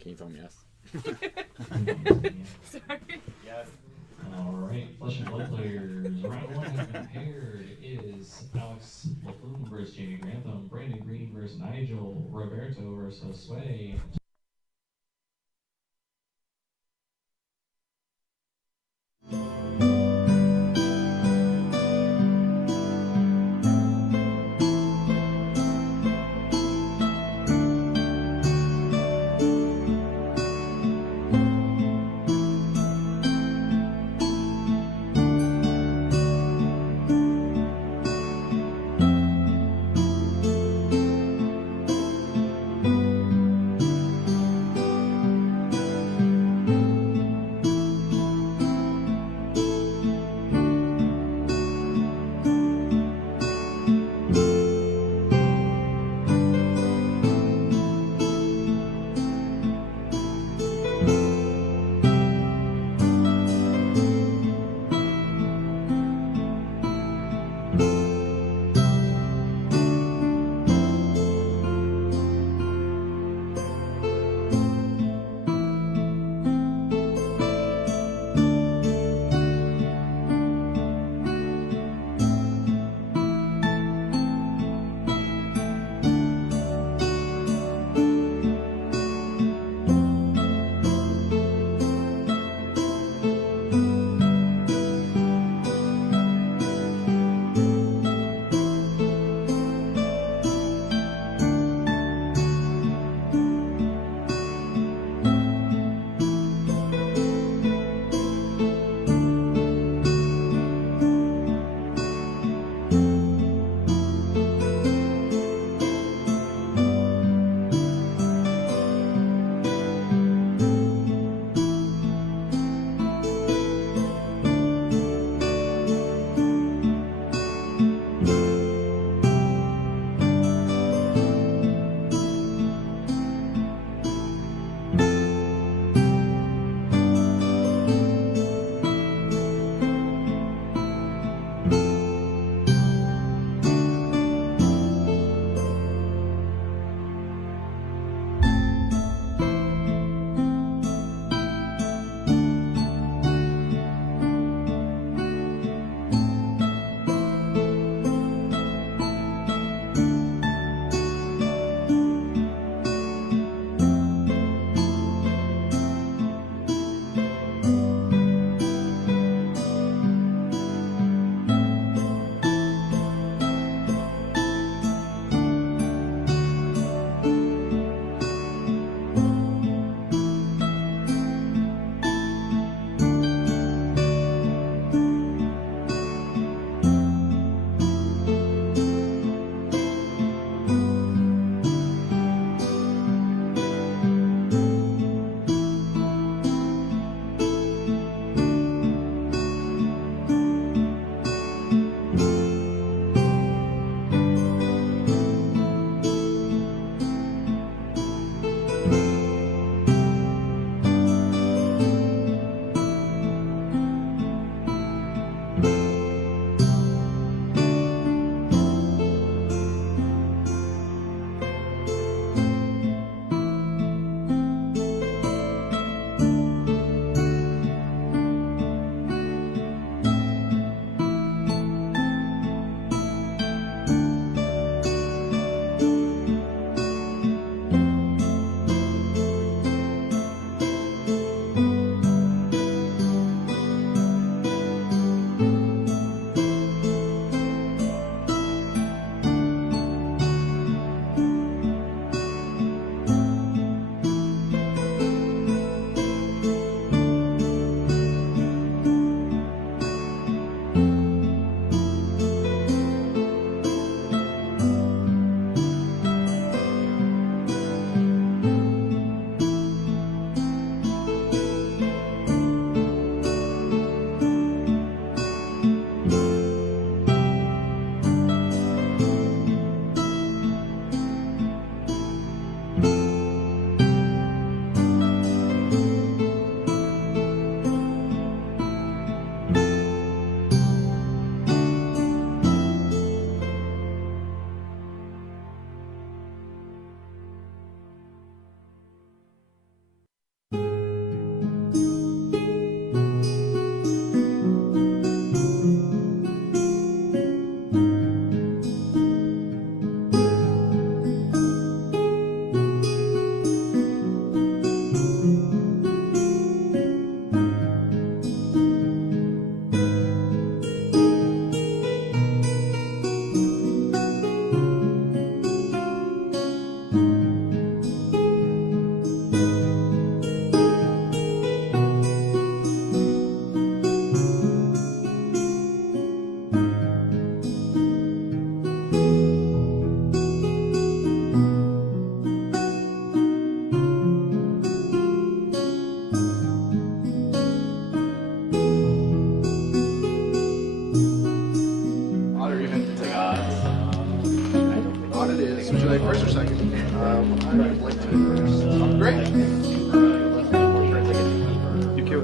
Can you film yes? Sorry. Yes. All right, Flesh and Blood players. Round one has been paired. It is Alex LaFleur versus Jamie Grantham, Brandon Green versus Nigel, Roberto versus Sway.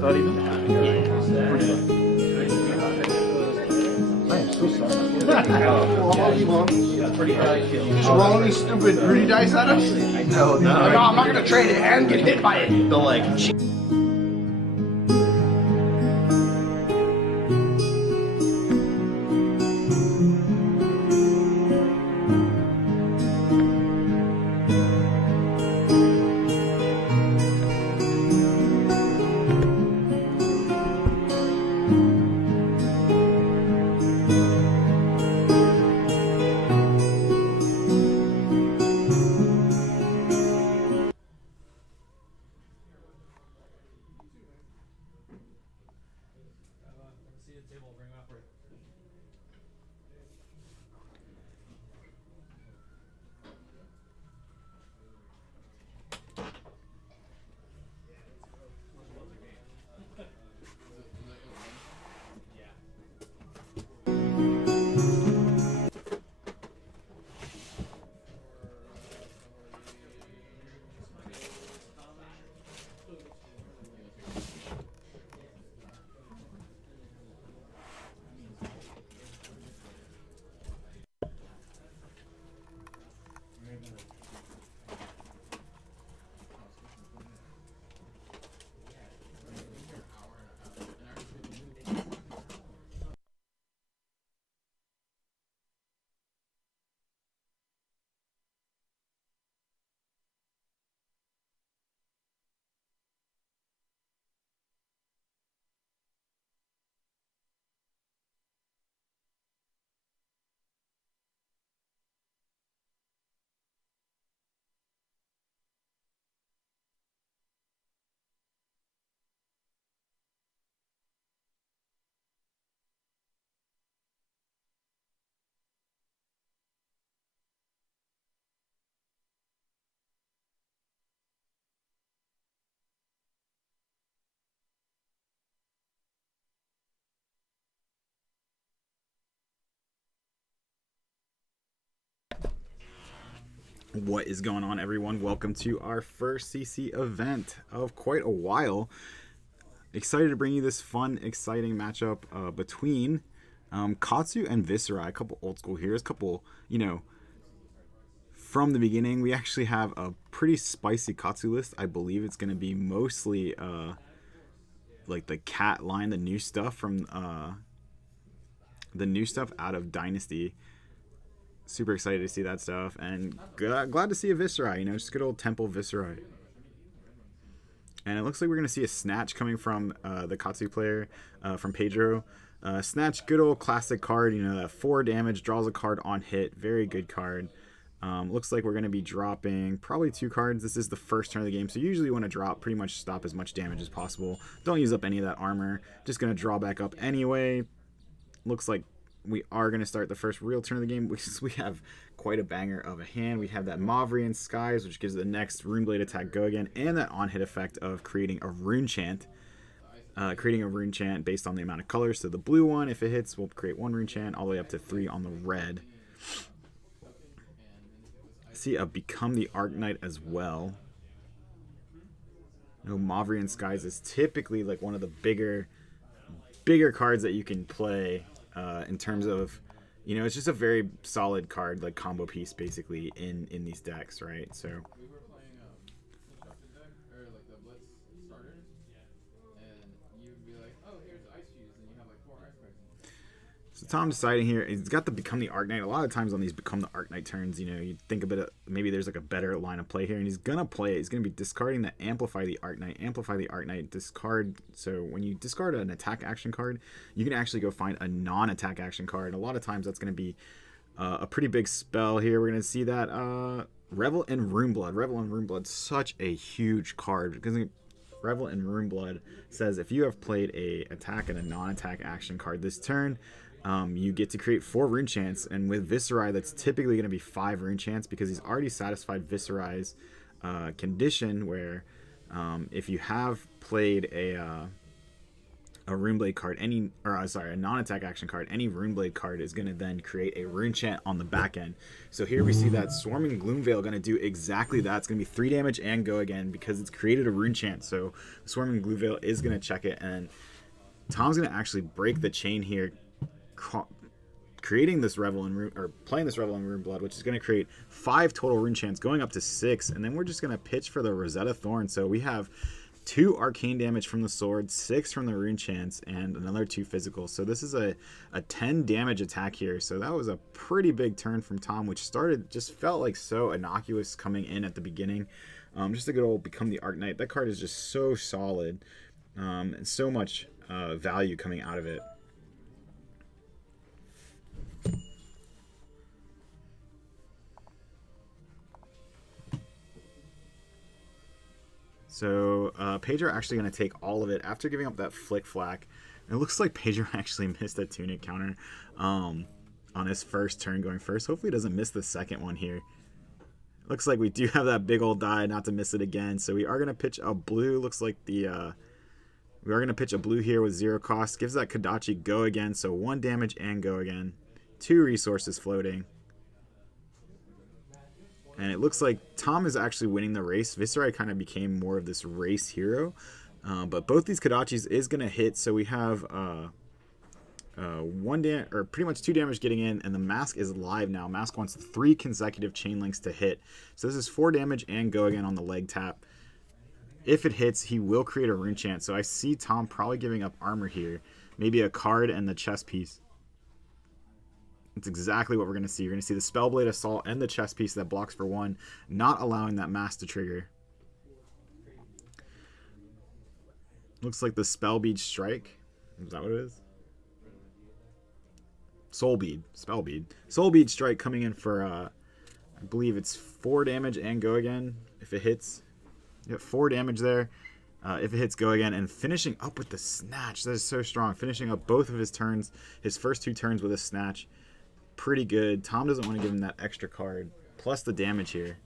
Not even? I am so sorry. Roll these stupid Rudy dice at us? No, No, I'm not gonna trade it and get hit by it. the like. What is going on, everyone? Welcome to our first CC event of quite a while. Excited to bring you this fun, exciting matchup between Katsu and Viscera. A couple old school heroes, couple, from the beginning. We actually have a pretty spicy Katsu list. I believe it's going to be mostly like the cat line, the new stuff from out of Dynasty. Super excited to see that stuff, and glad to see a Viscera, just good old Temple Viscera. And it looks like we're going to see a Snatch coming from the Katsu player, from Pedro. Snatch, good old classic card, that 4 damage, draws a card on hit, very good card. Looks like we're going to be dropping probably 2 cards. This is the first turn of the game, so you usually want to drop, pretty much stop as much damage as possible. Don't use up any of that armor, just going to draw back up anyway. Looks like we are going to start the first real turn of the game. We have quite a banger of a hand. We have that Mavrian Skies, which gives the next Runeblade attack go again, and that on-hit effect of creating a rune chant. Based on the amount of colors. So the blue one, if it hits, will create 1 rune chant, all the way up to 3 on the red. See a Become the Arknight as well. Mavrian Skies is typically like one of the bigger cards that you can play. In terms of, it's just a very solid card, like combo piece, basically, in these decks, right? So. So Tom deciding here, he's got the Become the Arknight. A lot of times on these Become the Arknight turns, you think a bit of, maybe there's like a better line of play here, and he's going to play it. He's going to be discarding the Amplify the Arknight, discard. So when you discard an attack action card, you can actually go find a non-attack action card. And a lot of times that's going to be a pretty big spell here. We're going to see that Revel in Runeblood, such a huge card, because Revel in Runeblood says if you have played a attack and a non-attack action card this turn, you get to create 4 rune chants, and with Viscera, that's typically going to be 5 rune chants, because he's already satisfied Viscera's condition where if you have played a a Runeblade card, a non-attack action card, any Runeblade card is going to then create a rune chant on the back end. So here we see that Swarming Gloomveil going to do exactly that. It's going to be 3 damage and go again because it's created a rune chant. So the Swarming Gloomveil is going to check it, and Tom's going to actually break the chain here, creating this Revel in Rune, or playing this Revel in Runeblood, which is going to create 5 total rune chants, going up to 6, and then we're just going to pitch for the Rosetta Thorn. So we have 2 arcane damage from the sword, 6 from the rune chants, and another 2 physical. So this is a 10 damage attack here. So that was a pretty big turn from Tom, which just felt like so innocuous coming in at the beginning. Just a good old Become the Arc Knight. That card is just so solid, and so much value coming out of it. So Pedro actually going to take all of it after giving up that Flick Flack. It looks like Pedro actually missed a Tunic counter on his first turn going first. Hopefully he doesn't miss the second one here. Looks like we do have that big old die, not to miss it again. So we are going to pitch a blue. Looks like we are going to pitch a blue here with 0 cost. Gives that Kodachi go again. So 1 damage and go again. 2 resources floating. And it looks like Tom is actually winning the race. Viserai kind of became more of this race hero. But both these Kodachis is going to hit. So we have pretty much 2 damage getting in. And the Mask is live now. Mask wants 3 consecutive chain links to hit. So this is 4 damage and go again on the leg tap. If it hits, he will create a rune chant. So I see Tom probably giving up armor here. Maybe a card and the chest piece. That's exactly what we're going to see. You're going to see the Spellblade Assault and the chest piece that blocks for 1, not allowing that mask to trigger. Looks like the Spellbead Strike. Is that what it is? Soulbead. Spellbead. Soulbead Strike coming in for, I believe it's 4 damage and go again if it hits. You have 4 damage there. If it hits, go again. And finishing up with the Snatch. That is so strong. Finishing up both of his turns, his first 2 turns with a Snatch. Pretty good. Tom doesn't want to give him that extra card. Plus the damage here.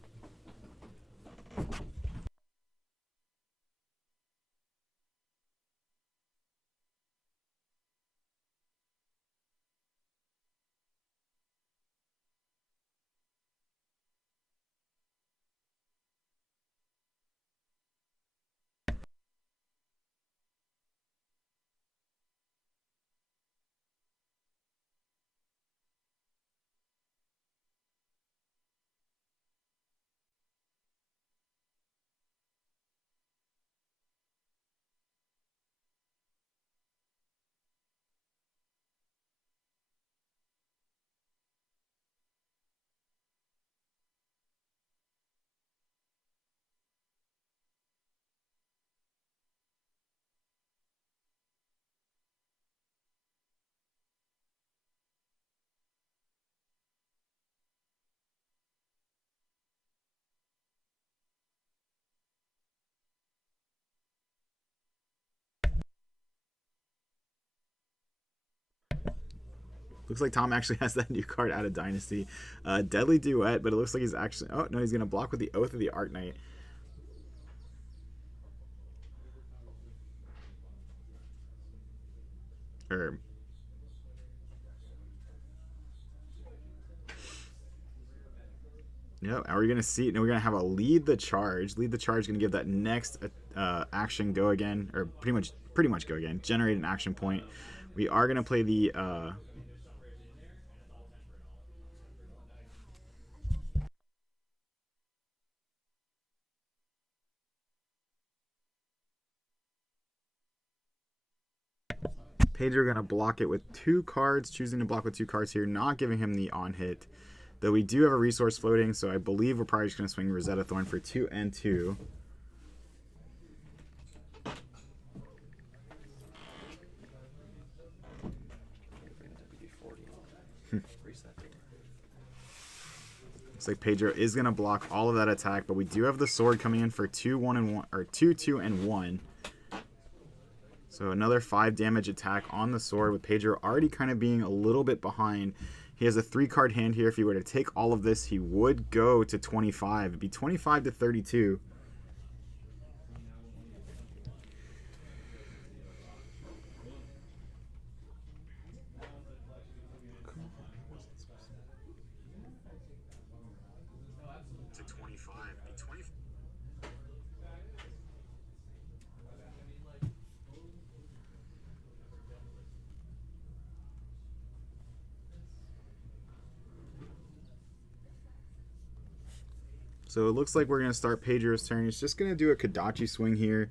Looks like Tom actually has that new card out of Dynasty. Deadly Duet, but it looks like he's actually... Oh, no, he's going to block with the Oath of the Arc Knight. Yep, and we're going to see it. And we're going to have a Lead the Charge. Lead the Charge is going to give that next action go again. Or pretty much go again. Generate an action point. We are going to play the... Pedro going to block it with 2 cards, choosing to block with 2 cards here, not giving him the on-hit. Though we do have a resource floating, so I believe we're probably just going to swing Rosetta Thorn for 2 and 2. Looks like Pedro is going to block all of that attack, but we do have the sword coming in for 2, 1, and 1, or 2, 2, and 1. So another 5 damage attack on the sword, with Pedro already kind of being a little bit behind. He has a 3-card hand here. If he were to take all of this, he would go to 25. It'd be 25 to 32. So it looks like we're going to start Pedro's turn. He's just going to do a Kodachi swing here.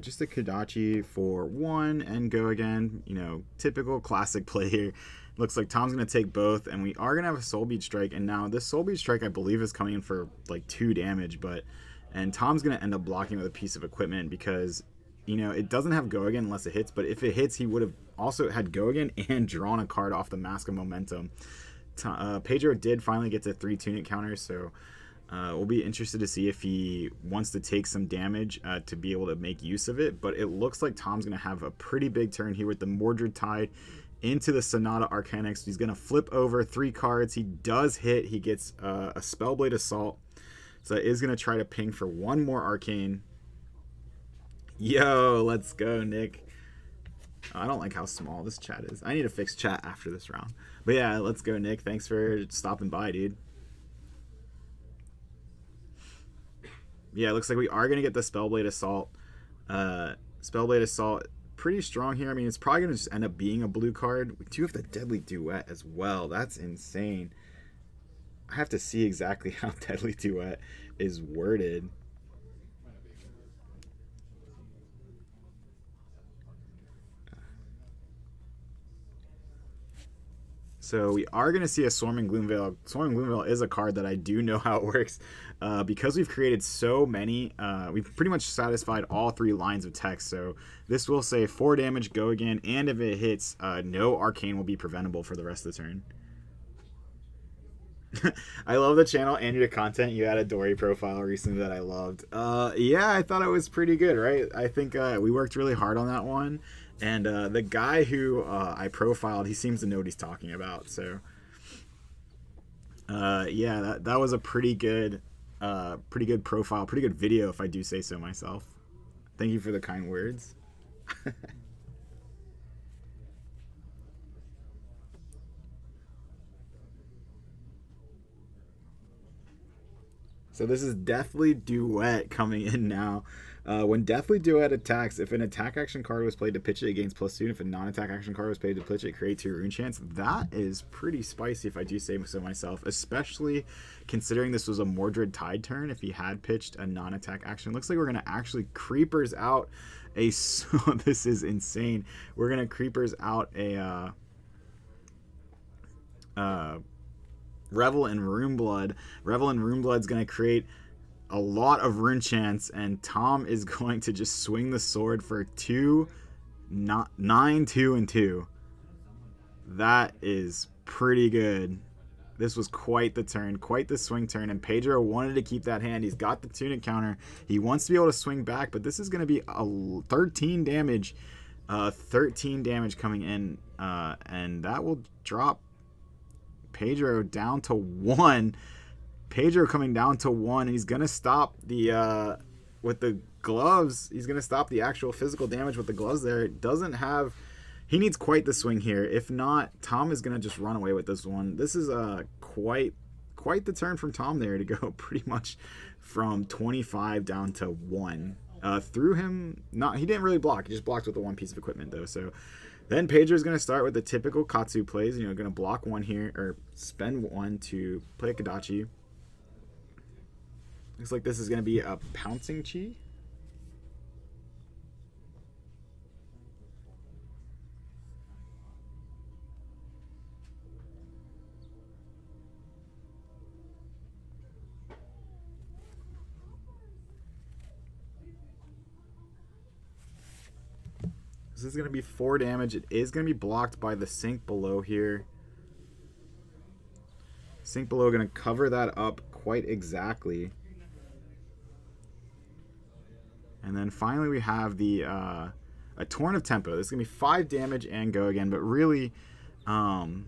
Just a Kodachi for 1 and go again. You know, typical classic play here. Looks like Tom's going to take both, and we are going to have a Soul Bead Strike. And now this Soul Bead Strike, I believe, is coming in for like 2 damage. And Tom's going to end up blocking with a piece of equipment because, you know, it doesn't have go again unless it hits. But if it hits, he would have also had go again and drawn a card off the Mask of Momentum. Pedro did finally get to 3 Tunic counters, so we'll be interested to see if he wants to take some damage to be able to make use of it. But it looks like Tom's going to have a pretty big turn here with the Mordred Tide into the Sonata Arcanix. He's going to flip over 3 cards. He does hit. He gets a Spellblade Assault. So that is going to try to ping for 1 more Arcane. Yo, let's go, Nick. I don't like how small this chat is. I need to fix chat after this round. But yeah, let's go, Nick. Thanks for stopping by, dude. Yeah, it looks like we are going to get the Spellblade Assault. Spellblade Assault, pretty strong here. I mean, it's probably going to just end up being a blue card. We do have the Deadly Duet as well. That's insane. I have to see exactly how Deadly Duet is worded. So we are going to see a Swarming Gloomveil. Swarming Gloomveil is a card that I do know how it works. Because we've created so many, we've pretty much satisfied all 3 lines of text. So this will say 4 damage, go again, and if it hits, no Arcane will be preventable for the rest of the turn. I love the channel and your content. You had a Dory profile recently that I loved. Yeah, I thought it was pretty good, right? I think we worked really hard on that one. And the guy who I profiled, he seems to know what he's talking about. So, yeah, that was a pretty good profile, pretty good video, if I do say so myself. Thank you for the kind words. So this is Deathly Duet coming in now. When Deathly Duet attacks, if an attack action card was played to pitch it, it gains +2. If a non-attack action card was played to pitch it, create 2 rune chance. That is pretty spicy, if I do say so myself, especially considering this was a Mordred Tide turn. If he had pitched a non-attack action, looks like we're going to actually Creepers out a... this is insane. We're going to Creepers out a... Revel in Runeblood. Revel in Runeblood's going to create a lot of rune chance, and Tom is going to just swing the sword for 9, 2, and 2. That is pretty good. This was quite the turn, quite the swing turn, and Pedro wanted to keep that hand. He's got the Tunic counter. He wants to be able to swing back, but this is going to be a 13 damage. 13 damage coming in, and that will drop Pedro down to 1. Pedro coming down to 1. He's gonna stop the with the gloves. He's gonna stop the actual physical damage with the gloves there. It doesn't have... He needs quite the swing here. If not, Tom is gonna just run away with this one. This is quite the turn from Tom there to go pretty much from 25 down to 1. Through him, he didn't really block. He just blocked with the 1 piece of equipment though. So then Pedro's going to start with the typical Katsu plays. You know, going to block 1 here, or spend 1 to play a Kodachi. Looks like this is going to be a Pouncing Chi. This is going to be 4 damage. It is going to be blocked by the Sink Below here. Sink Below going to cover that up quite exactly. And then finally we have the a Torn of Tempo. This is going to be 5 damage and go again. But really, Tom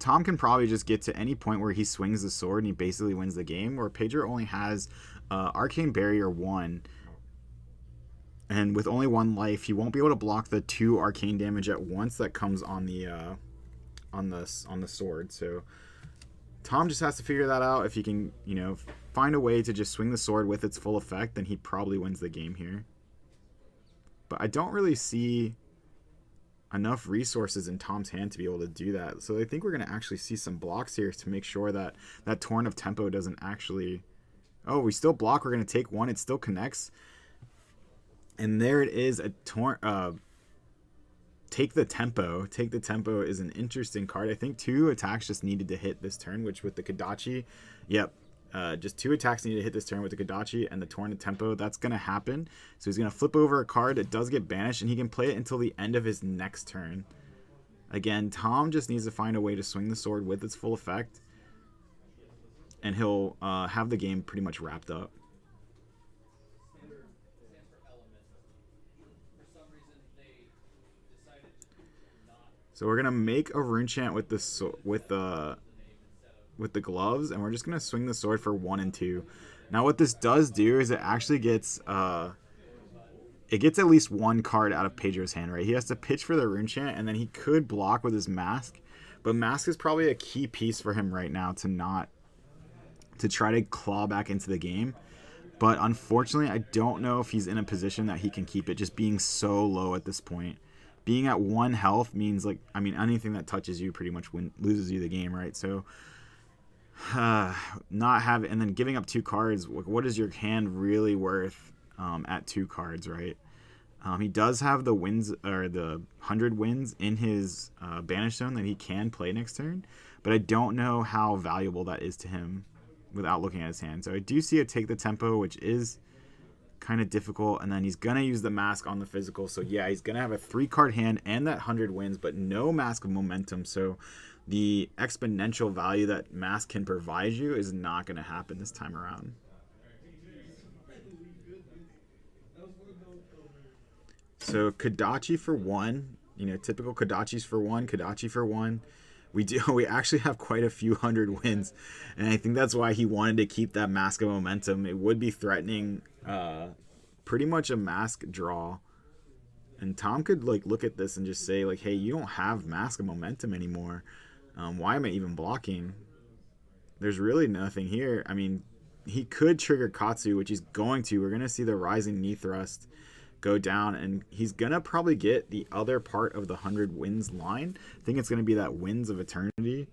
can probably just get to any point where he swings the sword and he basically wins the game. Where Pedro only has Arcane Barrier 1. And with only 1 life, he won't be able to block the 2 arcane damage at once that comes on the sword. So Tom just has to figure that out. If he can, you know, find a way to just swing the sword with its full effect, then he probably wins the game here. But I don't really see enough resources in Tom's hand to be able to do that. So I think we're going to actually see some blocks here to make sure that that Torn of Tempo doesn't actually Oh, we still block. We're going to take one. It still connects. And there it is. Take the tempo. Take the tempo is an interesting card. I think 2 attacks just needed to hit this turn, which with the Kodachi, yep. Just 2 attacks needed to hit this turn with the Kodachi and the Torn to Tempo. That's going to happen. So he's going to flip over a card. It does get banished, and he can play it until the end of his next turn. Again, Tom just needs to find a way to swing the sword with its full effect, and he'll have the game pretty much wrapped up. So we're gonna make a rune chant with the gloves, and we're just gonna swing the sword for 1 and 2. Now what this does do is it actually gets at least 1 card out of Pedro's hand, right? He has to pitch for the rune chant, and then he could block with his mask, but mask is probably a key piece for him right now to try to claw back into the game. But unfortunately, I don't know if he's in a position that he can keep it, just being so low at this point. Being at 1 health means, like, I mean, anything that touches you pretty much loses you the game, right? So, not having, and then giving up 2 cards, what is your hand really worth at 2 cards, right? He does have the wins, or the 100 wins in his banish zone that he can play next turn, but I don't know how valuable that is to him without looking at his hand. So I do see a take the tempo, which is kind of difficult, and then he's gonna use the mask on the physical. So yeah, he's gonna have a 3-card hand and that 100 wins, but no mask of momentum. So the exponential value that mask can provide you is not gonna happen this time around. So Kodachi for 1, typical Kodachis for 1, Kodachi for 1. We actually have quite a few 100 wins, and I think that's why he wanted to keep that mask of momentum. It would be threatening pretty much a mask draw, and Tom could look at this and just say hey, you don't have mask of momentum anymore. Why am I even blocking? There's really nothing here. I mean, he could trigger Katsu, which he's going to. We're gonna see the rising knee thrust go down, and he's gonna probably get the other part of the 100 wins line. I think it's gonna be that Winds of Eternity.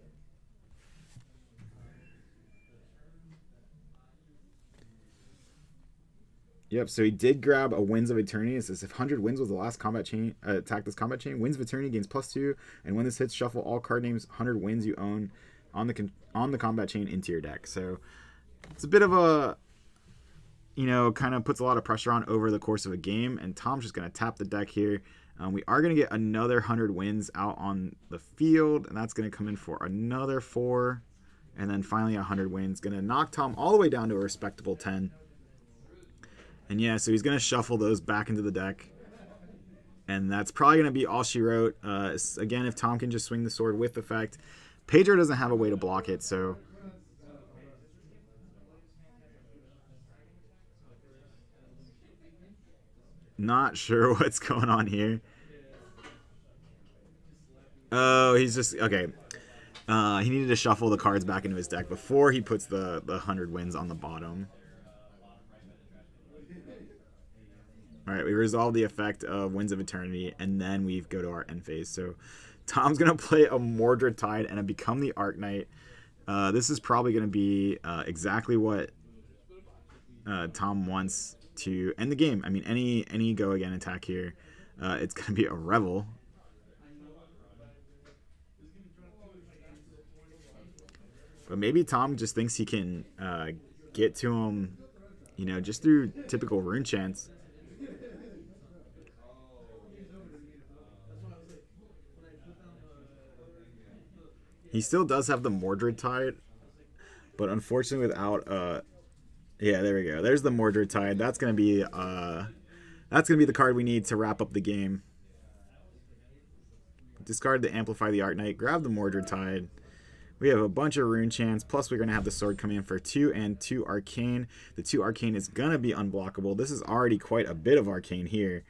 Yep, so he did grab a Winds of Eternity. It says if 100 wins was the last combat chain, attack this combat chain, Winds of Eternity gains +2, and when this hits, shuffle all card names 100 wins you own on the combat chain into your deck. So it's a bit of a, kind of puts a lot of pressure on over the course of a game, and Tom's just going to tap the deck here. We are going to get another 100 wins out on the field, and that's going to come in for another 4, and then finally 100 wins. Going to knock Tom all the way down to a respectable 10. And yeah, so he's going to shuffle those back into the deck, and that's probably going to be all she wrote. Again, if Tom can just swing the sword with effect. Pedro doesn't have a way to block it, so... Not sure what's going on here. Oh, he's just... Okay. He needed to shuffle the cards back into his deck before he puts the 100 wins on the bottom. Alright, we resolve the effect of Winds of Eternity, and then we go to our end phase. So, Tom's going to play a Mordred Tide and become the Arc Knight. This is probably going to be exactly what Tom wants to end the game. I mean, any go again attack here, it's going to be a Revel. But maybe Tom just thinks he can get to him, just through typical rune chants. He still does have the Mordred Tide, but unfortunately without yeah, there we go. There's the Mordred Tide. That's gonna be the card we need to wrap up the game. Discard to amplify the Arc Knight. Grab the Mordred Tide. We have a bunch of rune chants. Plus, we're gonna have the sword coming in for 2 and 2 arcane. The 2 arcane is gonna be unblockable. This is already quite a bit of arcane here.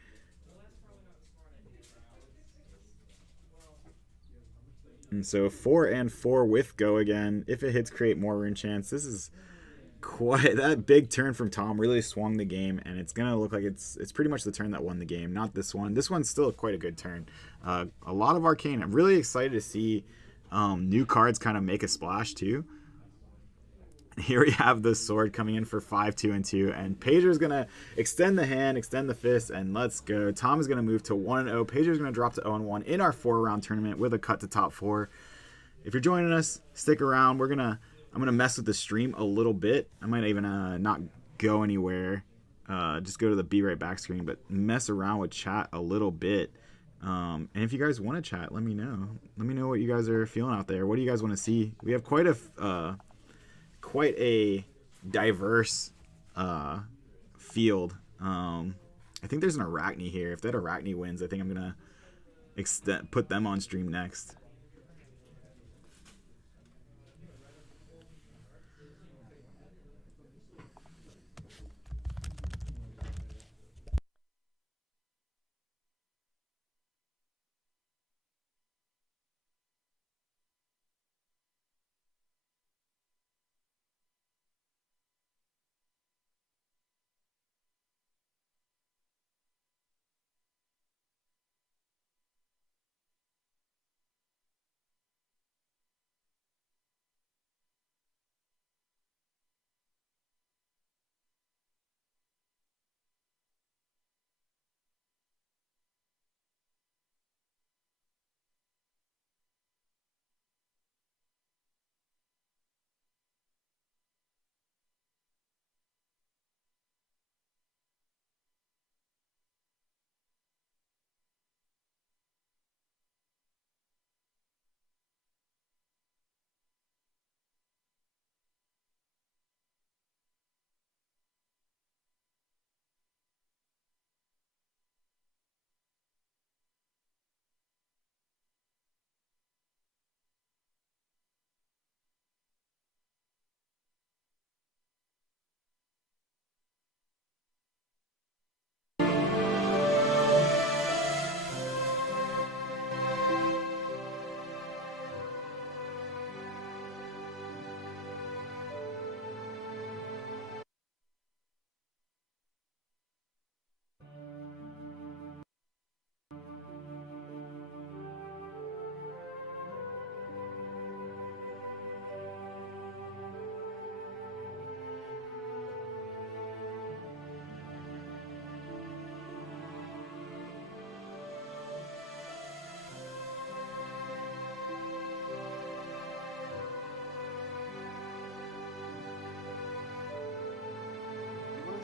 And so 4 and 4 with go again. If it hits, create more rune chants. This is quite that big turn from Tom. Really swung the game, and it's gonna look like it's pretty much the turn that won the game. Not this one. This one's still quite a good turn. A lot of arcane. I'm really excited to see new cards kind of make a splash too. Here we have the sword coming in for 5, 2, and 2. And Pager's going to extend the hand, extend the fist, and let's go. Tom is going to move to 1-0. Pager's going to drop to 0-1 in our 4-round tournament with a cut to top 4. If you're joining us, stick around. I'm going to mess with the stream a little bit. I might even not go anywhere. Just go to the Be Right Back screen, but mess around with chat a little bit. And if you guys want to chat, let me know. Let me know what you guys are feeling out there. What do you guys want to see? We have quite a diverse field. I think there's an Arachne here. If that Arachne wins, I think I'm gonna put them on stream next.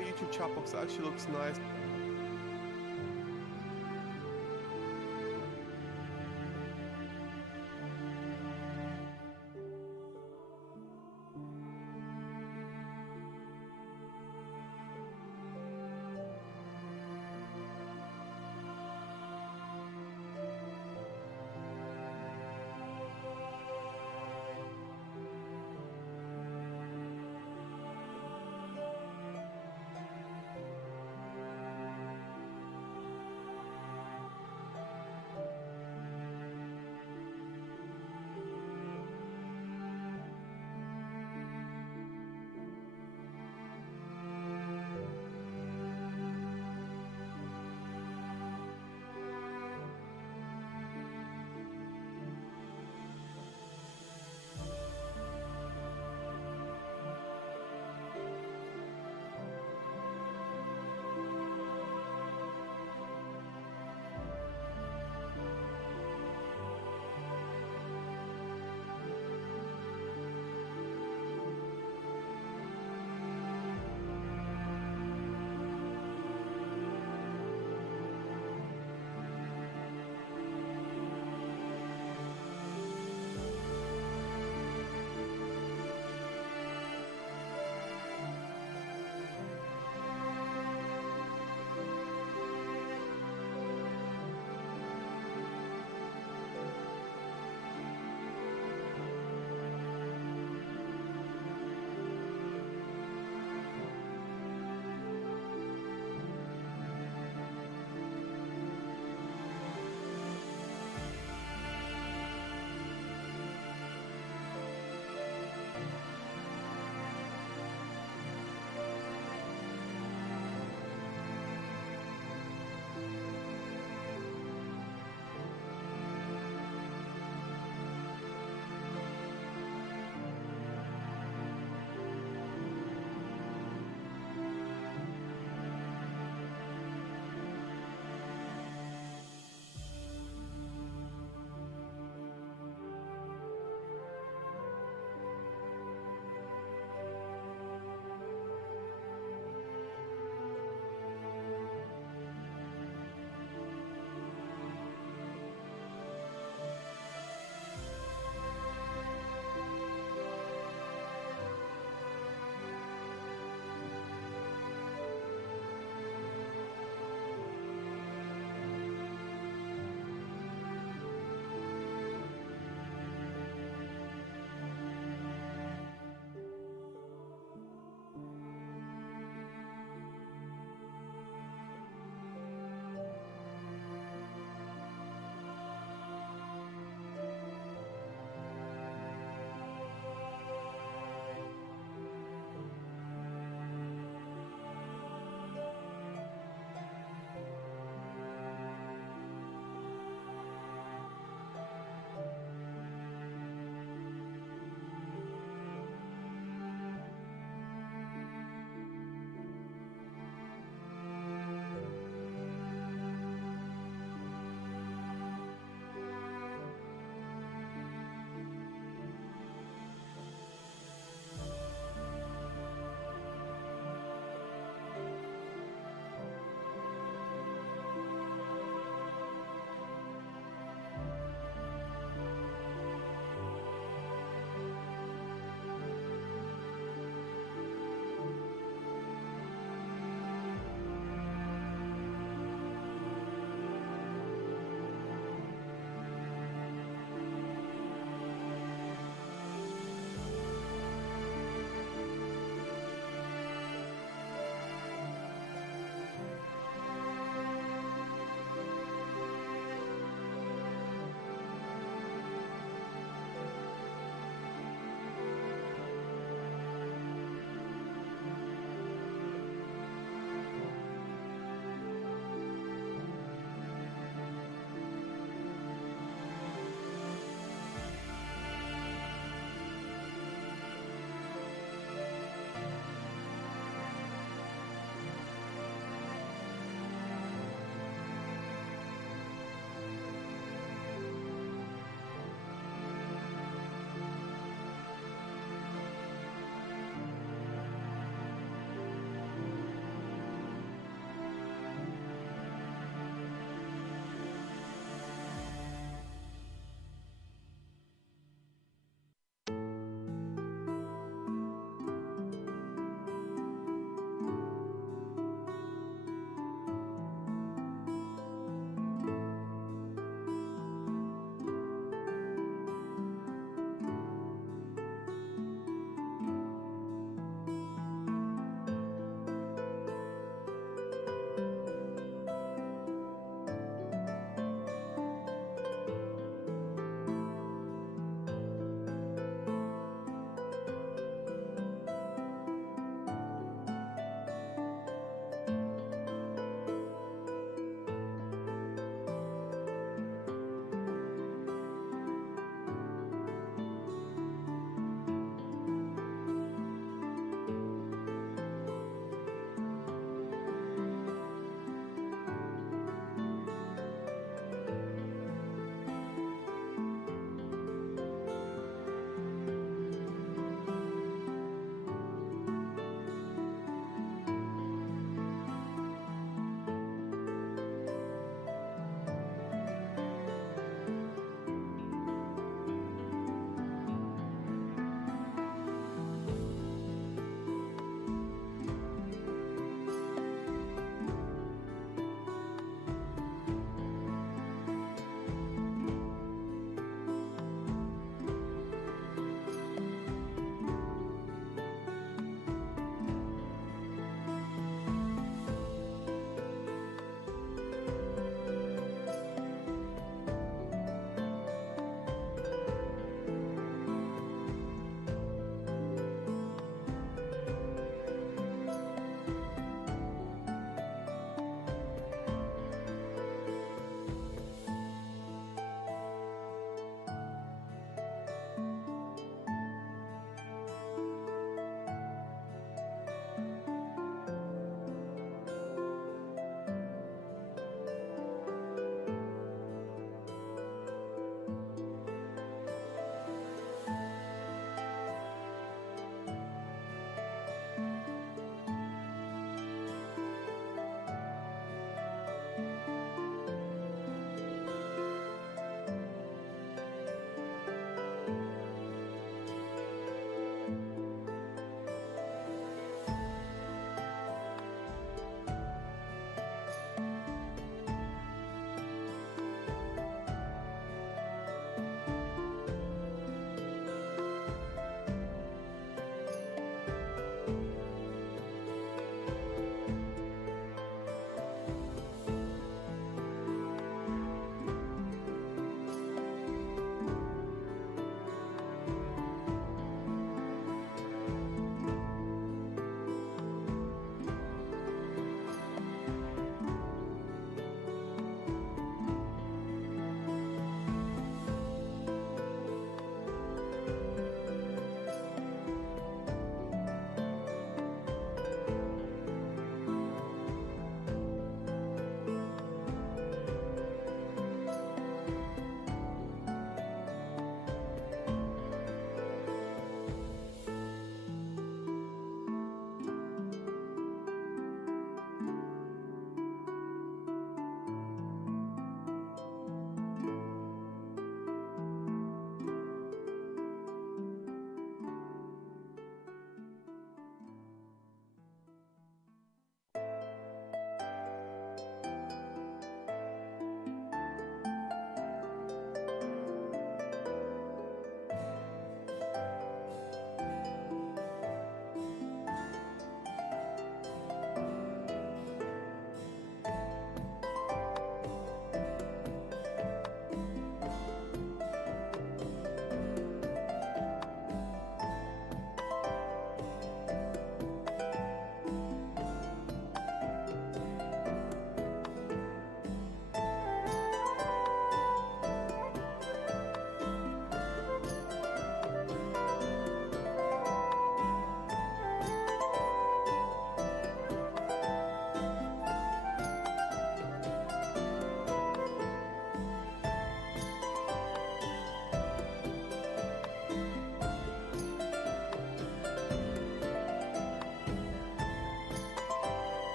YouTube chat box actually looks nice.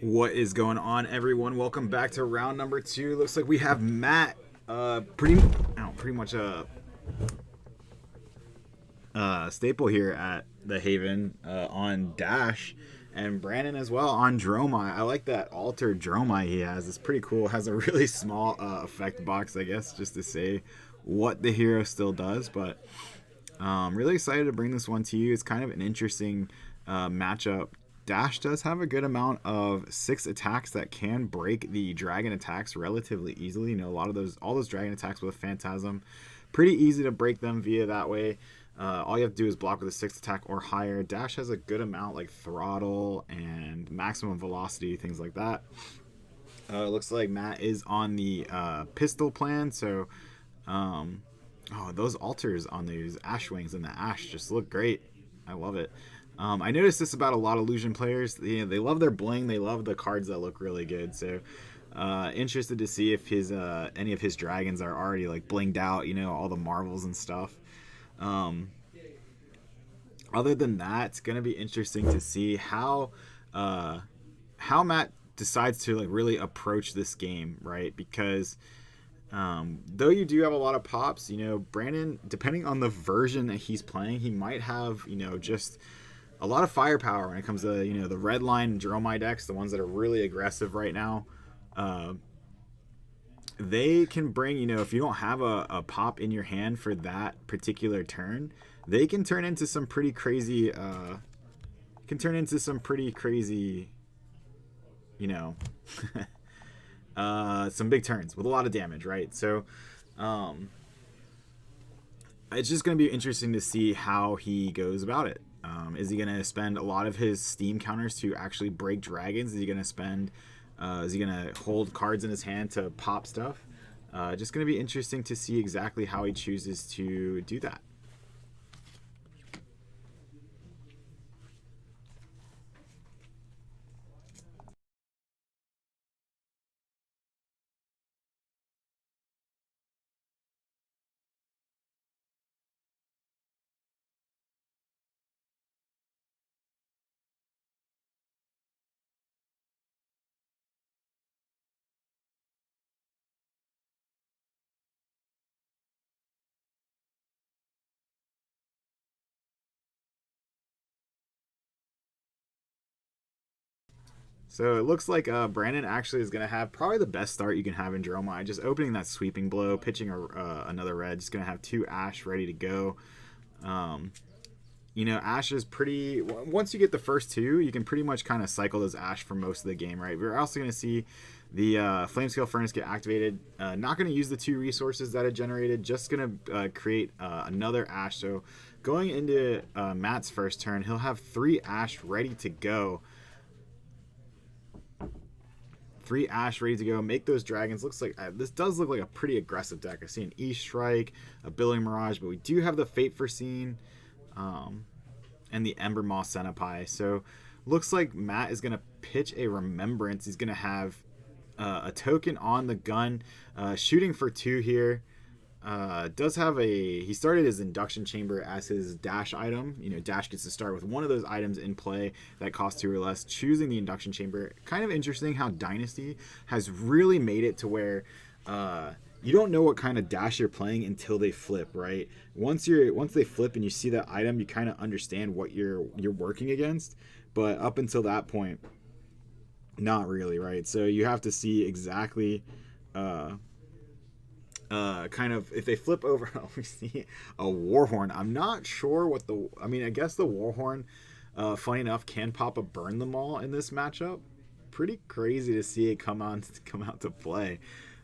What is going on, everyone? Welcome back to round number 2. Looks like we have Matt, pretty much a staple here at the Haven on Dash, and Brandon as well on Dromai. I like that altered Dromai he has. It's pretty cool. Has a really small effect box, I guess, just to say what the hero still does. But really excited to bring this one to you. It's kind of an interesting matchup. Dash does have a good amount of 6 attacks that can break the dragon attacks relatively easily. You know, all those dragon attacks with a Phantasm, pretty easy to break them via that way. All you have to do is block with a 6 attack or higher. Dash has a good amount like throttle and maximum velocity, things like that. It looks like Matt is on the pistol plan, so those altars on these Ash Wings and the Ash just look great. I love it. I noticed this about a lot of Illusion players. They love their bling. They love the cards that look really good. So interested to see if his any of his dragons are already like blinged out. You know, all the marvels and stuff. Other than that, it's gonna be interesting to see how Matt decides to like really approach this game, right? Because though you do have a lot of pops, you know, Brandon, depending on the version that he's playing, he might have, you know, just a lot of firepower when it comes to, you know, the red line Dromai decks, the ones that are really aggressive right now. They can bring, you know, if you don't have a pop in your hand for that particular turn, they can turn into some pretty crazy, you know, some big turns with a lot of damage, right? So it's just going to be interesting to see how he goes about it. Is he going to spend a lot of his Steam counters to actually break dragons? Is he going to spend, is he going to hold cards in his hand to pop stuff? Just going to be interesting to see exactly how he chooses to do that. So it looks like Brandon actually is going to have probably the best start you can have in Dromai. Just opening that sweeping blow, pitching another red. Just going to have 2 Ash ready to go. You know, Ash is pretty... Once you get the first 2, you can pretty much kind of cycle those Ash for most of the game, right? We're also going to see the Flamescale Furnace get activated. Not going to use the 2 resources that it generated. Just going to create another Ash. So going into Matt's first turn, he'll have 3 Ash ready to go. 3 Ash ready to go. Make those dragons. Looks like this does look like a pretty aggressive deck. I see an E-Strike, a Billing Mirage, but we do have the Fate Foreseen, and the Ember Moss Centipede. So looks like Matt is gonna pitch a Remembrance. He's gonna have a token on the gun, shooting for 2 here. Does have he started his Induction Chamber as his Dash item. You know, Dash gets to start with one of those items in play that costs 2 or less, choosing the Induction Chamber. Kind of interesting how Dynasty has really made it to where you don't know what kind of Dash you're playing until they flip, right? Once they flip and you see that item, you kind of understand what you're working against. But up until that point, not really, right? So you have to see exactly kind of, if they flip over, we see a Warhorn. I'm not sure what I guess the Warhorn, funny enough, can pop a Burn Them All in this matchup. Pretty crazy to see it come out to play.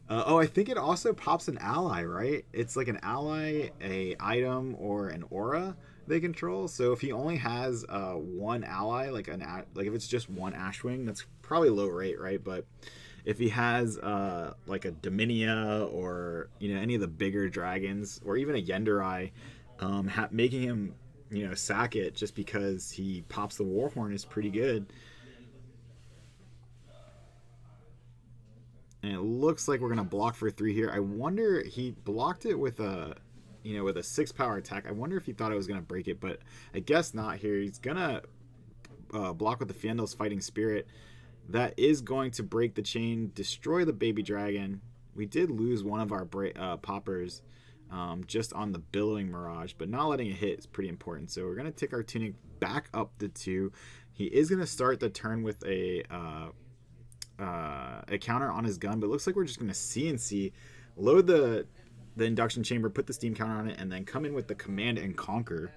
I think it also pops an ally, right? It's like an ally, a item, or an aura they control. So if he only has 1 ally, like if it's just 1 Ashwing, that's probably low rate, right? But if he has like a Dominia or, you know, any of the bigger dragons, or even a Yenderai, making him, you know, sack it just because he pops the Warhorn is pretty good. And it looks like we're gonna block for 3 here. I wonder, he blocked it with a, you know, with a 6 power attack. I wonder if he thought it was gonna break it, but I guess not here. He's gonna block with the Fiendel's Fighting Spirit. That is going to break the chain, destroy the baby dragon. We did lose one of our poppers just on the billowing mirage, but not letting it hit is pretty important. So we're going to take our tunic back up to 2. He is going to start the turn with a counter on his gun, but it looks like we're just going to CNC, load the induction chamber, put the steam counter on it, and then come in with the command and conquer.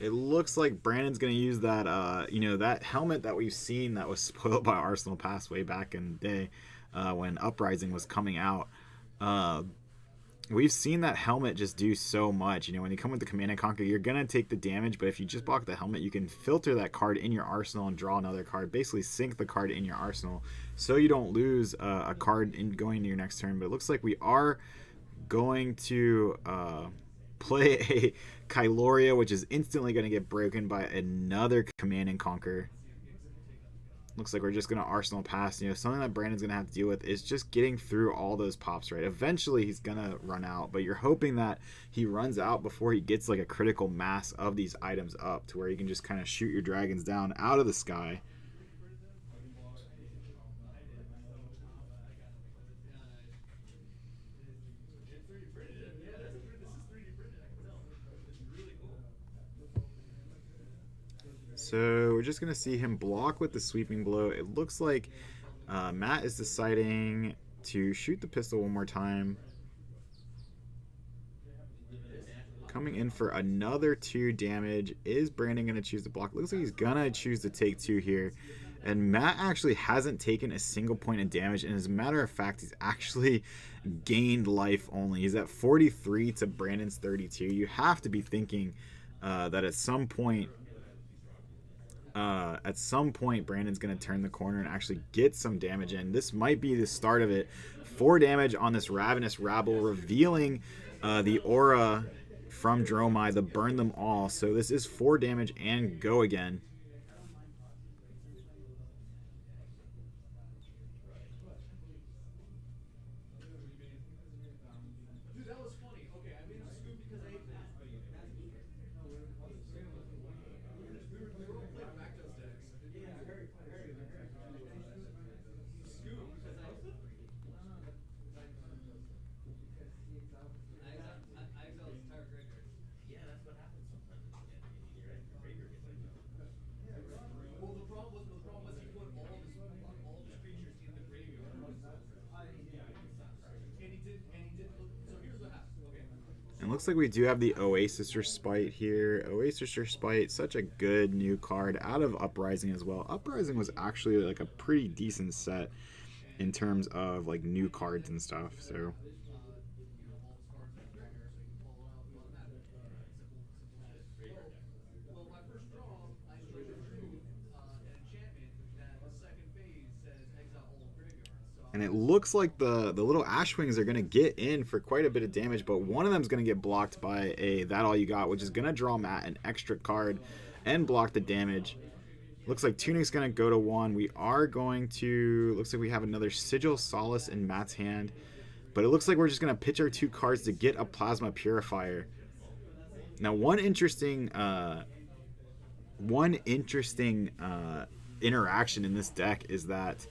It looks like Brandon's going to use that, that helmet that we've seen that was spoiled by Arsenal Pass way back in the day when Uprising was coming out. We've seen that helmet just do so much. When you come with the Command and Conquer, you're going to take the damage, but if you just block the helmet, you can filter that card in your arsenal and draw another card. Basically, sync the card in your arsenal so you don't lose a card in going into your next turn. But it looks like we are going to play a Kyloria, which is instantly going to get broken by another Command and Conquer. Looks like we're just going to Arsenal Pass. Something that Brandon's going to have to deal with is just getting through all those pops, right? Eventually, he's going to run out, but you're hoping that he runs out before he gets like a critical mass of these items up to where you can just kind of shoot your dragons down out of the sky. So we're just going to see him block with the sweeping blow. It looks like Matt is deciding to shoot the pistol one more time. Coming in for another 2 damage. Is Brandon going to choose to block? It looks like he's going to choose to take 2 here. And Matt actually hasn't taken a single point of damage. And as a matter of fact, he's actually gained life only. He's at 43 to Brandon's 32. You have to be thinking that at some point, Brandon's going to turn the corner and actually get some damage in. This might be the start of it. 4 damage on this Ravenous Rabble, revealing the aura from Dromai, the Burn Them All. So this is 4 damage and go again. And looks like we do have the Oasis Respite here. Oasis Respite, such a good new card out of Uprising as well. Uprising was actually like a pretty decent set in terms of like new cards and stuff. So and it looks like the little Ashwings are going to get in for quite a bit of damage, but one of them is going to get blocked by a That All You Got, which is going to draw Matt an extra card and block the damage. Looks like Tunic's going to go to 1. We are going to... Looks like we have another Sigil Solace in Matt's hand, but it looks like we're just going to pitch our 2 cards to get a Plasma Purifier. Now, one interesting interaction in this deck is that...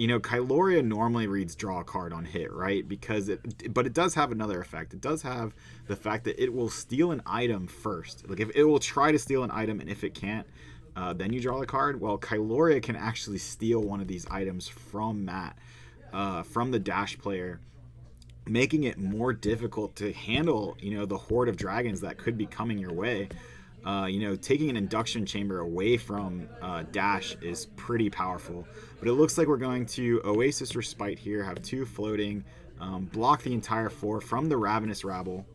Kyloria normally reads draw a card on hit, right? But it does have another effect. It does have the fact that it will steal an item first. Like if it will try to steal an item, and if it can't, then you draw the card. Well, Kyloria can actually steal one of these items from Matt, from the Dash player, making it more difficult to handle, the horde of dragons that could be coming your way. Taking an induction chamber away from Dash is pretty powerful. But it looks like we're going to Oasis Respite here, have 2 floating, block the entire 4 from the Ravenous Rabble.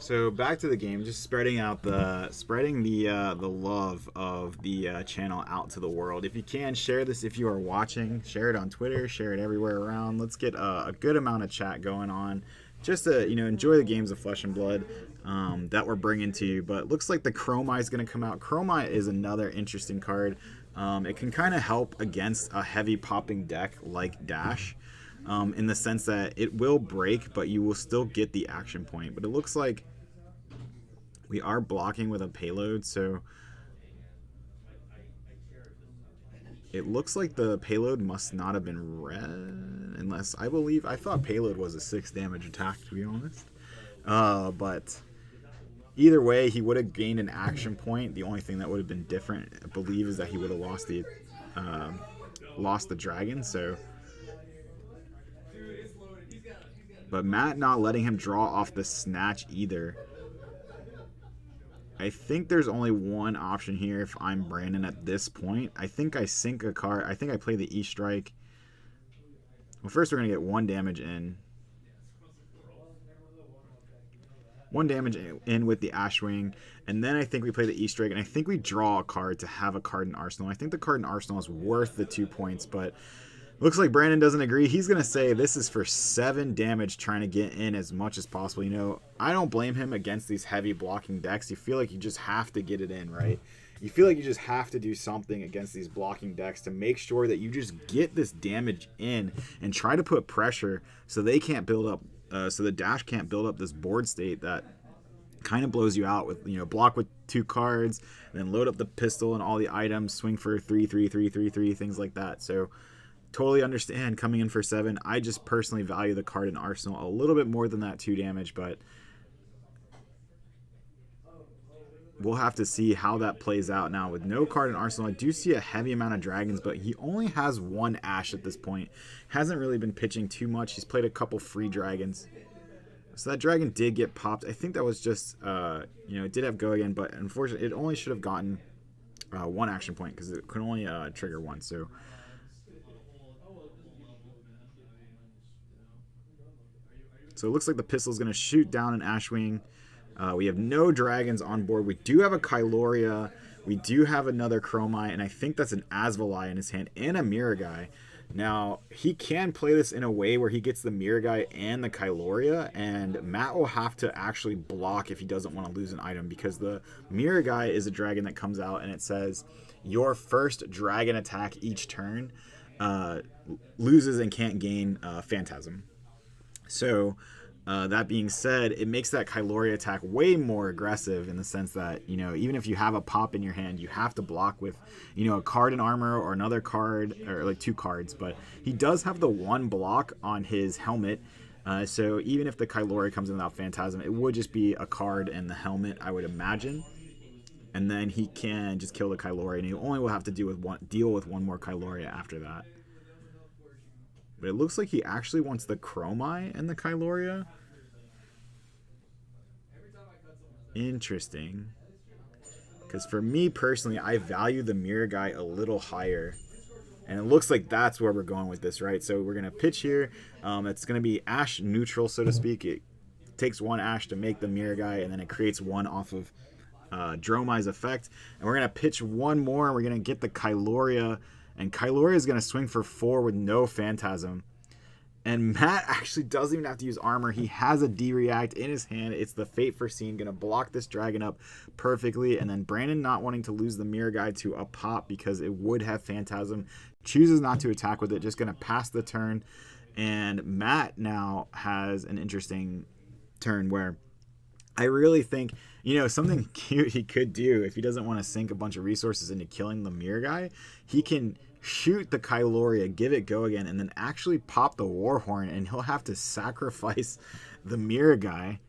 So back to the game, just spreading the love of the channel out to the world. If you can, share this. If you are watching, share it on Twitter, share it everywhere around. Let's get a good amount of chat going on, just to enjoy the games of Flesh and Blood that we're bringing to you. But looks like the Chromite is going to come out. Chromite is another interesting card. It can kind of help against a heavy popping deck like Dash. In the sense that it will break, but you will still get the action point. But it looks like we are blocking with a payload, so it looks like the payload must not have been red, unless I thought payload was a 6 damage attack, to be honest. But either way, he would have gained an action point. The only thing that would have been different, I believe, is that he would have lost the dragon. So. But Matt not letting him draw off the snatch either. I think there's only one option here if I'm Brandon at this point. I think I sink a card. I think I play the E-Strike. Well, first we're going to get 1 damage in. 1 damage in with the Ashwing. And then I think we play the E-Strike. And I think we draw a card to have a card in Arsenal. I think the card in Arsenal is worth the 2 points, but looks like Brandon doesn't agree. He's going to say this is for 7 damage, trying to get in as much as possible. I don't blame him against these heavy blocking decks. You feel like you just have to get it in, right? You feel like you just have to do something against these blocking decks to make sure that you just get this damage in and try to put pressure so they can't build up, so the Dash can't build up this board state that kind of blows you out with, block with 2 cards, then load up the pistol and all the items, swing for 3, 3, 3, 3, 3, things like that. So totally understand coming in for 7. I just personally value the card in Arsenal a little bit more than that 2 damage, but we'll have to see how that plays out. Now, with no card in Arsenal, I do see a heavy amount of dragons, but he only has 1 Ash at this point. Hasn't really been pitching too much. He's played a couple free dragons. So that dragon did get popped. I think that was just, it did have go again, but unfortunately, it only should have gotten 1 action point because it could only trigger 1. So it looks like the pistol is going to shoot down an Ashwing. We have no dragons on board. We do have a Kyloria. We do have another Chromite, and I think that's an Asvalai in his hand and a Miragai. Now, he can play this in a way where he gets the Miragai and the Kyloria, and Matt will have to actually block if he doesn't want to lose an item, because the Miragai is a dragon that comes out, and it says your first dragon attack each turn loses and can't gain Phantasm. So, that being said, it makes that Kyloria attack way more aggressive in the sense that, even if you have a pop in your hand, you have to block with, a card in armor or another card, or like 2 cards. But he does have the 1 block on his helmet. So even if the Kyloria comes in without Phantasm, it would just be a card in the helmet, I would imagine. And then he can just kill the Kyloria, and he only will have to deal with one more Kyloria after that. But it looks like he actually wants the Chromite and the Kyloria. Interesting. Because for me personally, I value the Miragai a little higher. And it looks like that's where we're going with this, right? So we're going to pitch here. It's going to be Ash neutral, so to speak. It takes 1 Ash to make the Miragai, and then it creates 1 off of Dromai's effect. And we're going to pitch 1 more, and we're going to get the Kyloria. And Kyloria is going to swing for 4 with no Phantasm. And Matt actually doesn't even have to use armor. He has a D-React in his hand. It's the Fate Foreseen, going to block this dragon up perfectly. And then Brandon, not wanting to lose the Mirror Guide to a pop because it would have Phantasm, chooses not to attack with it, just going to pass the turn. And Matt now has an interesting turn where I really think, something cute he could do if he doesn't want to sink a bunch of resources into killing the Mirror Guy. He can shoot the Kyloria, give it go again, and then actually pop the Warhorn, and he'll have to sacrifice the Mirror Guy.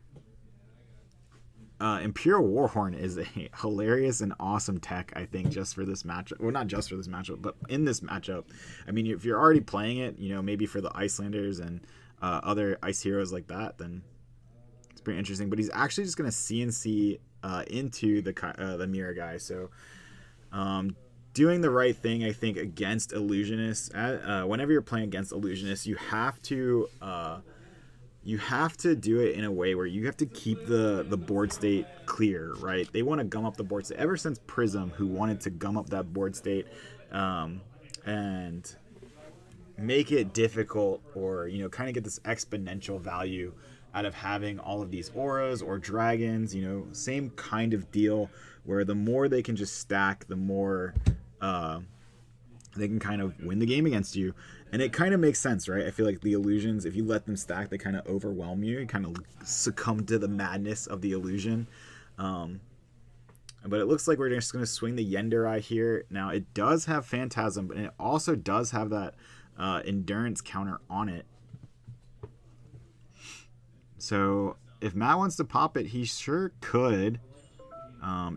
Imperial Warhorn is a hilarious and awesome tech, I think, just for this matchup. Well, not just for this matchup, but in this matchup. I mean, if you're already playing it, maybe for the Icelanders and other ice heroes like that, then it's pretty interesting. But he's actually just going to CNC into the Mirror Guy. So, doing the right thing, I think, against illusionists. Whenever you're playing against illusionists, you have to do it in a way where you have to keep the board state clear, right? They want to gum up the board state. Ever since Prism, who wanted to gum up that board state and make it difficult, or kind of get this exponential value out of having all of these auras or dragons, same kind of deal, where the more they can just stack, the more they can kind of win the game against you. And it kind of makes sense, right? I feel like the illusions, if you let them stack, they kind of overwhelm you. You kind of succumb to the madness of the illusion. But it looks like we're just going to swing the Yenderai here. Now, it does have Phantasm, but it also does have that endurance counter on it. So if Matt wants to pop it, he sure could.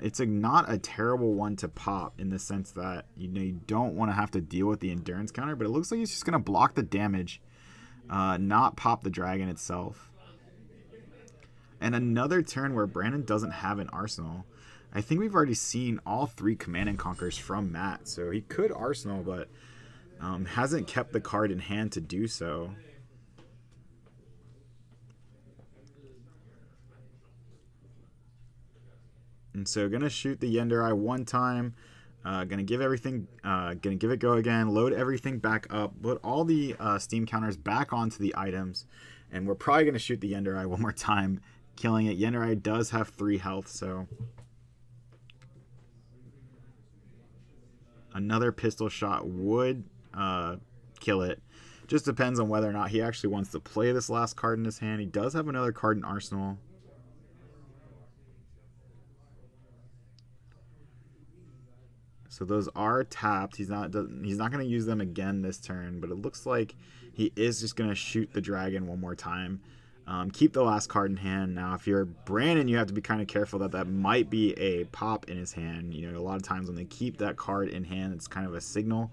It's not a terrible one to pop in the sense that you don't want to have to deal with the endurance counter, but it looks like he's just going to block the damage, not pop the dragon itself. And another turn where Brandon doesn't have an arsenal. I think we've already seen all 3 Command and Conquers from Matt, so he could arsenal, but hasn't kept the card in hand to do so. And so gonna shoot the Yenderai one time, gonna give it go again, load everything back up, put all the steam counters back onto the items, and we're probably gonna shoot the Yenderai one more time, killing it. Yenderai does have 3 health, so another pistol shot would kill it. Just depends on whether or not he actually wants to play this last card in his hand. He does have another card in Arsenal. So those are tapped. He's not going to use them again this turn, but it looks like he is just going to shoot the dragon one more time. Keep the last card in hand. Now, if you're Brandon, you have to be kind of careful that might be a pop in his hand. A lot of times when they keep that card in hand, it's kind of a signal.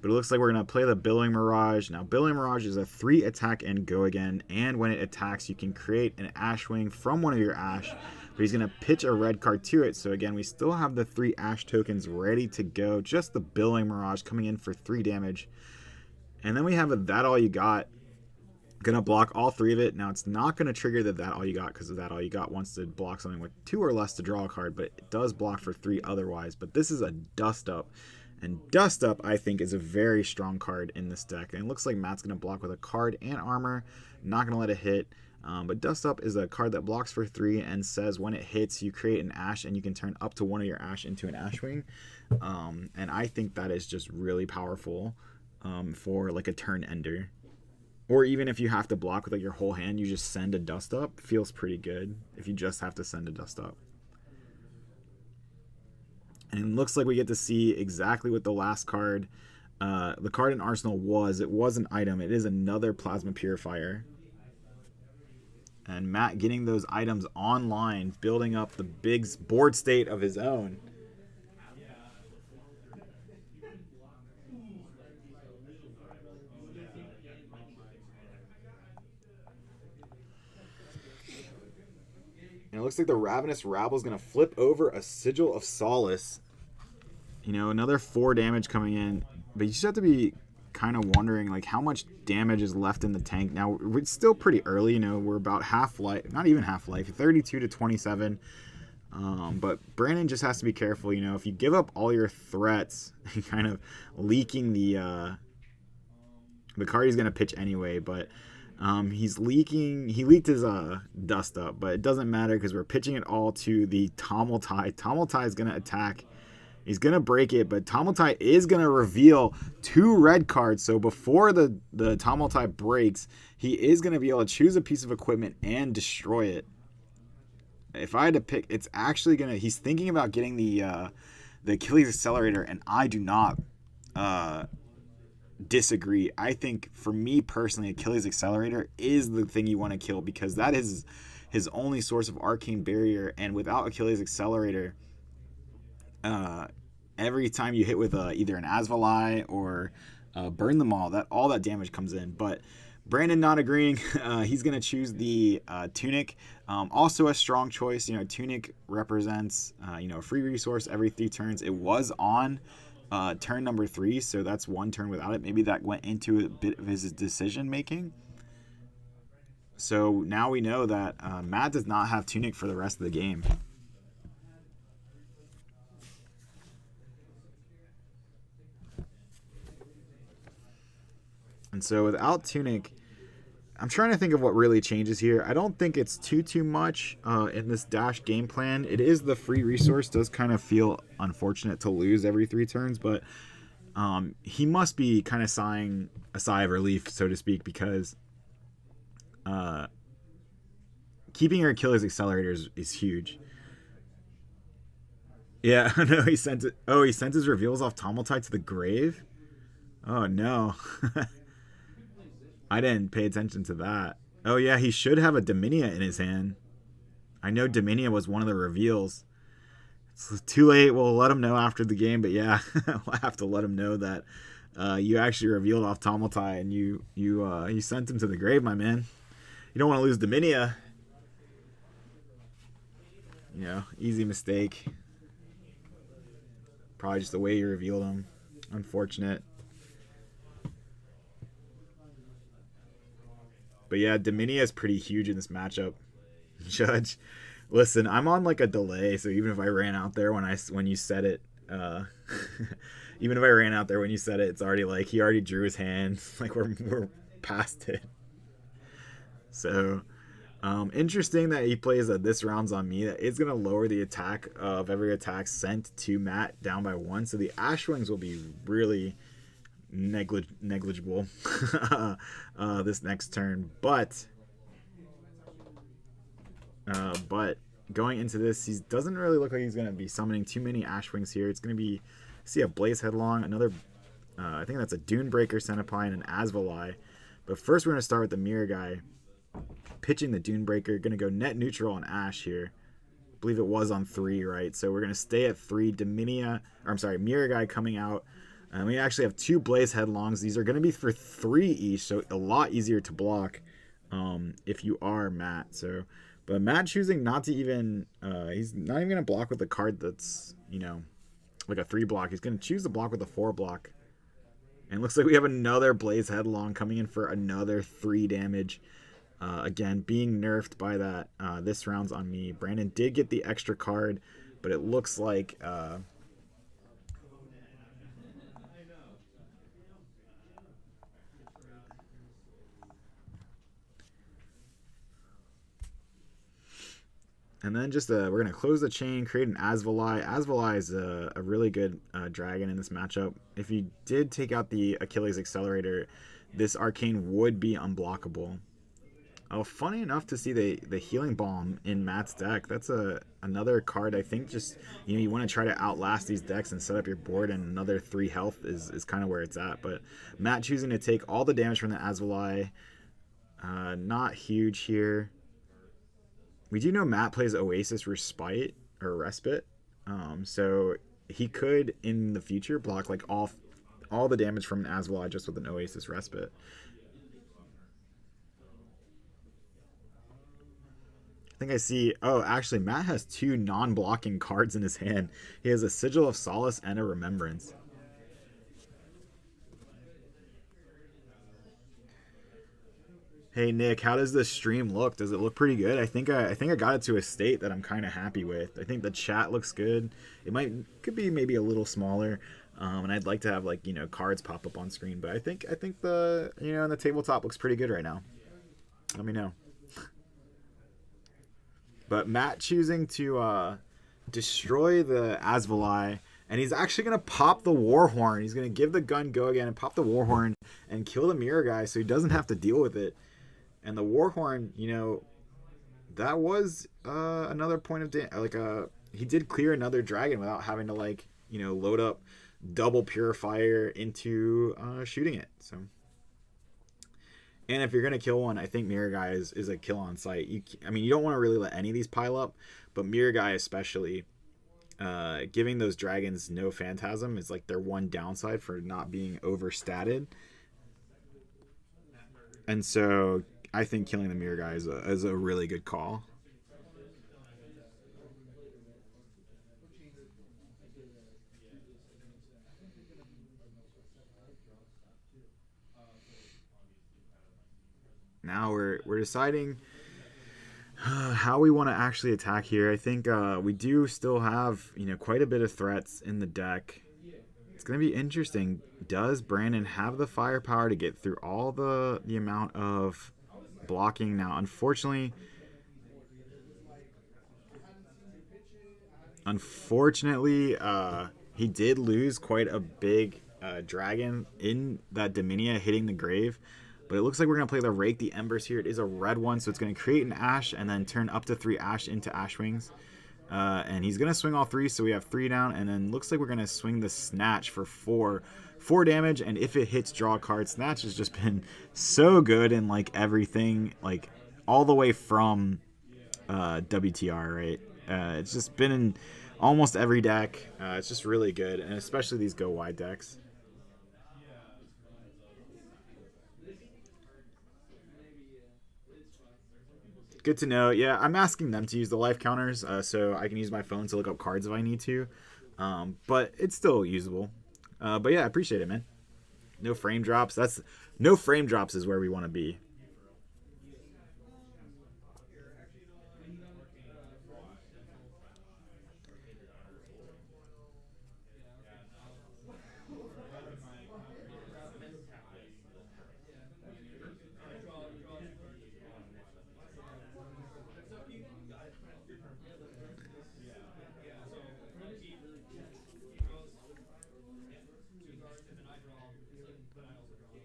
But it looks like we're going to play the Billowing Mirage. Now, Billowing Mirage is a 3 attack and go again, and when it attacks, you can create an Ash Wing from one of your Ash. But he's going to pitch a red card to it. So again, we still have the 3 Ash tokens ready to go. Just the Billowing Mirage coming in for 3 damage. And then we have a That All You Got. Going to block all 3 of it. Now, it's not going to trigger the That All You Got, because of That All You Got wants to block something with 2 or less to draw a card. But it does block for 3 otherwise. But this is a Dust Up. And Dust Up, I think, is a very strong card in this deck. And it looks like Matt's going to block with a card and armor. Not going to let it hit. But Dust Up is a card that blocks for 3 and says when it hits, you create an Ash and you can turn up to one of your Ash into an Ash Wing. And I think that is just really powerful for like a turn ender. Or even if you have to block with like your whole hand, you just send a Dust Up. Feels pretty good if you just have to send a Dust Up. And it looks like we get to see exactly what the last card, the card in Arsenal was. It was an item. It is another Plasma Purifier. And Matt getting those items online, building up the big board state of his own. And it looks like the Ravenous Rabble is going to flip over a Sigil of Solace. Another 4 damage coming in. But you just have to be kind of wondering like how much damage is left in the tank. Now, it's still pretty early. We're about half-life. Not even half-life. 32 to 27. But Brandon just has to be careful. If you give up all your threats, kind of leaking the the card he's gonna pitch anyway, but he's leaking. He leaked his dust up, but it doesn't matter because we're pitching it all to the Tomultai. Tomultai is gonna attack. He's gonna break it, but Tomultai is gonna reveal 2 red cards. So before the Tomultai breaks, he is gonna be able to choose a piece of equipment and destroy it. If I had to pick, it's actually gonna. He's thinking about getting the Achilles Accelerator, and I do not disagree. I think for me personally, Achilles Accelerator is the thing you want to kill because that is his only source of arcane barrier, and without Achilles Accelerator, every time you hit with either an Asvalai or Burn Them all that damage comes in. But Brandon not agreeing. He's going to choose the Tunic. Also a strong choice. Tunic represents a free resource every 3 turns. It was on turn number 3, so that's 1 turn without it. Maybe that went into a bit of his decision making. So now we know that Matt does not have Tunic for the rest of the game. And so without Tunic, I'm trying to think of what really changes here. I don't think it's too much in this Dash game plan. It is the free resource. Does kind of feel unfortunate to lose every 3 turns, but he must be kind of sighing a sigh of relief, so to speak, because keeping your Achilles Accelerator is huge. Yeah, no, he sent it. Oh, he sent his reveals off Tomultai to the grave? Oh, no. I didn't pay attention to that. Oh, yeah, he should have a Dominia in his hand. I know Dominia was one of the reveals. It's too late. We'll let him know after the game, but yeah, we'll have to let him know that you actually revealed off Tomultai and you sent him to the grave, my man. You don't want to lose Dominia. Easy mistake. Probably just the way you revealed him. Unfortunate. But yeah, Dominia is pretty huge in this matchup. Judge, listen, I'm on like a delay, so even if I ran out there when you said it, even if I ran out there when you said it, it's already like he already drew his hand. Like we're past it. So interesting that he plays a This Round's on Me. That is going to lower the attack of every attack sent to Matt down by 1. So the Ashwings will be really negligible this next turn. But going into this, he doesn't really look like he's going to be summoning too many Ashwings here. It's going to be, see a Blaze Headlong, another, I think that's a Dunebreaker Centipine, and Asvalai. But first we're going to start with the Mirror Guy. Pitching the Dunebreaker, going to go net neutral on Ash here. I believe it was on 3, right? So we're going to stay at 3. Mirror Guy coming out. And we actually have 2 Blaze Headlongs. These are going to be for 3 each, so a lot easier to block if you are Matt. But Matt choosing not to even, he's not even going to block with a card that's, like a 3 block. He's going to choose to block with a 4 block. And it looks like we have another Blaze Headlong coming in for another 3 damage. Again, being nerfed by that This Round's on Me. Brandon did get the extra card, but it looks like and then just we're going to close the chain, create an Asvalai. Asvalai is a really good dragon in this matchup. If you did take out the Achilles Accelerator, this Arcane would be unblockable. Oh, funny enough to see the Healing Balm in Matt's deck. That's another card I think just, you want to try to outlast these decks and set up your board, and another 3 health is kind of where it's at. But Matt choosing to take all the damage from the Asvalai. Not huge here. We do know Matt plays Oasis Respite, or Respite. So he could, in the future, block like all the damage from an Asvalai just with an Oasis Respite. I think I see, actually Matt has 2 non-blocking cards in his hand. He has a Sigil of Solace and a Remembrance. Hey Nick, how does this stream look? Does it look pretty good? I think I got it to a state that I'm kind of happy with. I think the chat looks good. Could be maybe a little smaller. And I'd like to have like cards pop up on screen, but I think the the tabletop looks pretty good right now. Let me know. But Matt choosing to destroy the Asvali, and he's actually going to pop the Warhorn. He's going to give the gun go again and pop the Warhorn and kill the mirror guy so he doesn't have to deal with it. And the Warhorn, that was another point of damage. He did clear another dragon without having to load up double purifier into shooting it. So. And if you're going to kill one, I think Mirror Guy is a kill on sight. You don't want to really let any of these pile up, but Mirror Guy especially, giving those dragons no phantasm is like their one downside for not being overstatted. And so I think killing the Mirror Guy is a really good call. Now we're deciding how we want to actually attack here. I think we do still have quite a bit of threats in the deck. It's going to be interesting. Does Brandon have the firepower to get through all the amount of blocking? Now, unfortunately, he did lose quite a big dragon in that Dominia hitting the grave. But it looks like we're going to play the Rake the Embers here. It is a red one, so it's going to create an Ash and then turn up to 3 Ash into Ashwings. And he's going to swing all 3, so we have 3 down. And then looks like we're going to swing the Snatch for 4 damage. And if it hits, draw a card. Snatch has just been so good in everything, all the way from WTR, right? It's just been in almost every deck. It's just really good, and especially these go wide decks. Good to know. Yeah, I'm asking them to use the life counters so I can use my phone to look up cards if I need to. But it's still usable. But yeah, I appreciate it, man. No frame drops. No frame drops is where we want to be.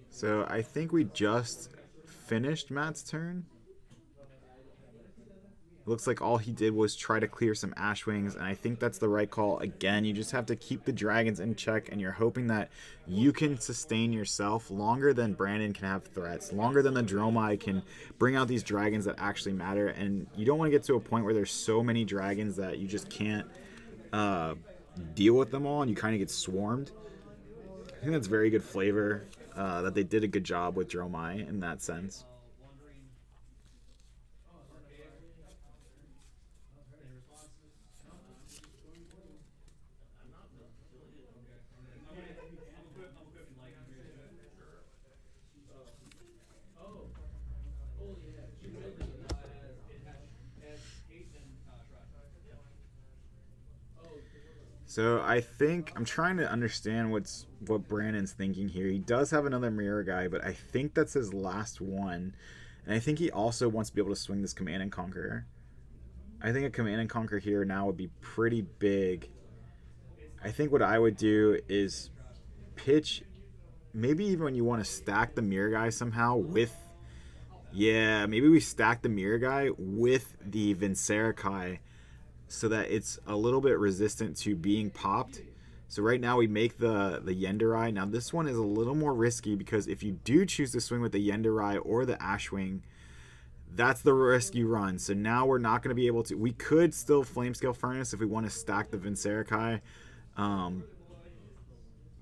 So I think we just finished Matt's turn. Looks like all he did was try to clear some Ashwings, and I think that's the right call. Again, you just have to keep the dragons in check, and you're hoping that you can sustain yourself longer than Brandon can have threats, longer than the Dromai can bring out these dragons that actually matter. And you don't want to get to a point where there's so many dragons that you just can't deal with them all, and you kind of get swarmed. I think that's very good flavor, that they did a good job with Dromai in that sense. So I think I'm trying to understand what Brandon's thinking here. He does have another mirror guy, but I think that's his last one. And I think he also wants to be able to swing this Command and Conquer. I think a Command and Conquer here now would be pretty big. I think what I would do is pitch, maybe even when you want to stack the mirror guy somehow with, yeah, maybe we stack the mirror guy with the Vincerakai, so that it's a little bit resistant to being popped. So right now we make the Yenderai. Now this one is a little more risky because if you do choose to swing with the Yenderai or the Ashwing, that's the risk you run. So now we're not going to be able to... We could still Flamescale Furnace if we want to stack the Vincerakai.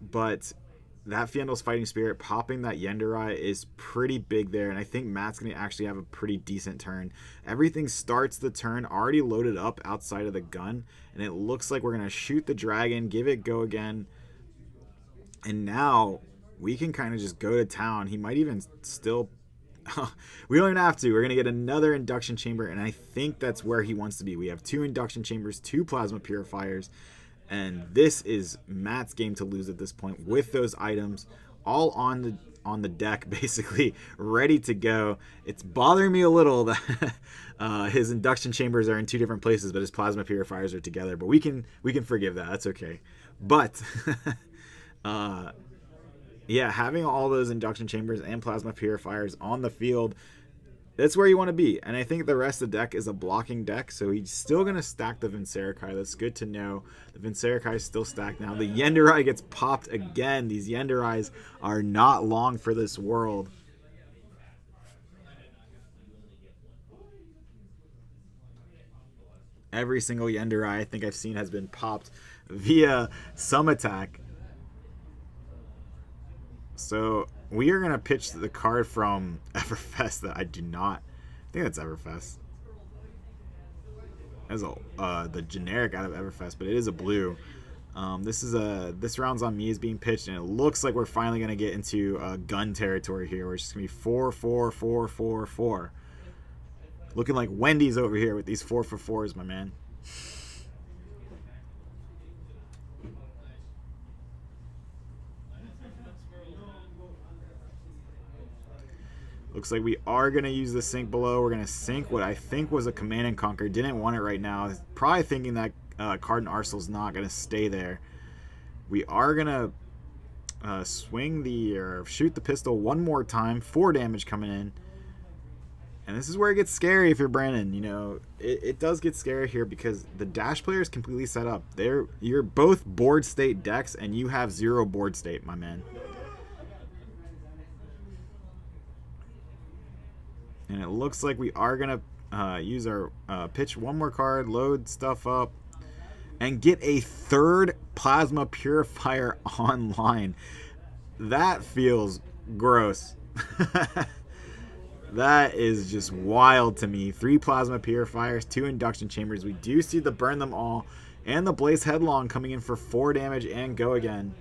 But that Fiendel's Fighting Spirit, popping that Yenderai is pretty big there, and I think Matt's going to actually have a pretty decent turn. Everything starts the turn already loaded up outside of the gun, and it looks like we're going to shoot the dragon, give it go again, and now we can kind of just go to town. He might even still... we don't even have to. We're going to get another induction chamber, and I think that's where he wants to be. We have 2 induction chambers, 2 plasma purifiers, And this is Matt's game to lose at this point with those items all on the deck, basically ready to go. It's bothering me a little that his induction chambers are in 2 different places, but his plasma purifiers are together. But we can forgive that. That's okay. But yeah, having all those induction chambers and plasma purifiers on the field, that's where you want to be. And I think the rest of the deck is a blocking deck, so he's still going to stack the Vincerakai. That's good to know. The Vincerakai is still stacked now. The Yenderai gets popped again. These Yenderais are not long for this world. Every single Yenderai I think I've seen has been popped via some attack. So we are going to pitch the card from Everfest that I do not... I think that's Everfest. As the generic out of Everfest, but it is a blue. This round's on me is being pitched, and it looks like we're finally going to get into gun territory here, where it's just going to be 4, 4, 4, 4, 4. Looking like Wendy's over here with these 4 for 4s, my man. Looks like we are going to use the sink below. We're going to sink what I think was a Command and Conquer. Didn't want it right now. Probably thinking that card and Arsenal's not going to stay there. We are going to shoot the pistol one more time. 4 damage coming in. And this is where it gets scary if you're Brandon. You know, it does get scary here because the Dash player is completely set up. You're both board state decks, and you have 0 board state, my man. And it looks like we are going to use our pitch one more card, load stuff up, and get a 3rd Plasma Purifier online. That feels gross. That is just wild to me. 3 Plasma Purifiers, 2 Induction Chambers. We do see the Burn Them All and the Blaze Headlong coming in for 4 damage and go again.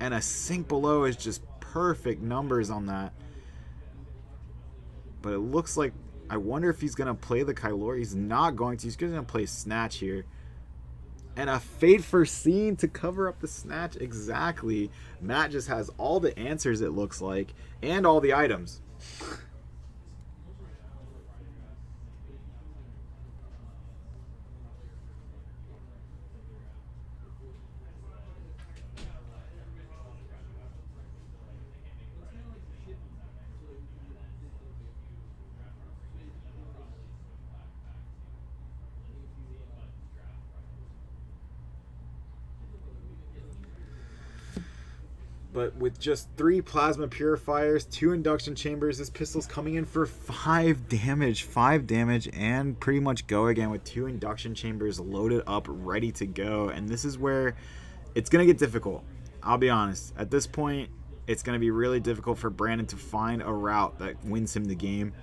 And a sink below is just perfect numbers on that. But it looks like, I wonder if he's going to play the Kylori. He's not going to. He's going to play Snatch here. And a Fate Foreseen to cover up the Snatch. Exactly. Matt just has all the answers, it looks like, and all the items. But with just 3 Plasma Purifiers, 2 Induction Chambers, this pistol's coming in for 5 damage. 5 damage and pretty much go again with 2 Induction Chambers loaded up, ready to go. And this is where it's going to get difficult. I'll be honest. At this point, it's going to be really difficult for Brandon to find a route that wins him the game.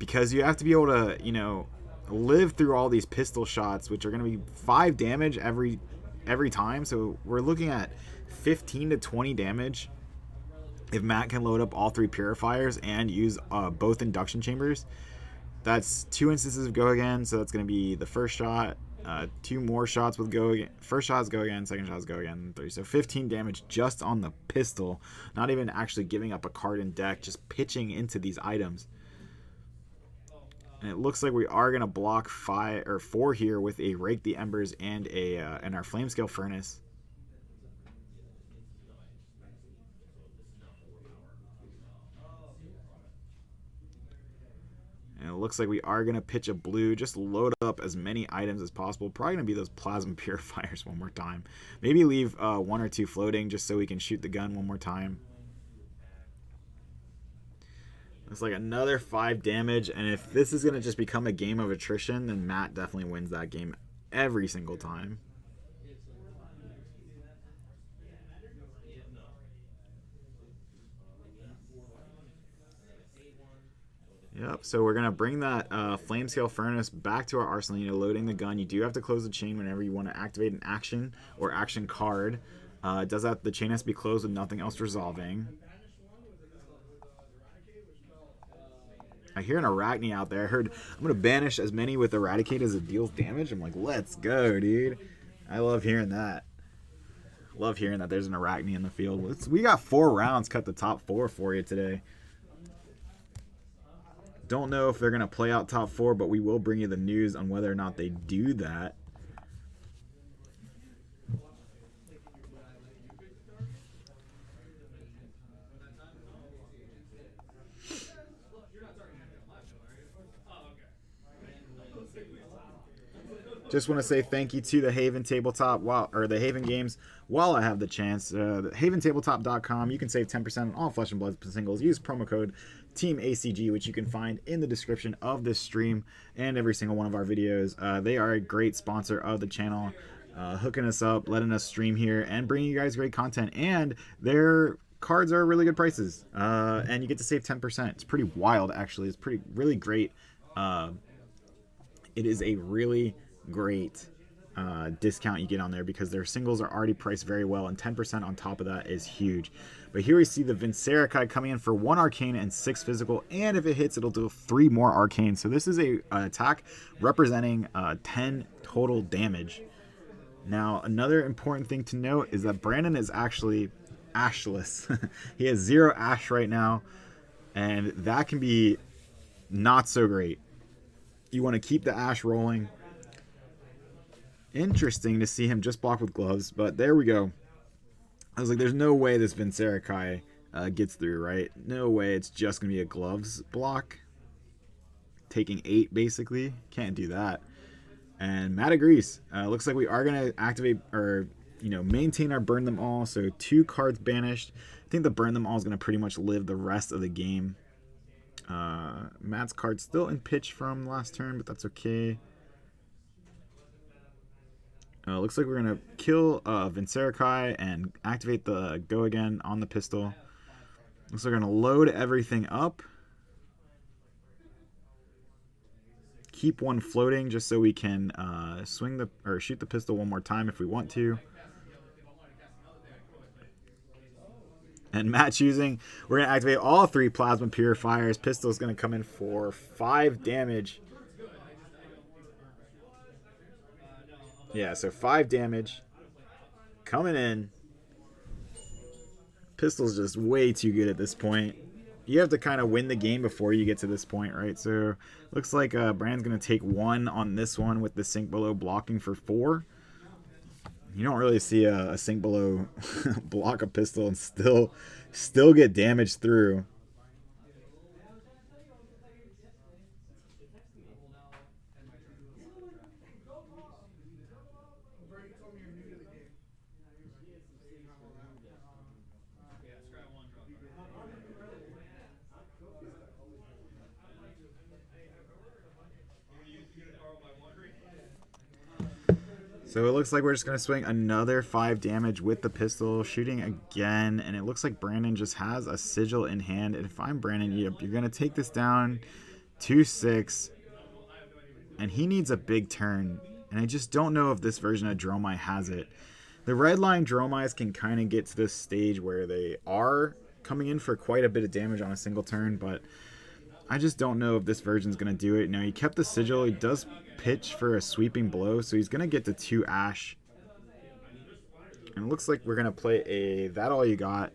Because you have to be able to, you know, live through all these pistol shots, which are going to be 5 damage every time. So we're looking at 15 to 20 damage if Matt can load up all 3 purifiers and use both induction chambers. That's 2 instances of go again, so that's going to be the first shot, 2 more shots with go again. First shots go again, second shots go again, 3. So 15 damage just on the pistol, not even actually giving up a card in deck, just pitching into these items. And it looks like we are going to block 5 or 4 here with a Rake the Embers and our Flamescale Furnace. And it looks like we are going to pitch a blue. Just load up as many items as possible. Probably going to be those Plasma Purifiers one more time. Maybe leave 1 or 2 floating just so we can shoot the gun one more time. It's like another 5 damage. And if this is going to just become a game of attrition, then Matt definitely wins that game every single time. Yep, so we're going to bring that Flamescale Furnace back to our arsenal. You know, loading the gun. You do have to close the chain whenever you want to activate an action or action card. It does that. The chain has to be closed with nothing else resolving. I hear an Arachne out there. I heard I'm going to banish as many with Eradicate as it deals damage. I'm like, let's go, dude. I love hearing that. Love hearing that there's an Arachne in the field. We got 4 rounds cut the top 4 for you today. Don't know if they're going to play out top 4, but we will bring you the news on whether or not they do that. Just want to say thank you to the Haven Tabletop, the Haven Games, while I have the chance. HavenTabletop.com. You can save 10% on all Flesh and Blood singles. Use promo code TEAMACG, which you can find in the description of this stream and every single one of our videos. They are a great sponsor of the channel, hooking us up, letting us stream here, and bringing you guys great content. And their cards are really good prices, and you get to save 10%. It's pretty wild, actually. It's really great. It is a really great discount you get on there because their singles are already priced very well, and 10% on top of that is huge. But here we see the Vincerikai coming in for 1 arcane and 6 physical, and if it hits, it'll do 3 more arcane. So this is an attack representing 10 total damage. Now, another important thing to note is that Brandon is actually ashless. He has 0 ash right now, and that can be not so great. You want to keep the ash rolling. Interesting to see him just block with gloves, but there we go. I was like, there's no way this Vincerikai gets through, right? No way it's just going to be a gloves block. Taking 8, basically. Can't do that. And Matt agrees. Looks like we are going to activate, or, maintain our Burn Them All. So 2 cards banished. I think the Burn Them All is going to pretty much live the rest of the game. Matt's card's still in pitch from last turn, but that's okay. Looks like we're going to kill Vincerikai and activate the Go Again on the pistol. Looks like we're going to load everything up. Keep 1 floating just so we can shoot the pistol 1 more time if we want to. And Matt choosing, we're going to activate all 3 Plasma Purifiers. Pistol is going to come in for 5 damage. Yeah, so 5 damage coming in. Pistol's just way too good at this point. You have to kind of win the game before you get to this point, right? So looks like Brand's going to take 1 on this one with the Sink Below blocking for 4. You don't really see a Sink Below block a pistol and still get damage through. So it looks like we're just going to swing another 5 damage with the pistol, shooting again, and it looks like Brandon just has a sigil in hand. And if I'm Brandon, you're going to take this down 2-6, and he needs a big turn, and I just don't know if this version of Dromai has it. The red line Dromais can kind of get to this stage where they are coming in for quite a bit of damage on a single turn, but I just don't know if this version's going to do it. Now, he kept the sigil. He does pitch for a sweeping blow, so he's going to get to 2 ash. And it looks like we're going to play a That All You Got.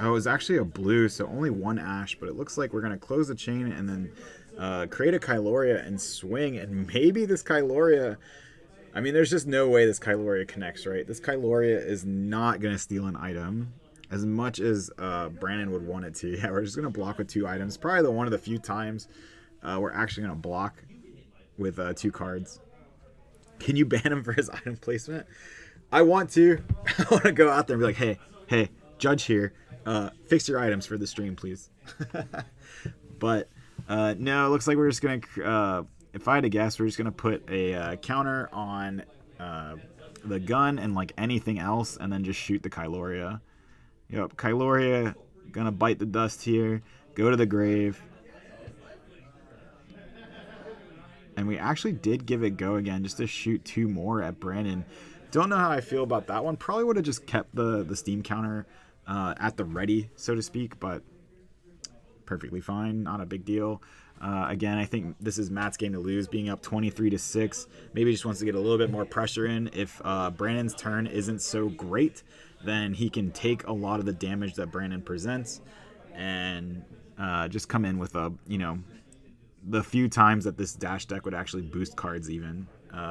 Oh, it was actually a blue, so only 1 ash, but it looks like we're going to close the chain and then create a Kyloria and swing. And maybe this Kyloria, I mean, there's just no way this Kyloria connects, right? This Kyloria is not going to steal an item. As much as Brandon would want it to. Yeah, we're just going to block with 2 items. Probably one of the few times we're actually going to block with 2 cards. Can you ban him for his item placement? I want to. I want to go out there and be like, hey, judge here. Fix your items for the stream, please. But no, it looks like we're just going to, if I had to guess, we're just going to put a counter on the gun and like anything else and then just shoot the Kyloria. Yep, Kyloria gonna bite the dust here, go to the grave. And we actually did give it Go Again just to shoot 2 more at Brandon. Don't know how I feel about that one. Probably would have just kept the steam counter at the ready, so to speak, but perfectly fine, not a big deal. Again, I think this is Matt's game to lose, being up 23-6. Maybe he just wants to get a little bit more pressure in. If Brandon's turn isn't so great, then he can take a lot of the damage that Brandon presents and just come in with the few times that this dash deck would actually boost cards even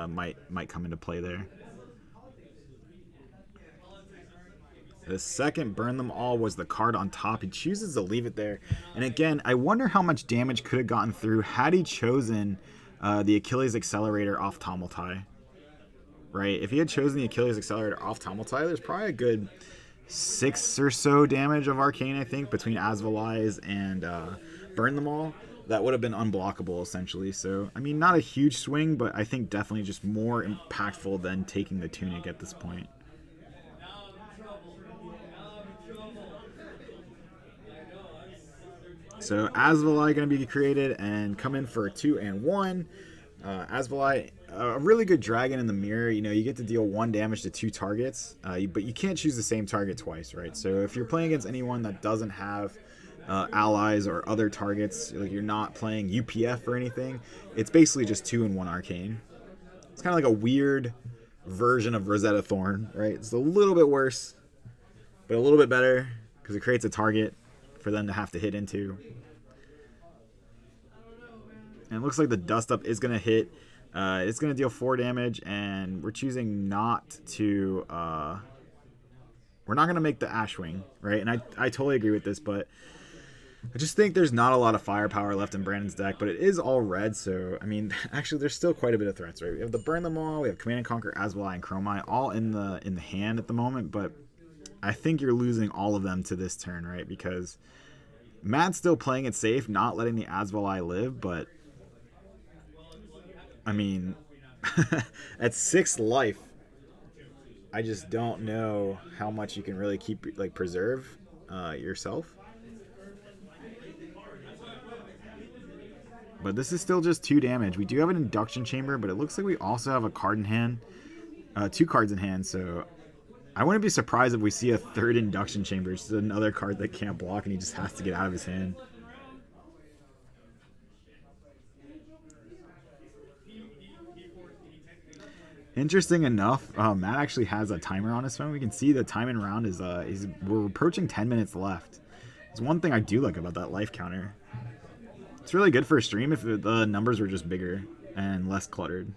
might come into play there. The second Burn Them All was the card on top. He chooses to leave it there. And again, I wonder how much damage could have gotten through had he chosen the Achilles Accelerator off Tomultai. Right? If he had chosen the Achilles Accelerator off Tomultai, there's probably a good 6 or so damage of Arcane, I think, between Asvalize and Burn Them All. That would have been unblockable, essentially. So, I mean, not a huge swing, but I think definitely just more impactful than taking the Tunic at this point. So Asvali going to be created and come in for a 2 and 1. Asvali, a really good dragon in the mirror. You know, you get to deal 1 damage to 2 targets, but you can't choose the same target twice, right? So if you're playing against anyone that doesn't have allies or other targets, like you're not playing UPF or anything, it's basically just 2 and 1 arcane. It's kind of like a weird version of Rosetta Thorn, right? It's a little bit worse, but a little bit better because it creates a target for them to have to hit into. And it looks like the Dust Up is going to hit. It's going to deal 4 damage, and we're choosing not to... we're not going to make the Ashwing, right? And I totally agree with this, but I just think there's not a lot of firepower left in Brandon's deck, but it is all red, so, I mean, actually, there's still quite a bit of threats, right? We have the Burn Them All, we have Command and Conquer, Asvali, and Chromai, all in the hand at the moment, but I think you're losing all of them to this turn, right? Because Matt's still playing it safe, not letting the Asvali live, but I mean, at 6 life, I just don't know how much you can really keep, like, preserve yourself. But this is still just 2 damage. We do have an Induction Chamber, but it looks like we also have a card in hand, 2 cards in hand, so I wouldn't be surprised if we see a 3rd Induction Chamber. It's another card that can't block and he just has to get out of his hand. Interesting enough, Matt actually has a timer on his phone. We can see the time in round is we're approaching 10 minutes left. It's one thing I do like about that life counter. It's really good for a stream if the numbers were just bigger and less cluttered.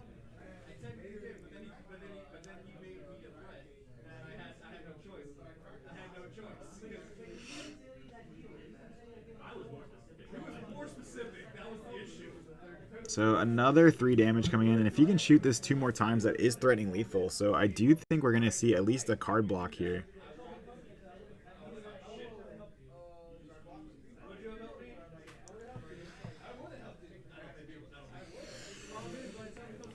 So another 3 damage coming in, and if he can shoot this 2 more times, that is threatening lethal. So I do think we're going to see at least a card block here.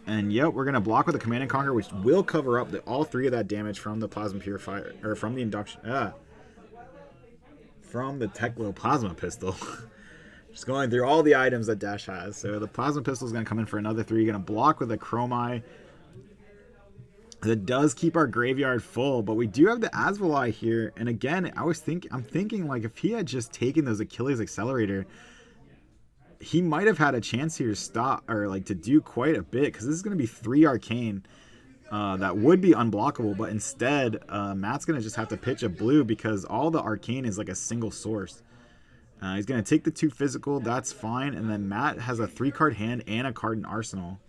And yep, we're going to block with a Command and Conquer, which will cover up all 3 of that damage from the Plasma Purifier, or from the Induction, from the Teklo Plasma Pistol. Just going through all the items that Dash has. So the Plasma Pistol is going to come in for another 3. Going to block with a Chromai. That does keep our graveyard full, but we do have the Asvali here. And again, I'm thinking like if he had just taken those Achilles Accelerator, he might have had a chance here to stop or like to do quite a bit, because this is going to be 3 Arcane that would be unblockable. But instead, Matt's going to just have to pitch a blue because all the Arcane is like a single source. He's going to take the 2 physical. That's fine. And then Matt has a 3-card hand and a card in Arsenal.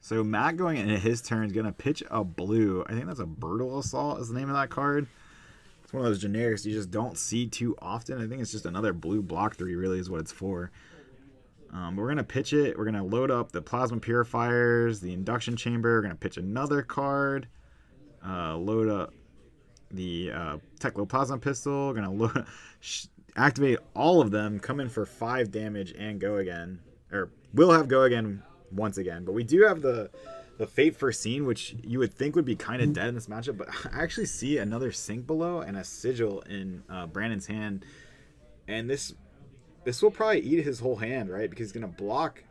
So Matt going into his turn is going to pitch a blue. I think that's a Brutal Assault is the name of that card. It's one of those generics you just don't see too often. I think it's just another blue block 3 really is what it's for. But we're going to pitch it. We're going to load up the Plasma Purifiers, the Induction Chamber. We're going to pitch another card. Load up the Teklo Plasma Pistol. We're going to activate all of them, come in for 5 damage, and go again. Or we'll have go again once again. But we do have the Fate Foreseen, which you would think would be kind of dead in this matchup, but I actually see another Sink Below and a Sigil in Brandon's hand, and this This will probably eat his whole hand, right? Because he's going to block.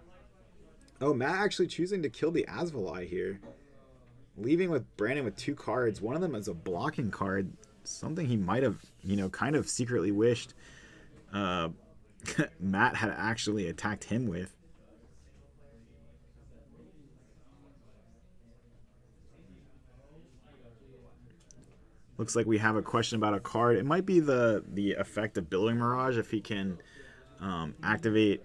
Oh, Matt actually choosing to kill the Asvalai here. Leaving with Brandon with 2 cards. One of them is a blocking card. Something he might have, kind of secretly wished Matt had actually attacked him with. Looks like we have a question about a card. It might be the effect of Billowing Mirage if he can activate,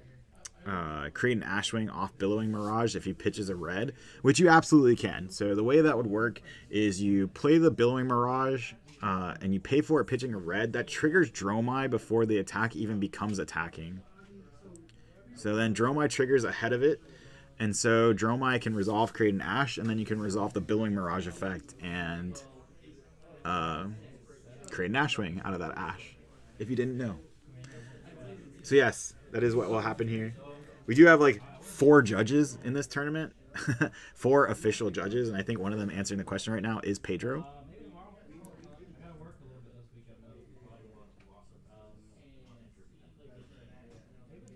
create an Ashwing off Billowing Mirage if he pitches a red, which you absolutely can. So the way that would work is you play the Billowing Mirage and you pay for it pitching a red. That triggers Dromai before the attack even becomes attacking. So then Dromai triggers ahead of it. And so Dromai can resolve, create an Ash, and then you can resolve the Billowing Mirage effect and create an Ashwing out of that Ash, if you didn't know. So yes, that is what will happen here. We do have like 4 judges in this tournament, 4 official judges, and I think one of them answering the question right now is Pedro.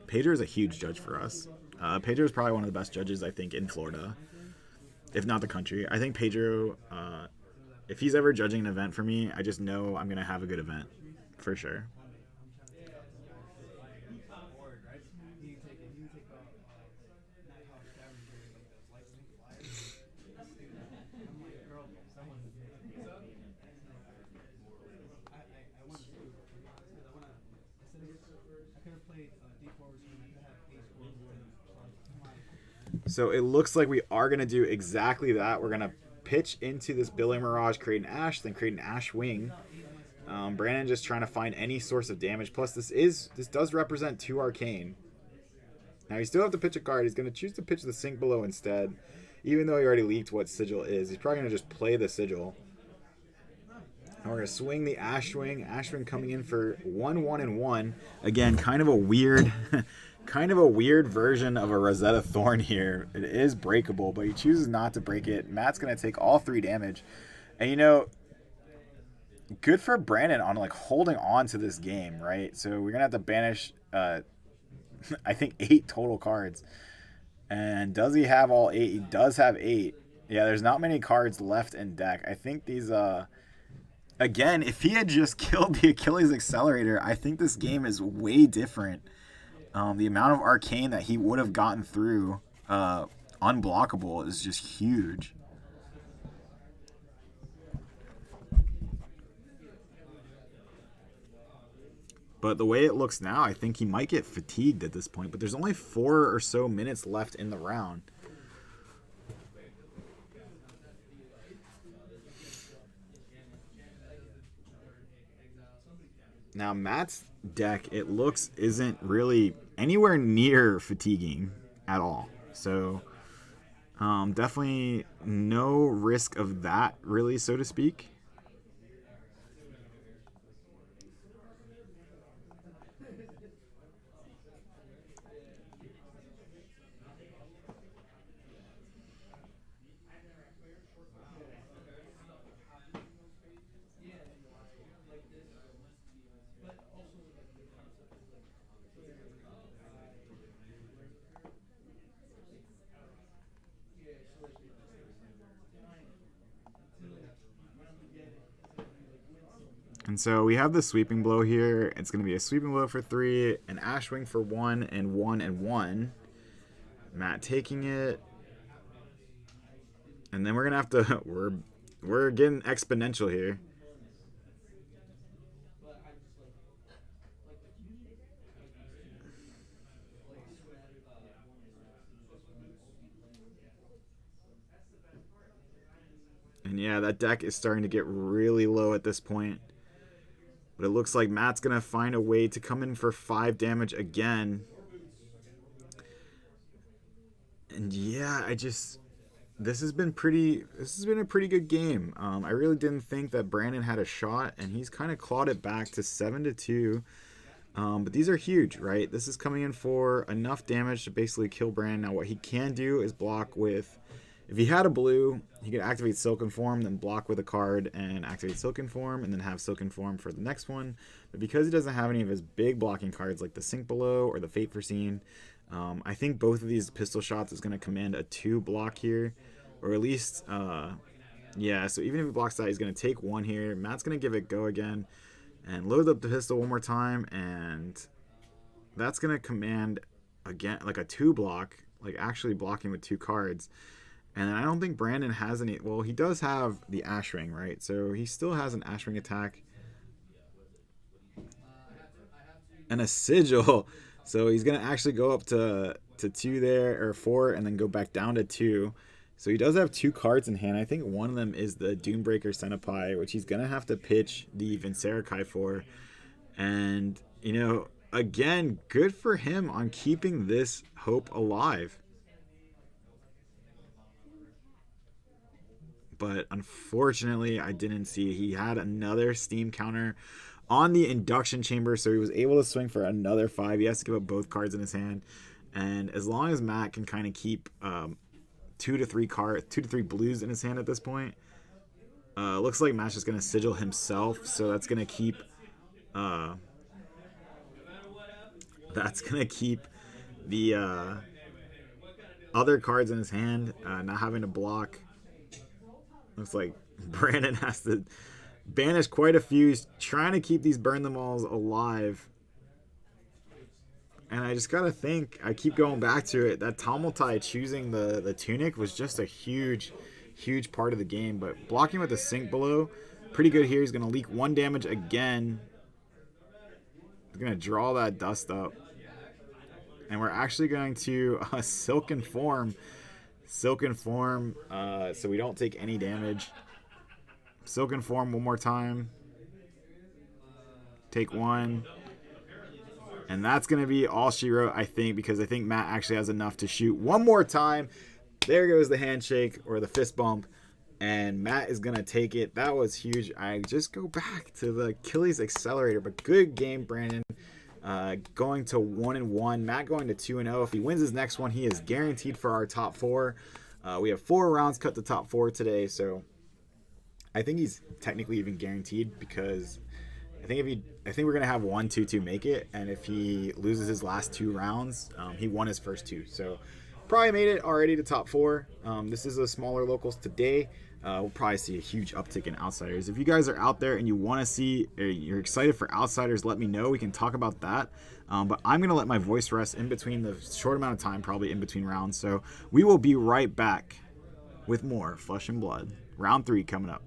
Pedro is a huge judge for us. Pedro is probably one of the best judges, I think, in Florida, if not the country. I think Pedro, if he's ever judging an event for me, I just know I'm going to have a good event, for sure. So it looks like we are going to do exactly that. We're going to pitch into this Billowing Mirage, create an Ash, then create an Ash Wing. Brandon just trying to find any source of damage. Plus, this does represent 2 Arcane. Now, you still have to pitch a card. He's going to choose to pitch the Sink Below instead. Even though he already leaked what Sigil is. He's probably going to just play the Sigil. And we're going to swing the Ash Wing. Ash Wing coming in for 1/1 and 1. Again, kind of a weird... kind of a weird version of a Rosetta Thorn here. It is breakable, but he chooses not to break it. Matt's going to take all 3 damage. And, good for Brandon on, like, holding on to this game, right? So we're going to have to banish, I think, 8 total cards. And does he have all 8? He does have 8. Yeah, there's not many cards left in deck. I think these, again, if he had just killed the Achilles Accelerator, I think this game is way different. The amount of Arcane that he would have gotten through unblockable is just huge. But the way it looks now, I think he might get fatigued at this point. But there's only 4 or so minutes left in the round. Now, Matt's deck, it looks, isn't really anywhere near fatiguing at all. So, definitely no risk of that, really, so to speak. And so we have the Sweeping Blow here. It's going to be a Sweeping Blow for 3, an Ashwing for 1, and 1 and 1. Matt taking it. And then we're going to have to... We're getting exponential here. And yeah, that deck is starting to get really low at this point. But it looks like Matt's going to find a way to come in for 5 damage again. And yeah, this has been a pretty good game. I really didn't think that Brandon had a shot, and he's kind of clawed it back to 7-2. But these are huge, right? This is coming in for enough damage to basically kill Brandon. Now what he can do is block with If he had a blue, he could activate Silken Form, then block with a card and activate Silken Form, and then have Silken Form for the next one. But because he doesn't have any of his big blocking cards like the Sink Below or the Fate Foreseen, I think both of these pistol shots is going to command a 2 block here. Or at least, yeah, so even if he blocks that, he's going to take 1 here. Matt's going to give it go again and load up the pistol one more time. And that's going to command, again, like a 2 block, like actually blocking with 2 cards. And then I don't think Brandon has any... Well, he does have the Ash Ring, right? So he still has an Ash Ring attack. And a Sigil. So he's going to actually go up to 2 there, or 4, and then go back down to 2. So he does have 2 cards in hand. I think one of them is the Doombreaker Cenopai, which he's going to have to pitch the Vincerakai for. And, you know, again, good for him on keeping this hope alive. But unfortunately, I didn't see. He had another Steam counter on the induction chamber, so he was able to swing for another 5. He has to give up both cards in his hand. And as long as Matt can kind of keep 2 to 3 blues in his hand at this point, looks like Matt's just going to sigil himself. So that's going to keep the other cards in his hand, not having to block. Looks like Brandon has to banish quite a few. He's trying to keep these Burn Them Alls alive. And I just got to think, I keep going back to it, that Tamultai choosing the Tunic was just a huge, huge part of the game. But blocking with the Sink Below, pretty good here. He's going to leak 1 damage again. He's going to draw that dust up. And we're actually going to Silken Form. Silken Form, so we don't take any damage. Silken Form one more time. Take 1. And that's going to be all she wrote, I think, because I think Matt actually has enough to shoot 1 more time. There goes the handshake or the fist bump. And Matt is going to take it. That was huge. I just go back to the Achilles Accelerator. But good game, Brandon. Going to 1-1. Matt going to 2-0. If he wins his next one, he is guaranteed for our top 4. We have 4 rounds cut to top 4 today, so I think he's technically even guaranteed, because I think we're gonna have 1-2-2 make it, and if he loses his last 2 rounds, he won his first 2. So probably made it already to top 4. This is a smaller locals today. We'll probably see a huge uptick in outsiders. If you guys are out there and you want to see, or you're excited for outsiders, let me know. We can talk about that. But I'm going to let my voice rest in between the short amount of time, probably in between rounds. So we will be right back with more Flesh and Blood. Round 3 coming up.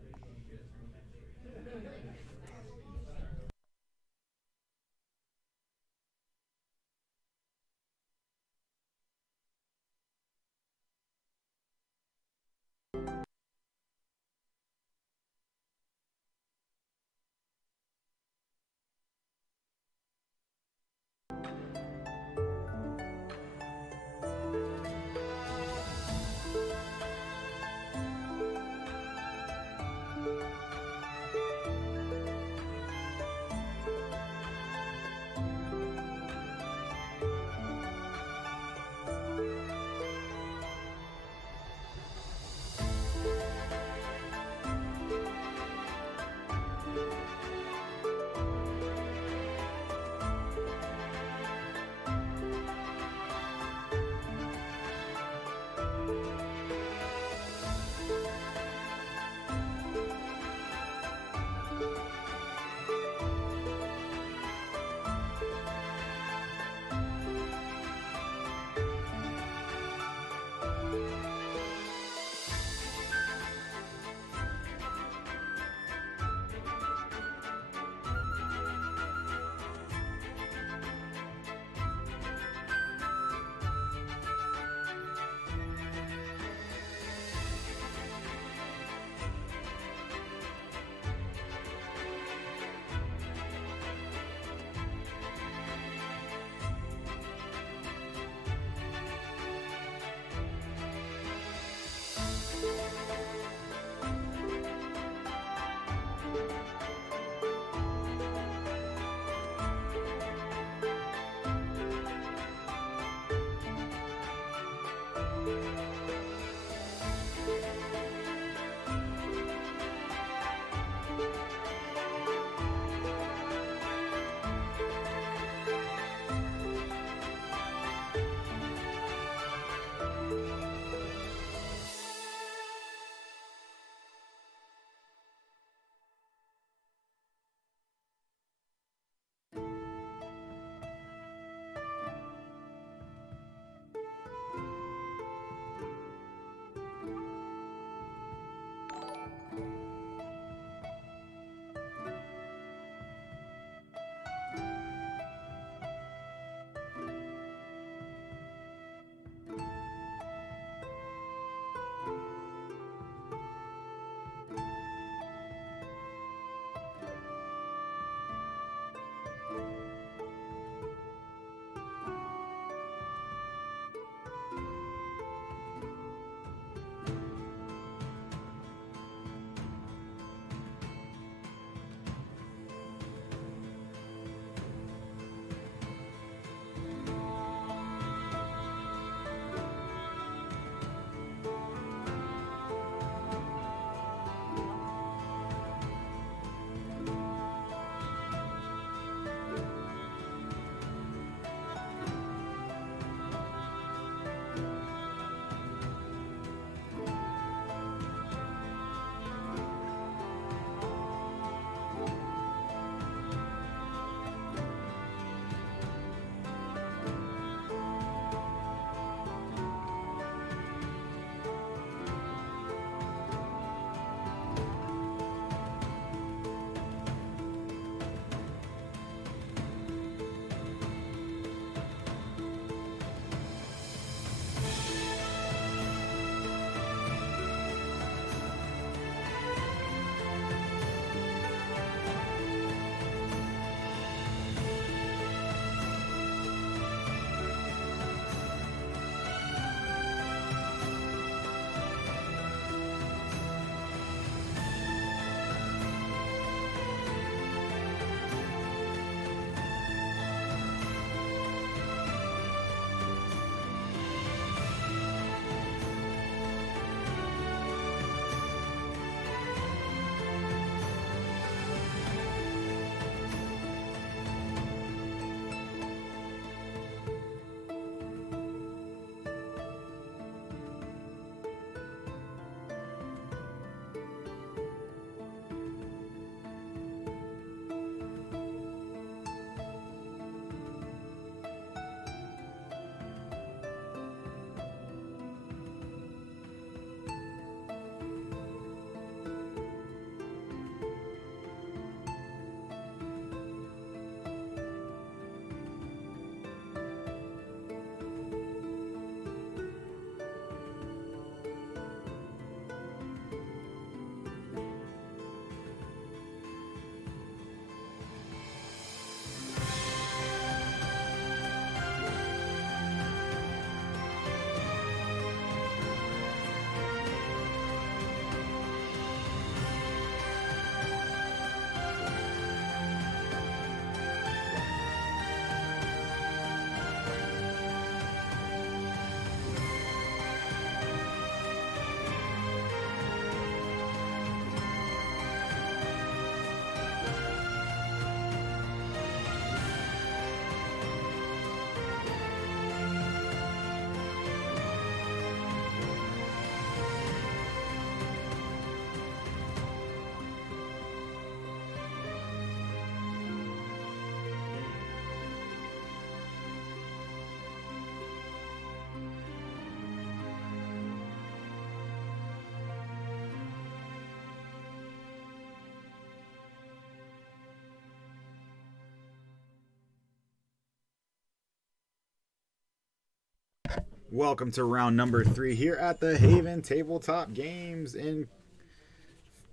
Welcome to round number 3 here at the Haven Tabletop Games in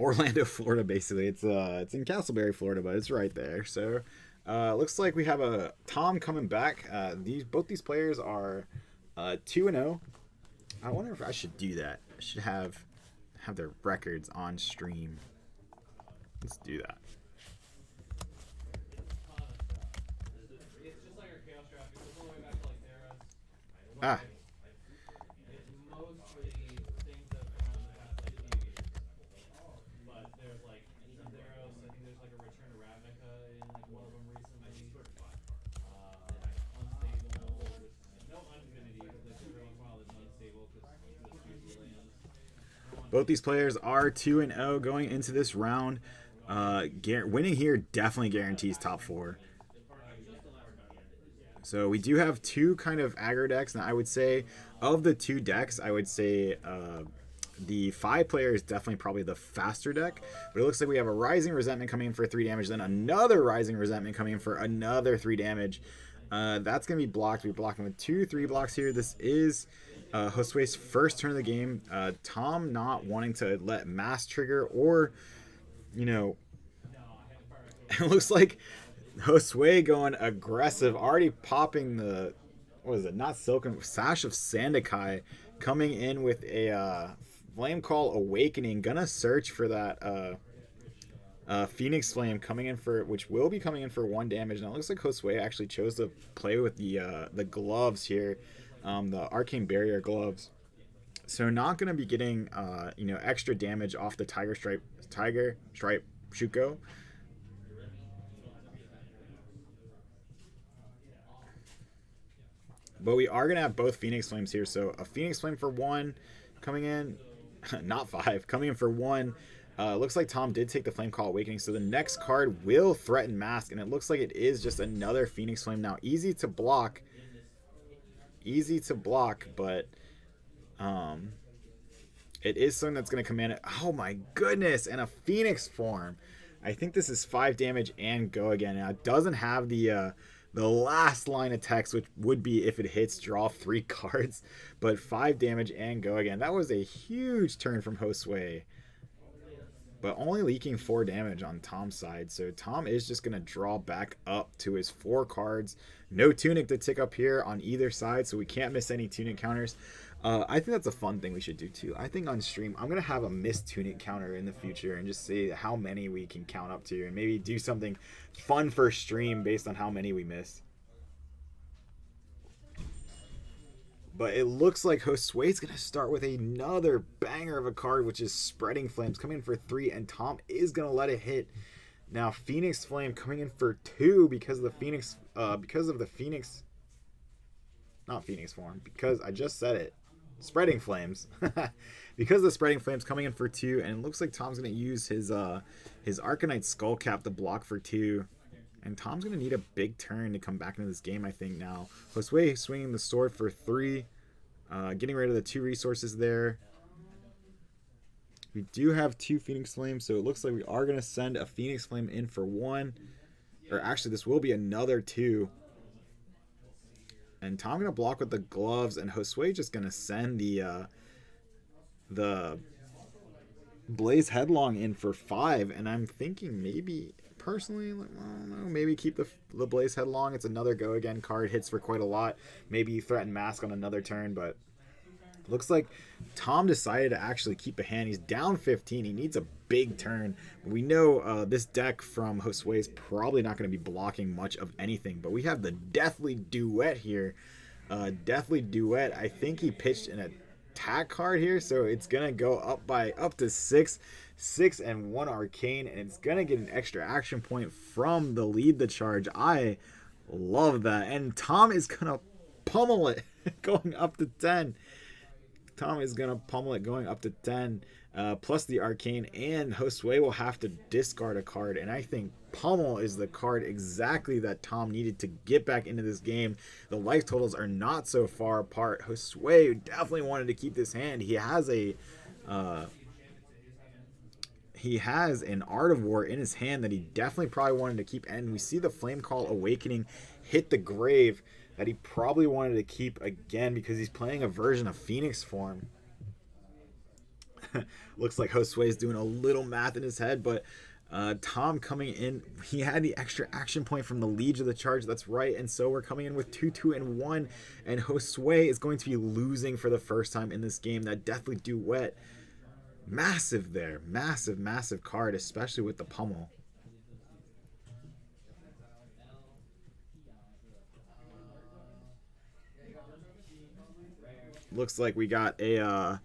Orlando, Florida. Basically, it's in Castleberry, Florida, but it's right there. So, looks like we have a Tom coming back. Both these players are 2-0. I wonder if I should do that. I should have their records on stream. Let's do that. Ah. Both these players are 2-0 going into this round. Winning here definitely guarantees top 4. So we do have 2 kind of aggro decks. Now I would say of the 2 decks, I would say the 5 player is definitely probably the faster deck. But it looks like we have a Rising Resentment coming in for 3 damage, then another Rising Resentment coming in for another 3 damage. That's going to be blocked. We're blocking with 2-3 blocks here. This is Josue's first turn of the game. Tom not wanting to let mass trigger or, it looks like Josue going aggressive, already popping the, what is it, not Silken, Sash of Sandakai, coming in with a Flame Call Awakening, gonna search for that Phoenix Flame coming in for, which will be coming in for 1 damage. Now it looks like Josue actually chose to play with the gloves here, the Arcane Barrier gloves. So not gonna be getting extra damage off the Tiger Stripe Shuko. But we are going to have both Phoenix Flames here. So a Phoenix Flame for 1 coming in. Not 5. Coming in for 1. Looks like Tom did take the Flame Call Awakening. So the next card will threaten Mask. And it looks like it is just another Phoenix Flame. Now, easy to block. But it is something that's going to command it. Oh my goodness. And a Phoenix form. I think this is 5 damage and go again. Now, it doesn't have the last line of text, which would be if it hits, draw 3 cards, but 5 damage and go again. That was a huge turn from Josue, but only leaking 4 damage on Tom's side. So Tom is just going to draw back up to his 4 cards. No Tunic to tick up here on either side, so we can't miss any Tunic counters. I think that's a fun thing we should do too. I think on stream, I'm going to have a missed Tunic counter in the future and just see how many we can count up to and maybe do something fun for stream based on how many we miss. But it looks like Josue's going to start with another banger of a card, which is Spreading Flames, coming in for 3, and Tom is going to let it hit. Now, Phoenix Flame coming in for 2 because of the Phoenix, not Phoenix form, because I just said it. Spreading Flames. Because the Spreading Flames coming in for 2, and it looks like Tom's going to use his Arcanite Skullcap to block for 2. And Tom's going to need a big turn to come back into this game, I think, now. Josue swinging the sword for 3. Getting rid of the 2 resources there. We do have 2 Phoenix Flames, so it looks like we are going to send a Phoenix Flame in for 1. Or actually, this will be another 2. And Tom going to block with the gloves, and Josue just going to send the Blaze Headlong in for 5. And I'm thinking maybe, personally, I don't know, maybe keep the Blaze Headlong. It's another go again card, hits for quite a lot. Maybe threaten Mask on another turn, but looks like Tom decided to actually keep a hand. He's down 15. He needs a big turn. We know this deck from Josue is probably not going to be blocking much of anything, but we have the Deathly Duet here. Deathly Duet, I think he pitched an attack card here, so it's going to go up to 6 and 1 Arcane, and it's going to get an extra action point from the Lead the Charge. I love that. And Tom is going to pummel it going up to 10. Tom is going to pummel it going up to 10, plus the Arcane, and Josue will have to discard a card, and I think Pummel is the card exactly that Tom needed to get back into this game. The life totals are not so far apart. Josue definitely wanted to keep this hand. He has an Art of War in his hand that he definitely probably wanted to keep, and we see the Flame Call Awakening hit the grave. that he probably wanted to keep again because he's playing a version of Phoenix form. Looks like Josue's doing a little math in his head, but Tom coming in, he had the extra action point from the Liege of the Charge. That's right, and so we're coming in with 2, 2, and 1, and Josue is going to be losing for the first time in this game. That Deathly Duet, massive there, massive card, especially with the pummel. Looks like we got a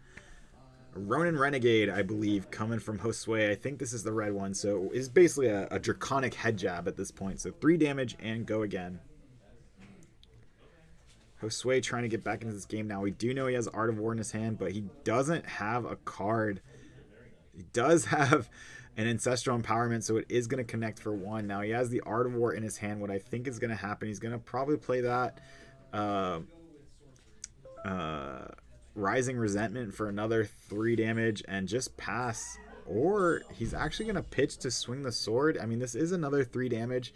Ronin Renegade, I believe, coming from Josue. I think this is the red one, so it's basically a draconic head jab at this point. So 3 damage and go again. Josue trying to get back into this game now. We do know he has Art of War in his hand, but he doesn't have a card. He does have an Ancestral Empowerment, so it is going to connect for 1. Now he has the Art of War in his hand. What I think is going to happen, he's going to probably play that Rising Resentment for another 3 damage and just pass. Or he's actually going to pitch to swing the sword. I mean, this is another 3 damage.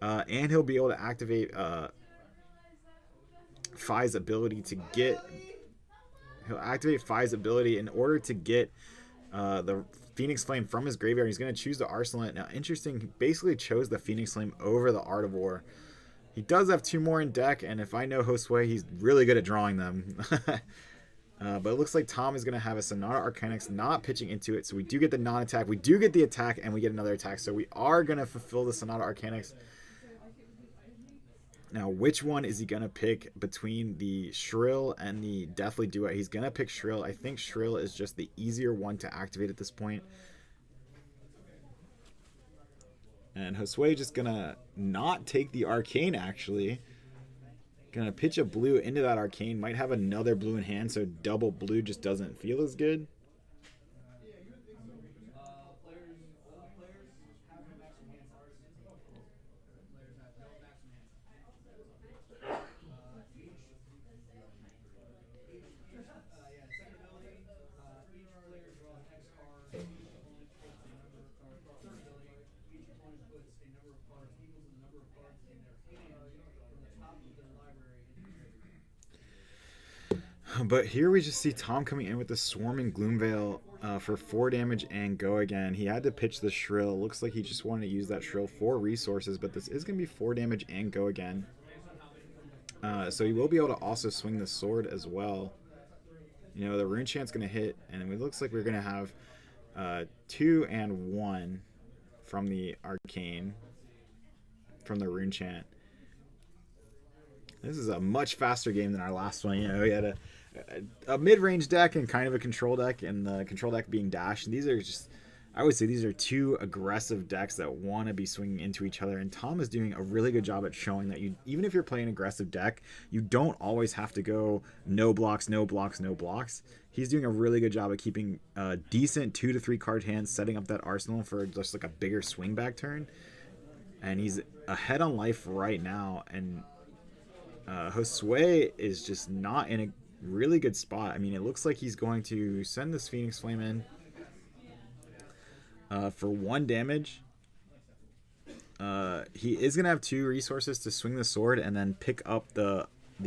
And he'll be able to activate Phi's ability to get... He'll activate Phi's ability in order to get the Phoenix Flame from his graveyard. He's going to choose the Arsenal. Now, interesting, he basically chose the Phoenix Flame over the Art of War. He does have 2 more in deck, and if I know Josue, he's really good at drawing them. But it looks like Tom is going to have a Sonata Arcanix not pitching into it. So we do get the non-attack. We do get the attack, and we get another attack. So we are going to fulfill the Sonata Arcanix. Now, which one is he going to pick between the Shrill and the Deathly Duet? He's going to pick Shrill. I think Shrill is just the easier one to activate at this point. And Josue just going to not take the Arcane, actually. Going to pitch a blue into that Arcane. Might have another blue in hand, so double blue just doesn't feel as good. But here we just see Tom coming in with the Swarming Gloomveil for 4 damage and go again. He had to pitch the Shrill. Looks like he just wanted to use that Shrill for resources, but this is going to be 4 damage and go again. So he will be able to also swing the sword as well. You know, the Rune Chant's going to hit, and it looks like we're going to have 2 and 1 from the Arcane, from the Rune Chant. This is a much faster game than our last one. You know, we had a mid-range deck and kind of a control deck, and the control deck being Dash. And these are just, I would say these are 2 aggressive decks that want to be swinging into each other. And Tom is doing a really good job at showing that you, even if you're playing an aggressive deck, you don't always have to go no blocks, no blocks, no blocks. He's doing a really good job at keeping decent 2 to 3 card hands, setting up that arsenal for just like a bigger swing back turn. And he's ahead on life right now. And Josue is just not in a really good spot. I mean, it looks like he's going to send this Phoenix Flame in for 1 damage. He is going to have 2 resources to swing the sword and then pick up the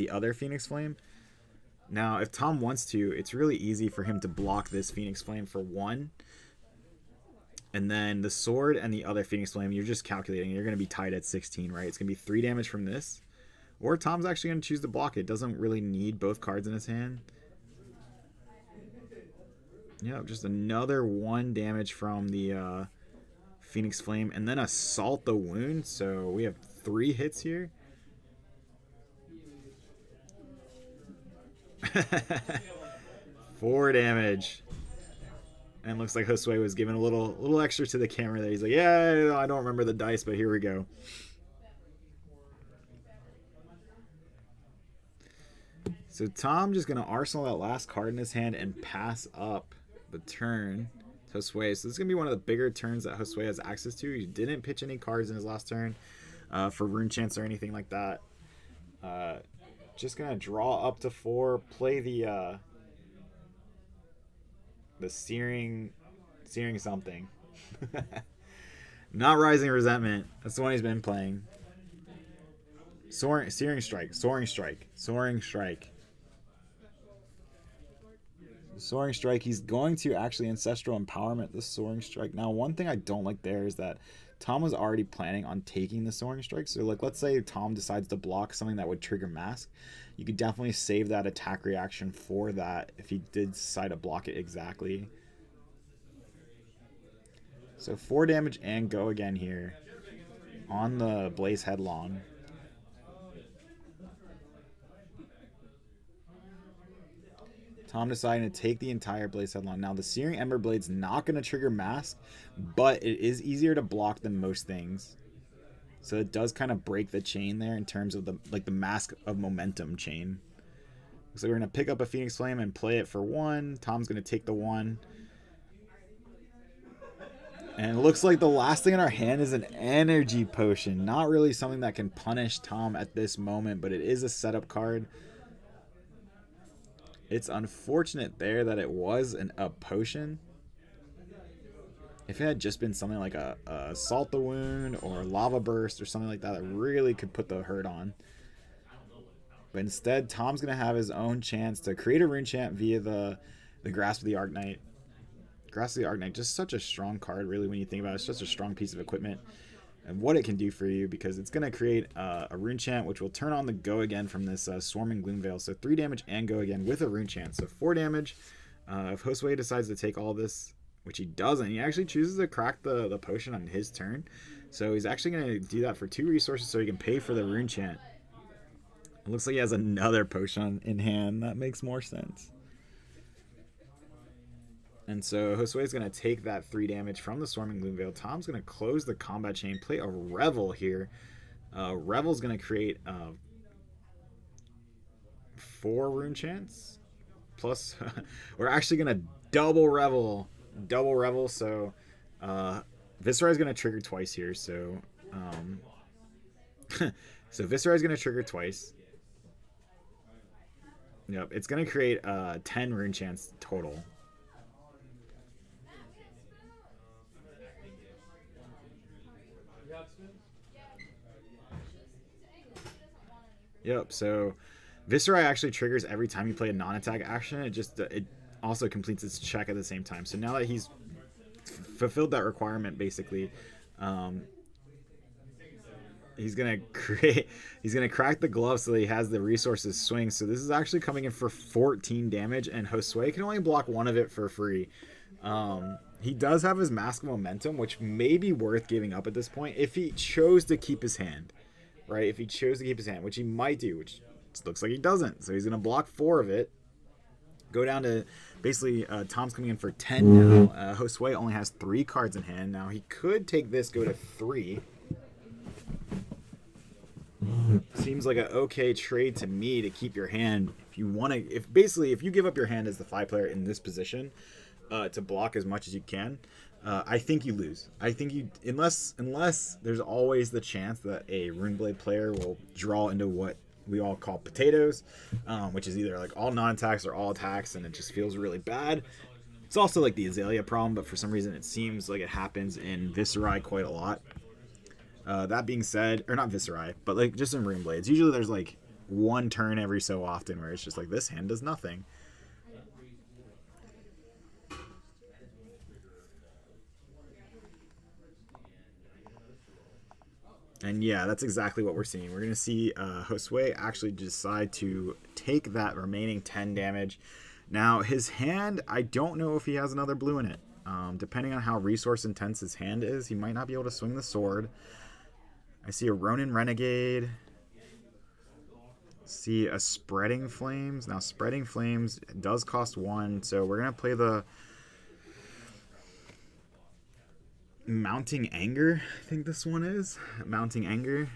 other Phoenix Flame. Now, if Tom wants to, it's really easy for him to block this Phoenix Flame for 1. And then the sword and the other Phoenix Flame, you're just calculating. You're going to be tied at 16, right? It's going to be 3 damage from this. Or Tom's actually going to choose to block it. Doesn't really need both cards in his hand. Yeah, just another 1 damage from the Phoenix Flame. And then Assault the Wound. So we have 3 hits here. 4 damage. And looks like Josue was giving a little extra to the camera there. He's like, yeah, I don't remember the dice, but here we go. So Tom just going to arsenal that last card in his hand and pass up the turn to Josue. So this is going to be one of the bigger turns that Josue has access to. He didn't pitch any cards in his last turn for Rune Chants or anything like that. Just going to draw up to 4, play the Searing something. Not Rising Resentment. That's the one he's been playing. Searing Strike. Soaring Strike. Soaring Strike. Soaring Strike. He's going to actually Ancestral Empowerment the Soaring Strike. Now, one thing I don't like there is that Tom was already planning on taking the Soaring Strike. So, like, let's say Tom decides to block something that would trigger Mask. You could definitely save that attack reaction for that if he did decide to block it exactly. So 4 damage and go again here on the Blaze Headlong. Tom deciding to take the entire Blaze Headlong. Now the Searing Ember Blade's not going to trigger Mask, but it is easier to block than most things. So it does kind of break the chain there in terms of the Mask of Momentum chain. So we're going to pick up a Phoenix Flame and play it for 1. Tom's going to take the 1. And it looks like the last thing in our hand is an Energy Potion. Not really something that can punish Tom at this moment, but it is a setup card. It's unfortunate there that it was a potion. If it had just been something like a Salt the Wound or Lava Burst or something like that, that really could put the hurt on. But instead, Tom's going to have his own chance to create a Rune Chant via the Grasp of the Arknight. Grasp of the Arknight, just such a strong card, really, when you think about it. It's such a strong piece of equipment and what it can do for you, because it's going to create a Rune Chant, which will turn on the Go Again from this Swarming Gloomveil. So 3 damage and Go Again with a Rune Chant. So 4 damage. If Josue decides to take all this, which he doesn't, he actually chooses to crack the potion on his turn. So he's actually going to do that for 2 resources so he can pay for the Rune Chant. It looks like he has another potion in hand. That makes more sense. And so Josue is going to take that 3 damage from the Swarming Gloomveil. Tom's going to close the combat chain, play a Revel here. Revel's going to create 4 Rune Chants. Plus, we're actually going to double Revel. So Viscera is going to trigger twice here. So, so Viscera is going to trigger twice. Yep, it's going to create 10 Rune Chants total. Yep, so Viscera actually triggers every time you play a non-attack action. It also completes its check at the same time. So now that he's fulfilled that requirement, basically, he's gonna crack the glove so that he has the resources swing. So this is actually coming in for 14 damage, and Josue can only block 1 of it for free. He does have his Mask of Momentum, which may be worth giving up at this point if he chose to keep his hand. Right, if he chose to keep his hand, which he might do, which looks like he doesn't. So he's going to block 4 of it. Go down to, basically, Tom's coming in for 10 now. Josue only has 3 cards in hand. Now, he could take this, go to 3. Seems like an okay trade to me to keep your hand. If you want to, if you give up your hand as the 5 player in this position to block as much as you can, I think you lose. I think you, unless there's always the chance that a Runeblade player will draw into what we all call potatoes, which is either like all non-attacks or all attacks, and it just feels really bad. It's also like the Azalea problem, but for some reason it seems like it happens in Viscerai quite a lot. That being said, or not Viscerai, but like just in Runeblades, usually there's like 1 turn every so often where it's just like this hand does nothing. And yeah, that's exactly what we're seeing. We're going to see Josue actually decide to take that remaining 10 damage. Now, his hand, I don't know if he has another blue in it. Depending on how resource intense his hand is, he might not be able to swing the sword. I see a Ronin Renegade. See a Spreading Flames. Now, Spreading Flames does cost 1, so we're going to play the Mounting Anger, I think this one is. Mounting Anger.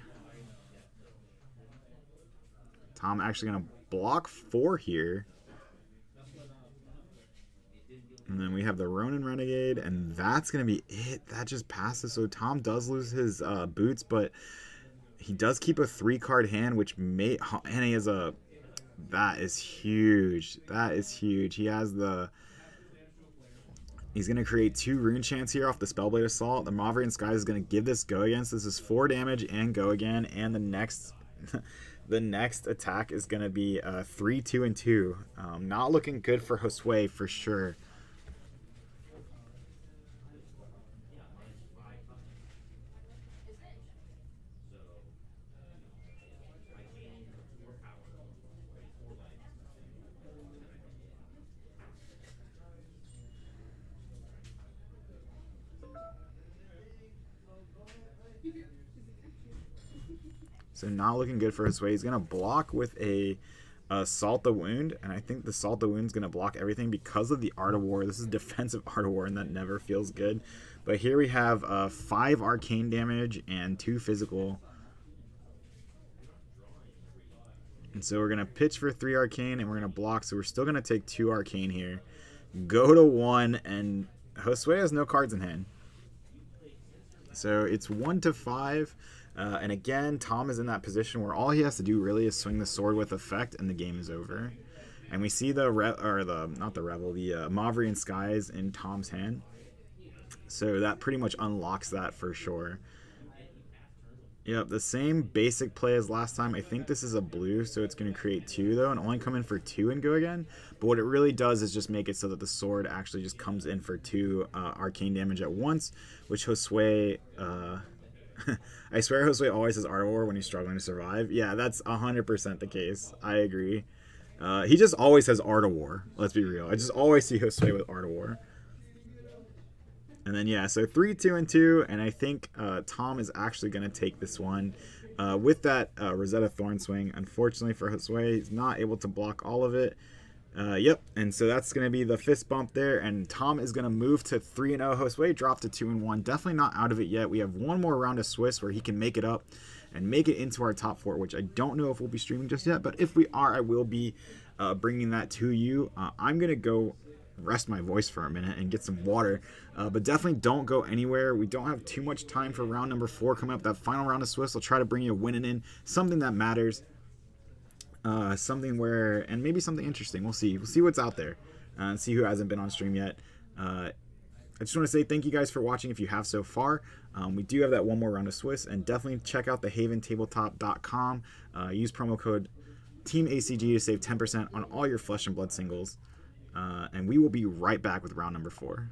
Tom actually going to block 4 here. And then we have the Ronin Renegade, and that's going to be it. That just passes. So Tom does lose his boots, but he does keep a 3-card hand, which may... And he has a... That is huge. That is huge. He has the... He's going to create 2 Rune Chants here off the Spellblade Assault. The Mauvrian Skies is going to give this Go Again. So this is 4 damage and Go Again. And the next The next attack is going to be 3, 2, and 2. Not looking good for Josue for sure. So not looking good for Josue. He's going to block with a Salt the Wound, and I think the Salt the Wound is going to block everything because of the Art of War. This is defensive Art of War, and that never feels good. But here we have 5 arcane damage and 2 physical. And so we're going to pitch for 3 arcane, and we're going to block. So we're still going to take 2 arcane here. Go to 1, and Josue has no cards in hand. So it's 1 to 5. And again, Tom is in that position where all he has to do really is swing the sword with effect, and the game is over. And we see the Mavrian Skies in Tom's hand. So that pretty much unlocks that for sure. Yep, the same basic play as last time. I think this is a blue, so it's going to create 2 though, and only come in for 2 and go again. But what it really does is just make it so that the sword actually just comes in for 2 arcane damage at once, which Josue... I swear Josue always has Art of War when he's struggling to survive. Yeah, that's 100% the case. I agree. He just always has Art of War. Let's be real. I just always see Josue with Art of War. And then, yeah, so 3, 2, and 2. And I think Tom is actually going to take this one with that Rosetta Thorn Swing. Unfortunately for Josue, he's not able to block all of it. Yep, and so that's going to be the fist bump there, and Tom is going to move to 3-0. Josue dropped to 2-1. Definitely not out of it yet. We have one more round of Swiss where he can make it up and make it into our top 4, which I don't know if we'll be streaming just yet, but if we are, I will be bringing that to you. I'm going to go rest my voice for a minute and get some water, but definitely don't go anywhere. We don't have too much time for round number 4 coming up. That final round of Swiss, I'll try to bring you a winning in, something that matters. Something where, and maybe something interesting. We'll see what's out there and see who hasn't been on stream yet. I just want to say thank you guys for watching if you have so far. We do have that one more round of Swiss, and definitely check out thehaventabletop.com. Use promo code TEAMACG to save 10% on all your Flesh and Blood singles. And we will be right back with round number 4.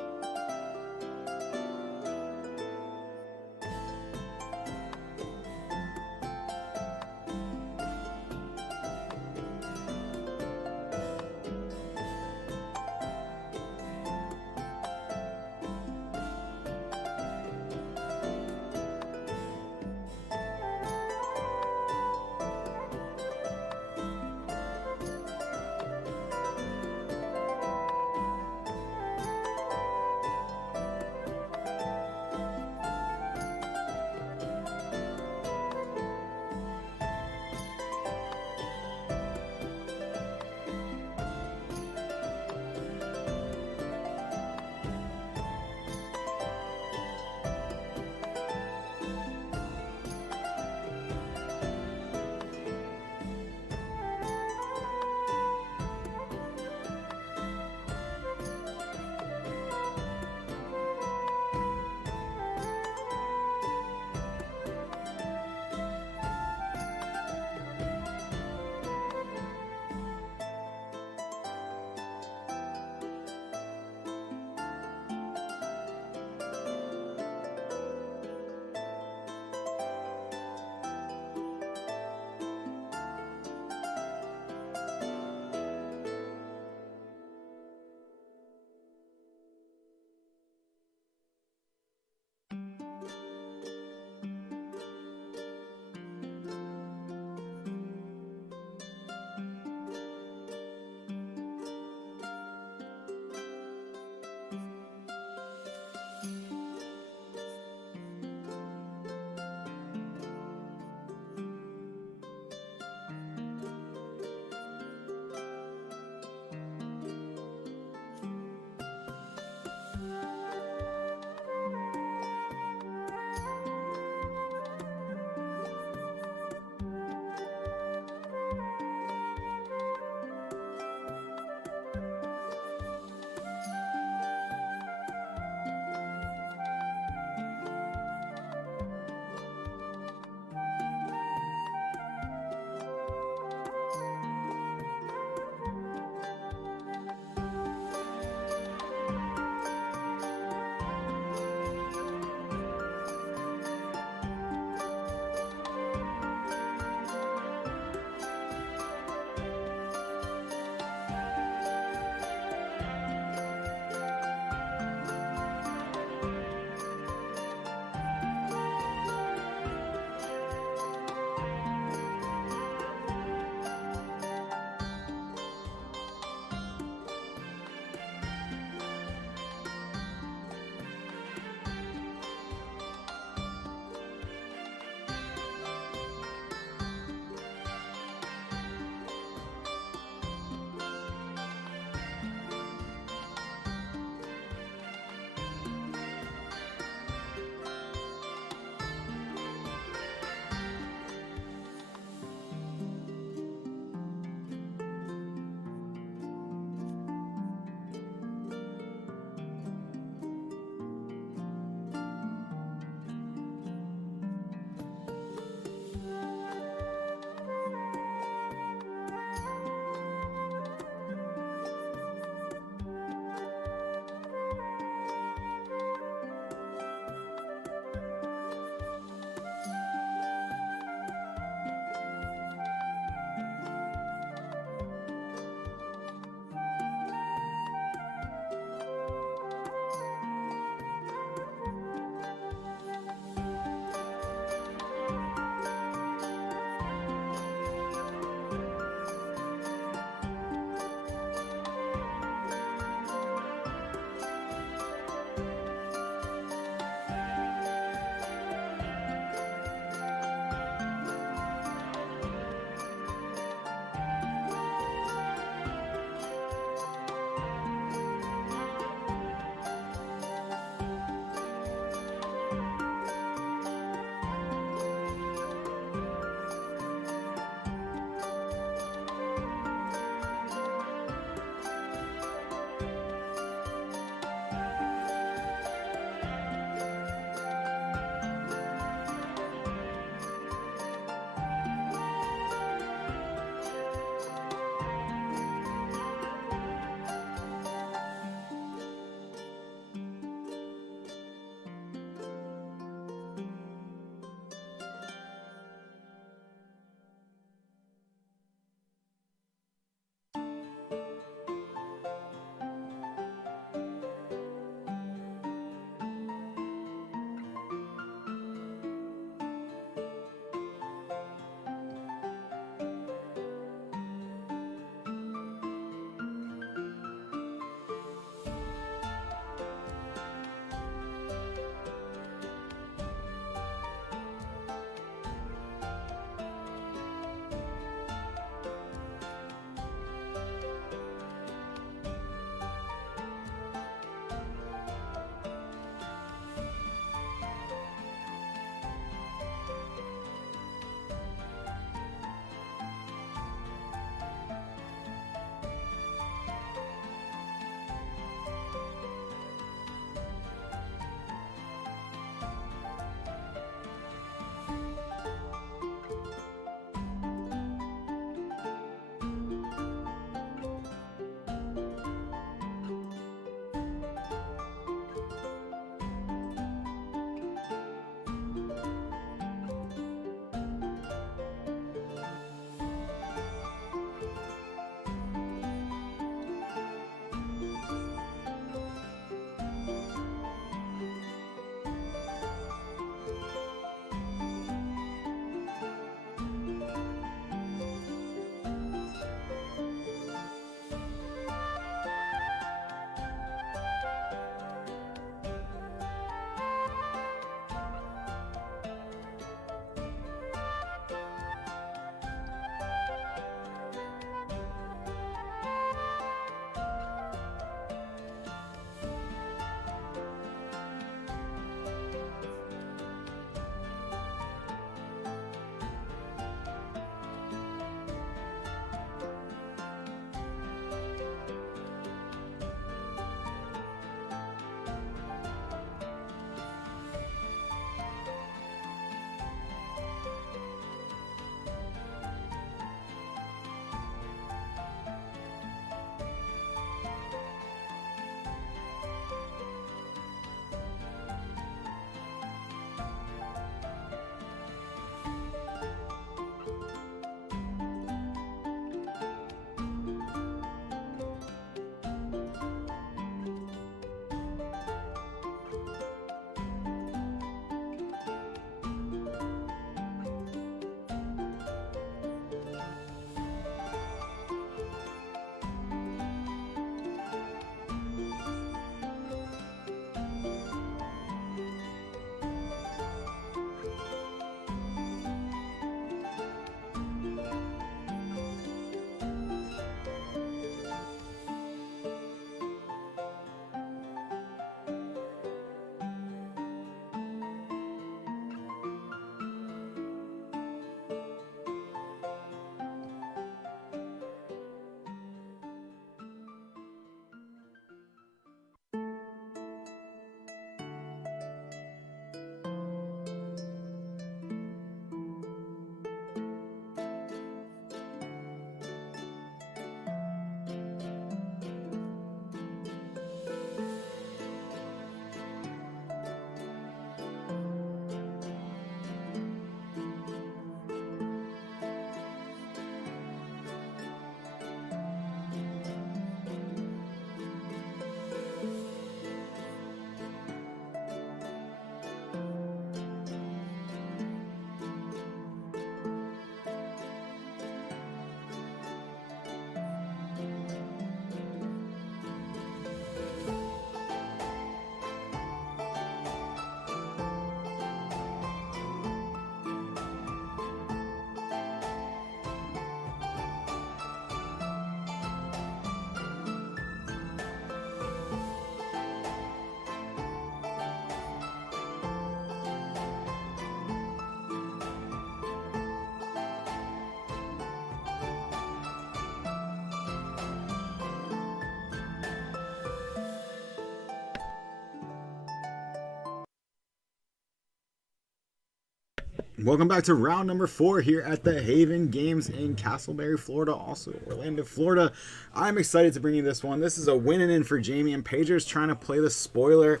Welcome back to round number 4 here at the Haven Games in Castleberry, Florida, also Orlando, Florida. I'm excited to bring you this one. This is a winning in for Jamie, and Pedro's trying to play the spoiler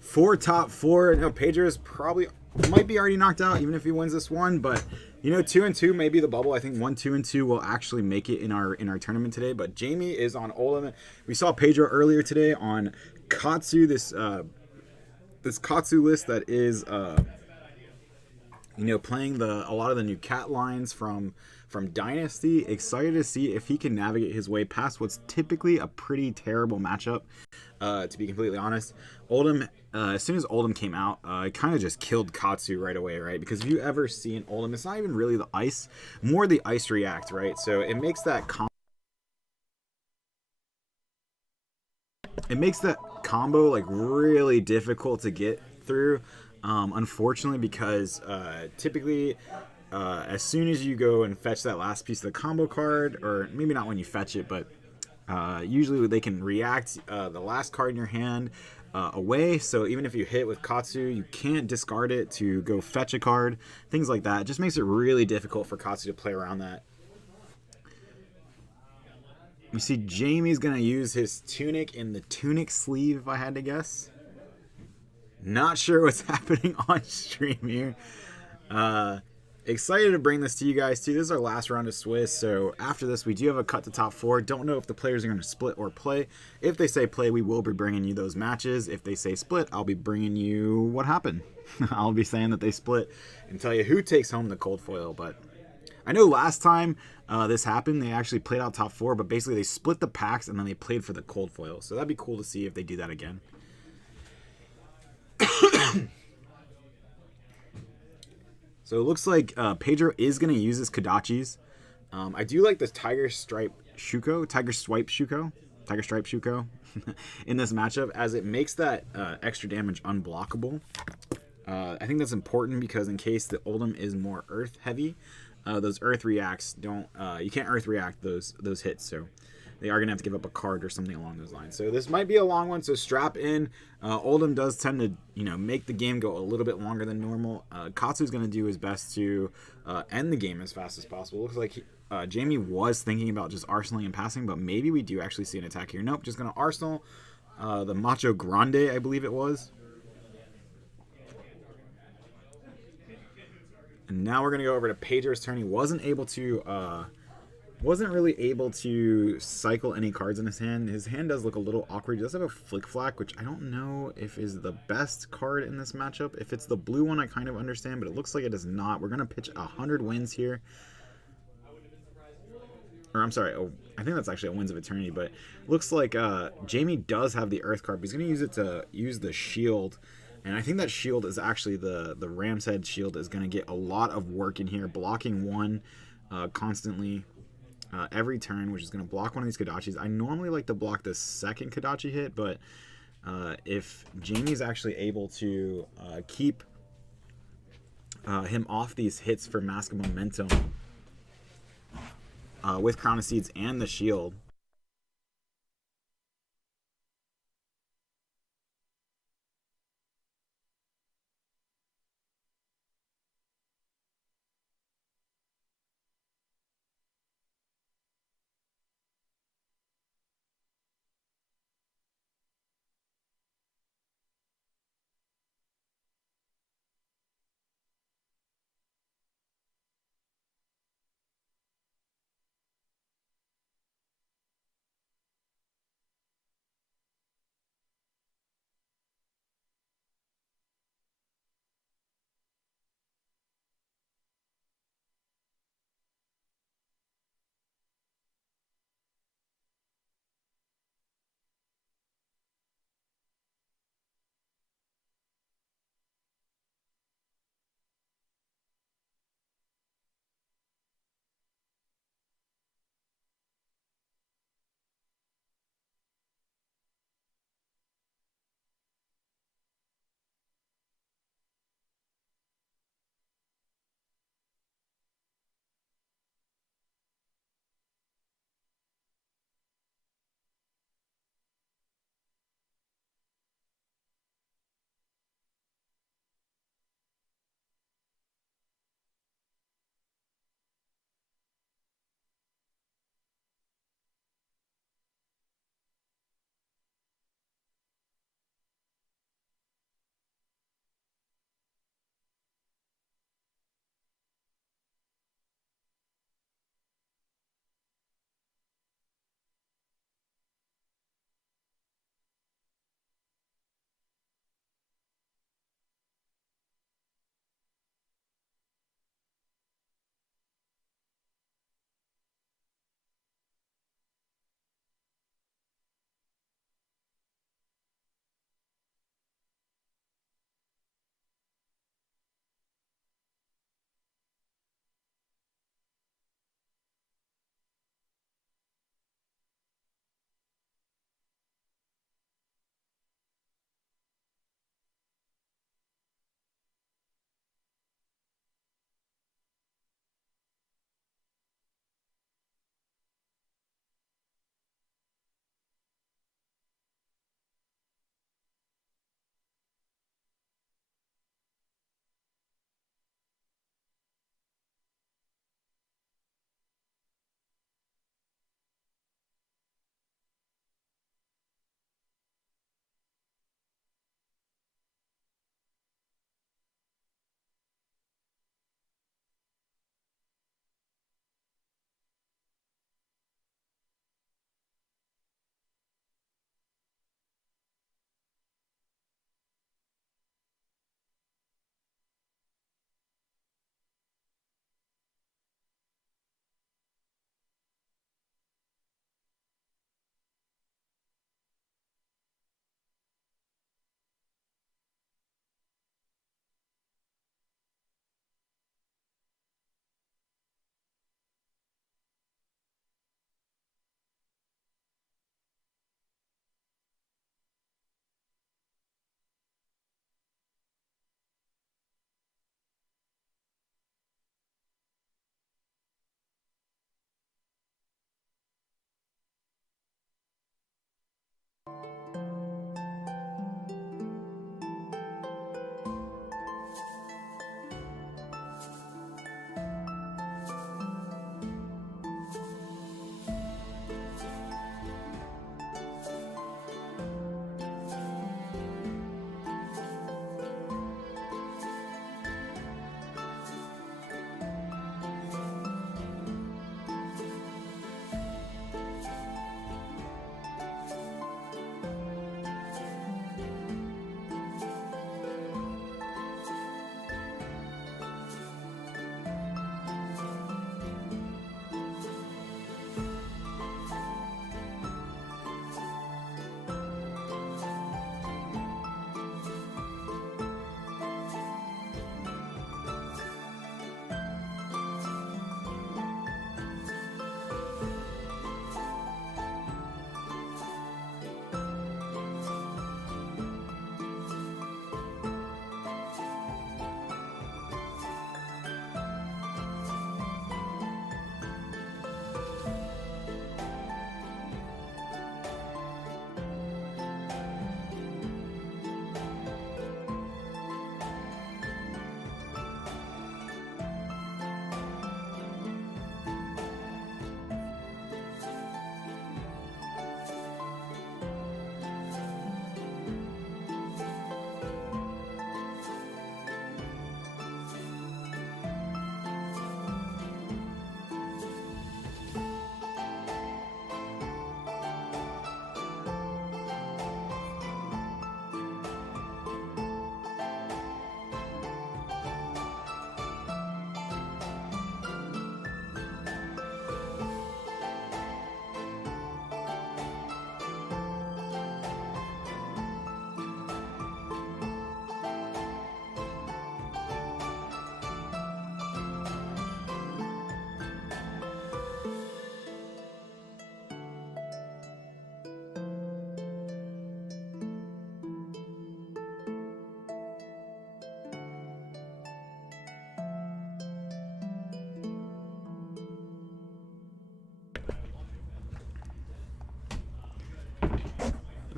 for top 4. You know, Pedro's probably might be already knocked out even if he wins this one, but you know, 2 and 2 may be the bubble. I think 1, 2, and 2 will actually make it in our tournament today. But Jamie is on Olam. We saw Pedro earlier today on Katsu, this Katsu list that is you know, playing a lot of the new cat lines from Dynasty. Excited to see if he can navigate his way past what's typically a pretty terrible matchup. To be completely honest, Oldham, as soon as Oldham came out, it kind of just killed Katsu right away, right? Because if you ever see an Oldham, it's not even really the ice, more the ice react, right? So it makes that combo like really difficult to get through. Unfortunately, because typically as soon as you go and fetch that last piece of the combo card, or maybe not when you fetch it, but usually they can react the last card in your hand away. So even if you hit with Katsu, you can't discard it to go fetch a card. Things like that. It just makes it really difficult for Katsu to play around that. You see Jamie's going to use his tunic in the tunic sleeve, if I had to guess. Not sure what's happening on stream here. Excited to bring this to you guys too. This is our last round of Swiss, so after this we do have a cut to top 4. Don't know if the players are going to split or play. If they say play, we will be bringing you those matches. If they say split, I'll be bringing you what happened. I'll be saying that they split and tell you who takes home the cold foil. But I know last time this happened, they actually played out top 4, but basically they split the packs and then they played for the cold foil. So that'd be cool to see if they do that again. So it looks like Pedro is going to use his Kodachis. I do like this Tiger Stripe Shuko in this matchup, as it makes that extra damage unblockable. I think that's important because in case the Oldham is more earth heavy, those earth reacts don't you can't earth react those hits, so they are gonna have to give up a card or something along those lines. So this might be a long one, so strap in. Oldham does tend to, you know, make the game go a little bit longer than normal. Katsu's gonna do his best to end the game as fast as possible. Looks like Jamie was thinking about just arsenaling and passing, but maybe we do actually see an attack here. Nope, just gonna arsenal the Macho Grande, I believe it was. And now we're gonna go over to Pedro's turn. He wasn't really able to cycle any cards in his hand. His hand does look a little awkward. He does have a Flick Flack, which I don't know if is the best card in this matchup. If it's the blue one, I kind of understand, but it looks like it is not. We're gonna pitch 100 wins here. Or I'm sorry, I think that's actually a Winds of Eternity, but it looks like Jamie does have the Earth card, but he's going to use it to use the shield. And I think that shield is actually the Ram's Head shield is going to get a lot of work in here, blocking one constantly every turn, which is going to block one of these Kodachis. I normally like to block the second Kodachi hit, but if Jamie's actually able to keep him off these hits for Mask of Momentum, with Crown of Seeds and the shield,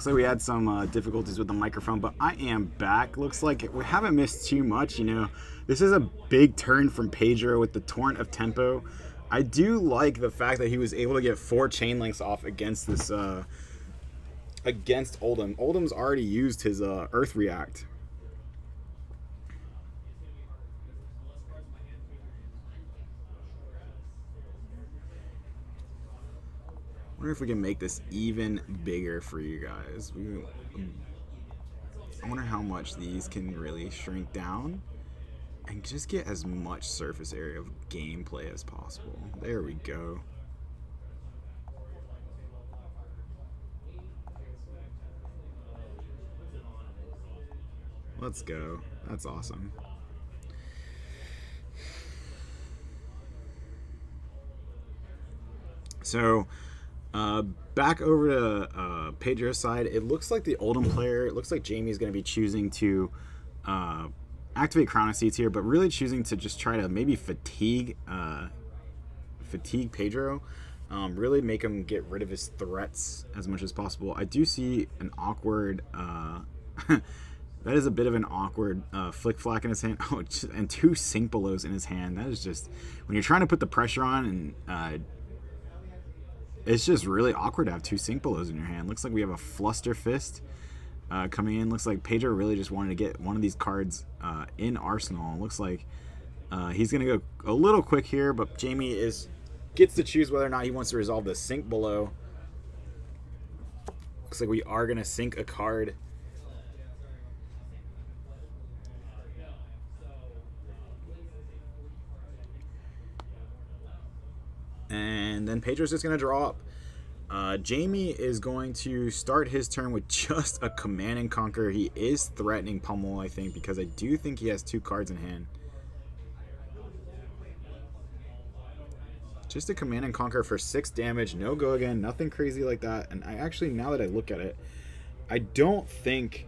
Looks like we had some difficulties with the microphone, but I am back. Looks like we haven't missed too much, you know. This is a big turn from Pedro with the torrent of tempo. I do like the fact that he was able to get 4 chain links off against this, against Oldhim. Oldham's already used his Earth React. I wonder if we can make this even bigger for you guys. I wonder how much these can really shrink down and just get as much surface area of gameplay as possible. There we go. Let's go. That's awesome. So, back over to Pedro's side, it looks like the Oldhim player, it looks like Jamie's going to be choosing to activate Chronoseeds here, but really choosing to just try to maybe fatigue Pedro, really make him get rid of his threats as much as possible. I do see an awkward, that is a bit of an awkward flick flack in his hand. Oh, and 2 Sink Belows in his hand. That is just, when you're trying to put the pressure on, and it's just really awkward to have 2 Sink Belows in your hand. Looks like we have a Fluster Fist coming in. Looks like Pedro really just wanted to get one of these cards in Arsenal. Looks like he's going to go a little quick here, but Jamie gets to choose whether or not he wants to resolve the Sink Below. Looks like we are going to sink a card. And then Pedro's just going to draw up. Jamie is going to start his turn with just a Command and Conquer. He is threatening Pummel, I think, because I do think he has 2 cards in hand. Just a Command and Conquer for 6 damage. No go again. Nothing crazy like that. And I actually, now that I look at it, I don't think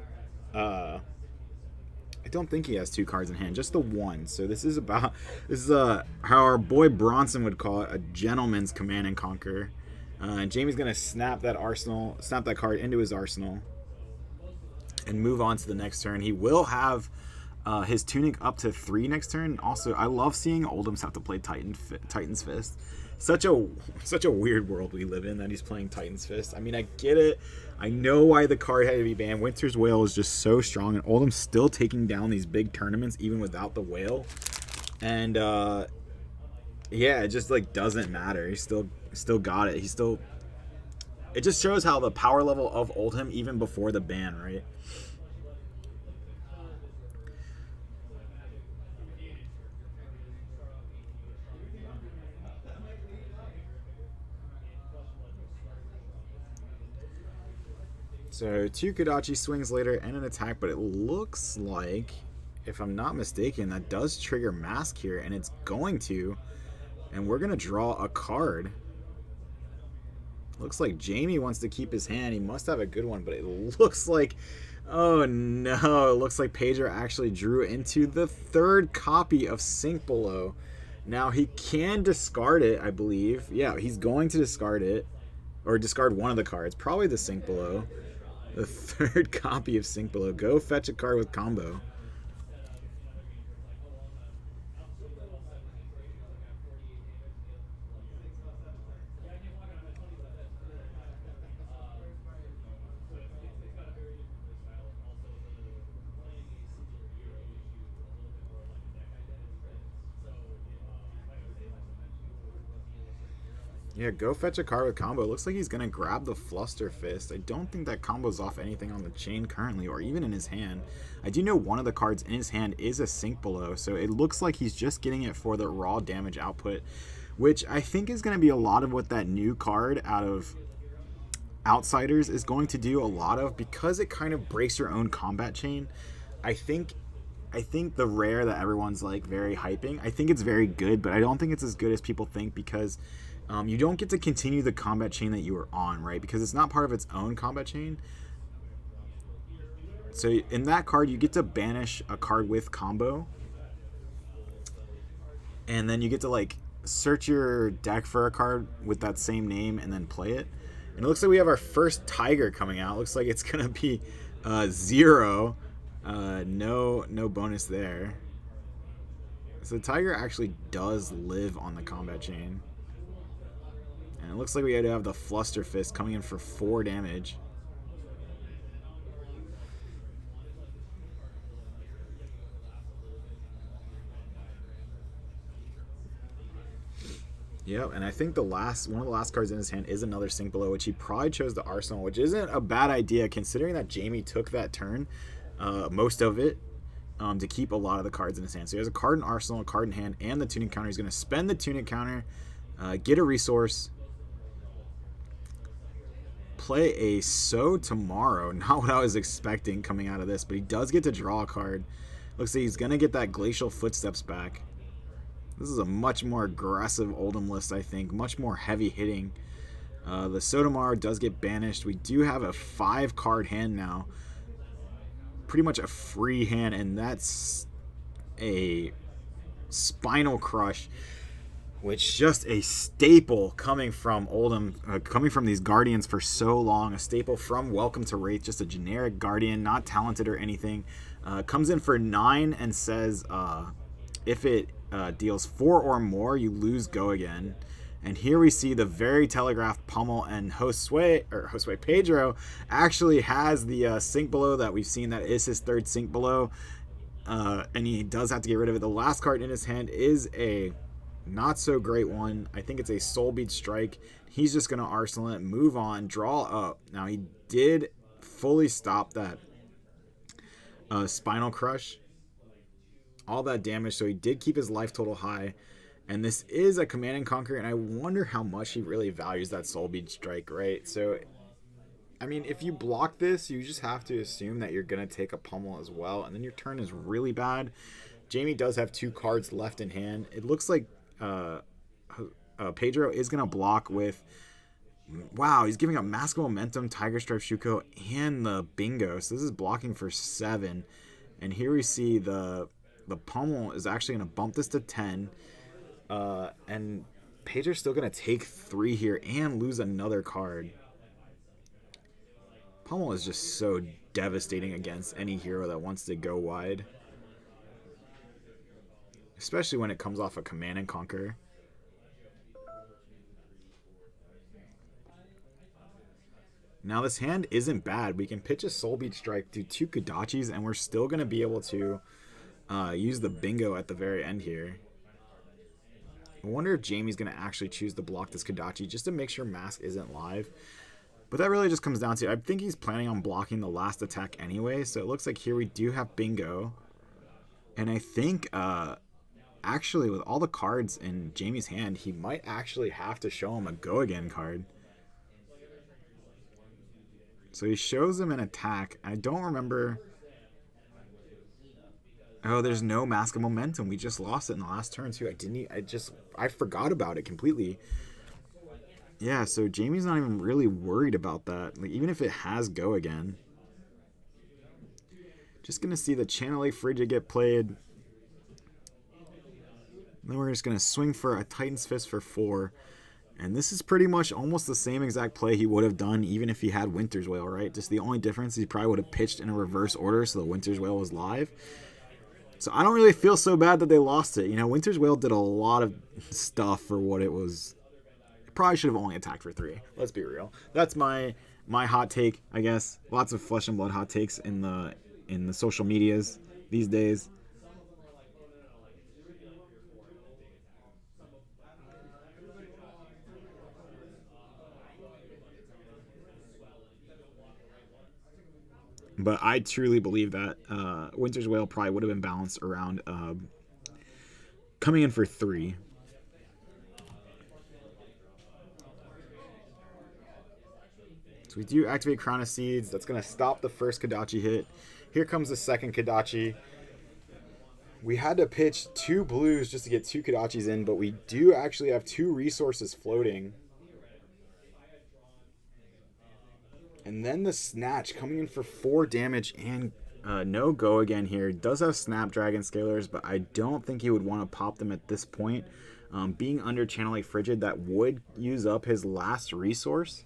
he has 2 cards in hand, just the 1. So this is how our boy Bronson would call it, a gentleman's Command and Conquer. And Jamie's gonna snap that card into his arsenal and move on to the next turn. He will have his Tunic up to 3 next turn. Also, I love seeing Oldhams have to play Titan's Fist. Such a weird world we live in that he's playing Titan's Fist. I mean, I get it. I know why the card had to be banned. Winter's Whale is just so strong, and Oldham's still taking down these big tournaments even without the whale. And yeah, it just like doesn't matter. He still got it. It just shows how the power level of Oldhim even before the ban, right? So 2 Kodachi swings later and an attack, but it looks like, if I'm not mistaken, that does trigger Mask here, and it's going to, and we're going to draw a card. Looks like Jamie wants to keep his hand. He must have a good one, but it looks like, oh no, it looks like Pedro actually drew into the 3rd copy of Sink Below. Now he can discard it, I believe. Yeah, he's going to discard it, or discard one of the cards, probably the Sink Below. The 3rd copy of Sink Below. Go fetch a card with combo. Yeah, go fetch a card with combo. Looks like he's going to grab the Fluster Fist. I don't think that combo's off anything on the chain currently, or even in his hand. I do know one of the cards in his hand is a Sink Below, so it looks like he's just getting it for the raw damage output, which I think is going to be a lot of what that new card out of Outsiders is going to do a lot of, because it kind of breaks your own combat chain. I think the rare that everyone's like very hyping, I think it's very good, but I don't think it's as good as people think, because you don't get to continue the combat chain that you were on, right? Because it's not part of its own combat chain. So in that card, you get to banish a card with combo. And then you get to like search your deck for a card with that same name and then play it. And it looks like we have our first Tiger coming out. Looks like it's going to be 0. No bonus there. So the Tiger actually does live on the combat chain. And it looks like we had to have the Fluster Fist coming in for 4 damage. Yep, and I think one of the last cards in his hand is another Sink Below, which he probably chose the Arsenal, which isn't a bad idea considering that Jamie took that turn, most of it, to keep a lot of the cards in his hand. So he has a card in Arsenal, a card in hand, and the tuning counter. He's going to spend the tuning counter, get a resource, play a So Tomorrow. Not what I was expecting coming out of this, but he does get to draw a card. Looks like he's going to get that Glacial Footsteps back. This is a much more aggressive Oldham list, I think. Much more heavy hitting. The Sotomar does get banished. We do have a 5-card hand now. Pretty much a free hand, and that's a Spinal Crush, which just a staple coming from Oldham, coming from these Guardians for so long. A staple from Welcome to Wraith, just a generic Guardian, not talented or anything. Comes in for 9 and says if it deals 4 or more, you lose Go Again. And here we see the very telegraphed Pummel, and Josue Pedro actually has the Sink Below that we've seen. That is his 3rd Sink Below, and he does have to get rid of it. The last card in his hand is a not so great one. I think it's a Soul Bead Strike. He's just going to Arsenal it, move on, draw up. Now he did fully stop that Spinal Crush, all that damage, so he did keep his life total high. And this is a Command and Conquer, and I wonder how much he really values that Soul Bead Strike, right? So, I mean, if you block this, you just have to assume that you're going to take a Pummel as well, and then your turn is really bad. Jamie does have 2 cards left in hand. It looks like Pedro is going to block with... Wow, he's giving up Mask of Momentum, Tiger Stripe, Shuko, and the Bingo. So this is blocking for 7. And here we see the Pummel is actually going to bump this to 10. And Pedro's still going to take 3 here and lose another card. Pummel is just so devastating against any hero that wants to go wide. Especially when it comes off a Command and Conquer. Now this hand isn't bad. We can pitch a Soul Bead Strike, do 2 Kodachis, and we're still going to be able to use the Bingo at the very end here. I wonder if Jamie's going to actually choose to block this Kodachi just to make sure Mask isn't live. But that really just comes down to, I think he's planning on blocking the last attack anyway. So it looks like here we do have Bingo. And I think, actually, with all the cards in Jamie's hand, he might actually have to show him a Go Again card. So he shows him an attack. I don't remember... Oh, there's no Mask of Momentum. We just lost it in the last turn too. I forgot about it completely. Yeah, so Jamie's not even really worried about that. Like, even if it has Go Again. Just gonna see the Channel A Frigid get played. Then we're just gonna swing for a Titan's Fist for 4. And this is pretty much almost the same exact play he would have done even if he had Winter's Wail, right? Just the only difference, he probably would have pitched in a reverse order so the Winter's Wail was live. So I don't really feel so bad that they lost it. You know, Winter's Wail did a lot of stuff for what it was. It probably should have only attacked for 3. Let's be real. That's my hot take, I guess. Lots of Flesh and Blood hot takes in the social medias these days. But I truly believe that Winter's Wail probably would have been balanced around coming in for 3. So we do activate Crown of Seeds. That's going to stop the first Kodachi hit. Here comes the second Kodachi. We had to pitch 2 blues just to get 2 Kodachis in, but we do actually have 2 resources floating. And then the Snatch coming in for 4 damage and no Go Again here. Does have Snapdragon Scalers, but I don't think he would want to pop them at this point. Being under Channel A Frigid, that would use up his last resource.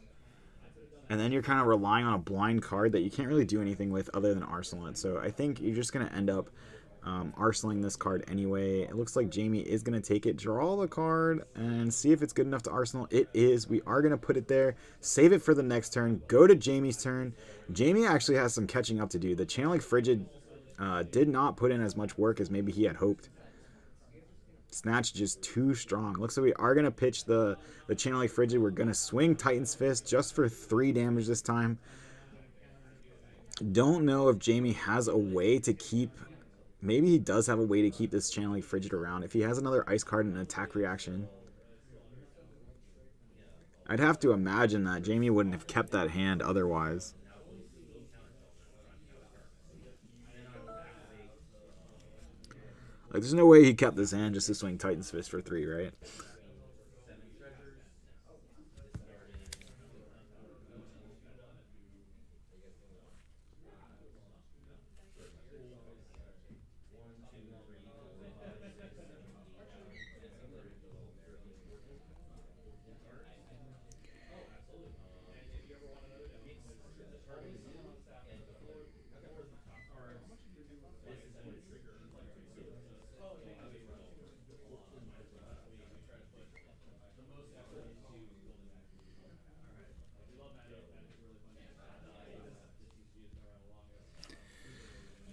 And then you're kind of relying on a blind card that you can't really do anything with other than arsenal it. So I think you're just going to end up arsenaling this card anyway. It looks like Jamie is going to take it, draw the card, and see if it's good enough to arsenal. It is. We are going to put it there, save it for the next turn, go to Jamie's turn. Jamie actually has some catching up to do. The Channeling Frigid did not put in as much work as maybe he had hoped. Snatch just too strong. Looks like we are going to pitch the Channeling Frigid. We're going to swing Titan's Fist just for 3 damage this time. Don't know if Jamie has a way to keep... Maybe he does have a way to keep this Channeling Frigid around. If he has another ice card and an attack reaction. I'd have to imagine that Jamie wouldn't have kept that hand otherwise. Like, there's no way he kept this hand just to swing Titan's Fist for 3, right?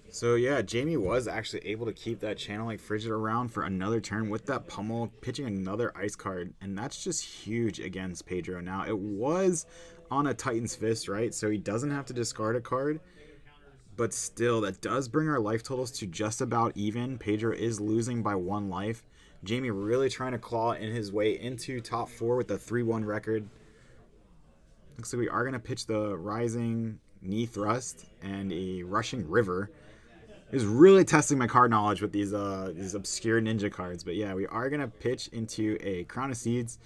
So yeah, Jamie was actually able to keep that Channeling Frigid around for another turn with that pummel, pitching another ice card, and that's just huge against Pedro. Now, it was on a Titan's Fist, right? So he doesn't have to discard a card, but still, that does bring our life totals to just about even. Pedro is losing by 1 life. Jamie really trying to claw in his way into top 4 with a 3-1 record. Looks like we are going to pitch the Rising Knee Thrust and a Rushing River. Is really testing my card knowledge with these obscure ninja cards. But yeah, we are going to pitch into a Crown of Seeds,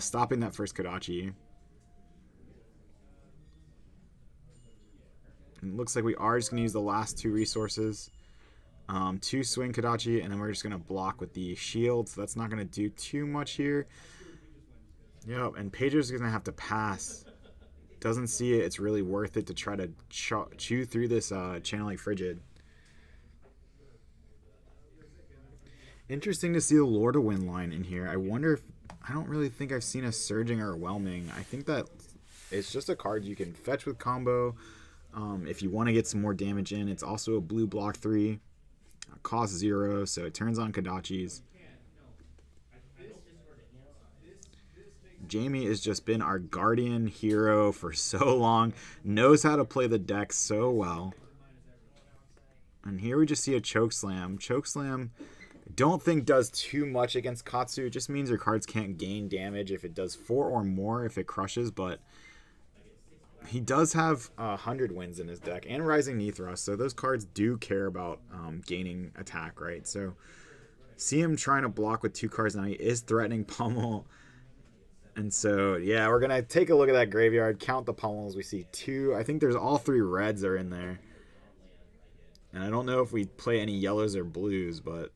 stopping that first Kodachi. And it looks like we are just going to use the last 2 resources to swing Kodachi, and then we're just going to block with the shield. So that's not going to do too much here. Yep, and Pedro's going to have to pass. Doesn't see it. It's really worth it to try to chew through this Channeling Frigid. Interesting to see the Lord of Wind line in here. I wonder if... I don't really think I've seen a Surging or a Whelming. I think that it's just a card you can fetch with combo. If you want to get some more damage in. It's also a blue block 3. Cost 0, so it turns on Kodachis. Jamie has just been our guardian hero for so long. Knows how to play the deck so well. And here we just see a Chokeslam. Chokeslam... don't think does too much against Katsu. It just means your cards can't gain damage if it does 4 or more if it crushes, but he does have 100 wins in his deck and Rising Knee Thrust, so those cards do care about gaining attack, right? So see him trying to block with 2 cards now. He is threatening Pummel. And so, yeah, we're going to take a look at that graveyard, count the Pummels. We see 2. I think there's all 3 reds are in there. And I don't know if we play any yellows or blues, but...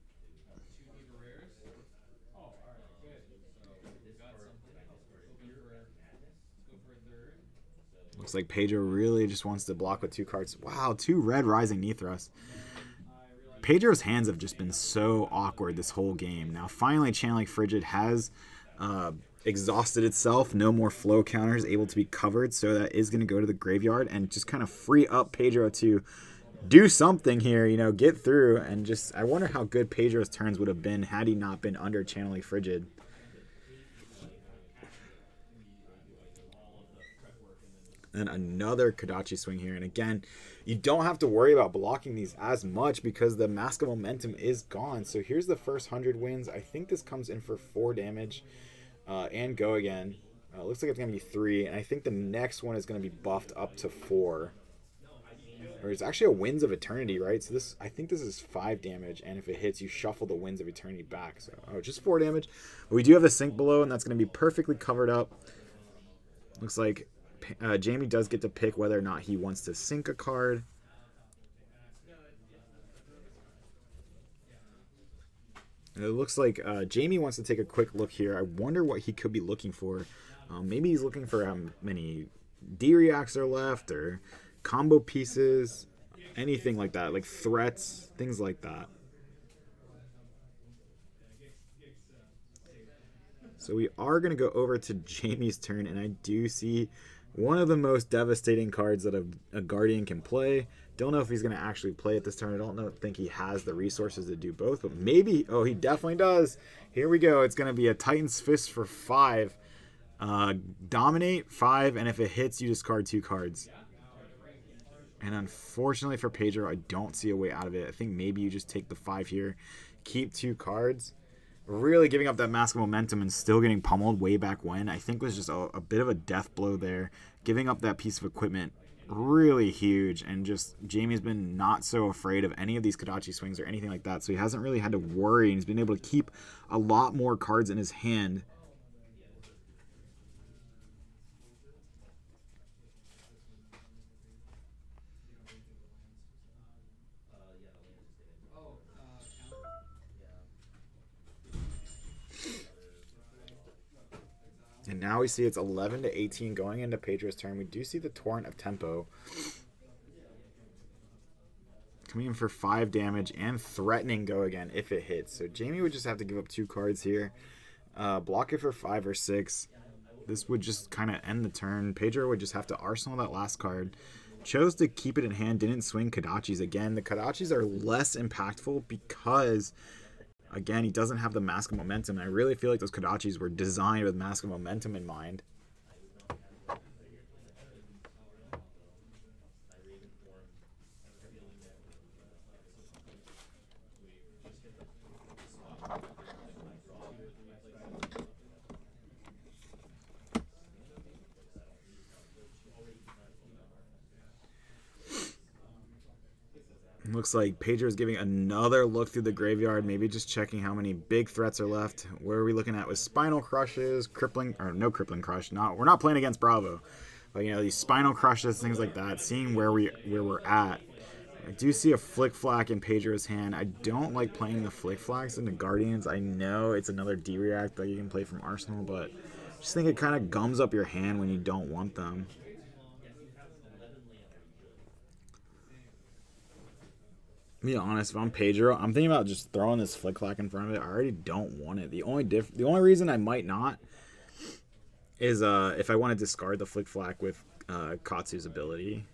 looks like Pedro really just wants to block with 2 cards. Wow, 2 red Rising Knee Thrust. Pedro's hands have just been so awkward this whole game. Now, finally, Channeling Frigid has exhausted itself. No more flow counters able to be covered, so that is going to go to the graveyard and just kind of free up Pedro to do something here, you know, get through. And just, I wonder how good Pedro's turns would have been had he not been under Channeling Frigid. And another Kodachi swing here. And again, you don't have to worry about blocking these as much because the Mask of Momentum is gone. So here's the first 100 wins. I think this comes in for 4 damage. And go again. Looks like it's going to be 3. And I think the next one is going to be buffed up to 4. Or it's actually a Winds of Eternity, right? So this, I think this is 5 damage. And if it hits, you shuffle the Winds of Eternity back. So, just 4 damage. But we do have the sink below, and that's going to be perfectly covered up. Looks like Jamie does get to pick whether or not he wants to sink a card. And it looks like Jamie wants to take a quick look here. I wonder what he could be looking for. Maybe he's looking for how many D-reacts are left or combo pieces, anything like that, like threats, things like that. So we are going to go over to Jamie's turn, and I do see one of the most devastating cards that a Guardian can play. Don't know if he's going to actually play it this turn. I don't think he has the resources to do both, but maybe. Oh, he definitely does. Here we go. It's going to be a Titan's Fist for 5. Dominate 5, and if it hits, you discard 2 cards. And unfortunately for Pedro, I don't see a way out of it. I think maybe you just take the 5 here, keep 2 cards. Really giving up that Mask of Momentum and still getting pummeled way back when, I think was just a bit of a death blow there. Giving up that piece of equipment, really huge, and just Jamie's been not so afraid of any of these Kodachi swings or anything like that, so he hasn't really had to worry, and he's been able to keep a lot more cards in his hand. And now we see it's 11-18 going into Pedro's turn. We do see the Torrent of Tempo coming in for 5 damage and threatening go again if it hits. So Jamie would just have to give up 2 cards here. Block it for 5 or 6. This would just kind of end the turn. Pedro would just have to arsenal that last card. Chose to keep it in hand, didn't swing Kodachis. Again, the Kodachis are less impactful because, again, he doesn't have the Mask of Momentum. I really feel like those Kodachis were designed with Mask of Momentum in mind. Looks like Pedro's giving another look through the graveyard, maybe just checking how many big threats are left. Where are we looking at with Spinal Crushes, Crippling, or no Crippling Crush? We're not playing against Bravo, but these Spinal Crushes, things like that. Seeing where we're at. I do see a Flick Flack in Pedro's hand. I don't like playing the Flick Flacks into Guardians. I know it's another D-React that you can play from Arsenal, but I just think it kind of gums up your hand when you don't want them. To be honest, if I'm Pedro, I'm thinking about just throwing this Flick Flack in front of it. I already don't want it. The only reason I might not is if I want to discard the Flick Flack with Katsu's ability.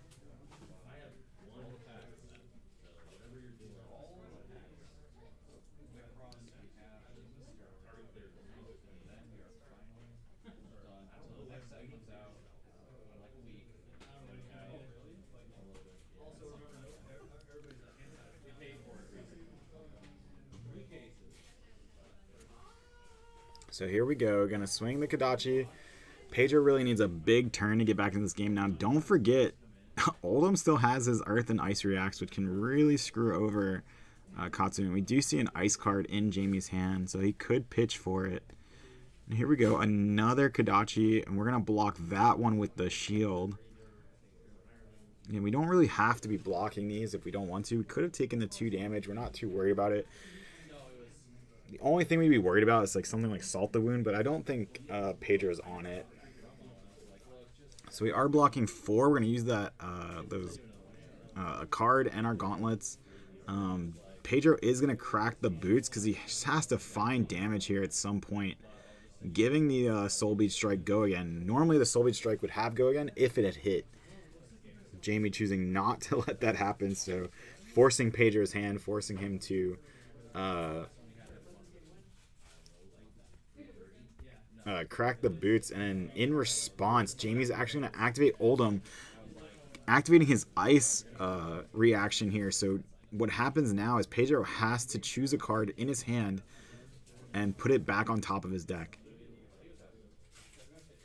So here we go. Gonna swing the Kodachi. Pedro really needs a big turn to get back in this game. Now, don't forget, Oldham still has his Earth and Ice reacts, which can really screw over Katsu. And we do see an Ice card in Jamie's hand, so he could pitch for it. And here we go. Another Kodachi, and we're gonna block that one with the shield. And we don't really have to be blocking these if we don't want to. We could have taken the 2 damage. We're not too worried about it. The only thing we'd be worried about is something like Salt the Wound, but I don't think Pedro's on it. So we are blocking 4. We're going to use that a card and our gauntlets. Pedro is going to crack the boots because he just has to find damage here at some point. Giving the Soul Bead Strike go again. Normally the Soul Bead Strike would have go again if it had hit. Jamie choosing not to let that happen, so forcing Pedro's hand, forcing him to crack the boots, and in response, Jamie's actually going to activate Oldham, activating his ice reaction here. So what happens now is Pedro has to choose a card in his hand and put it back on top of his deck.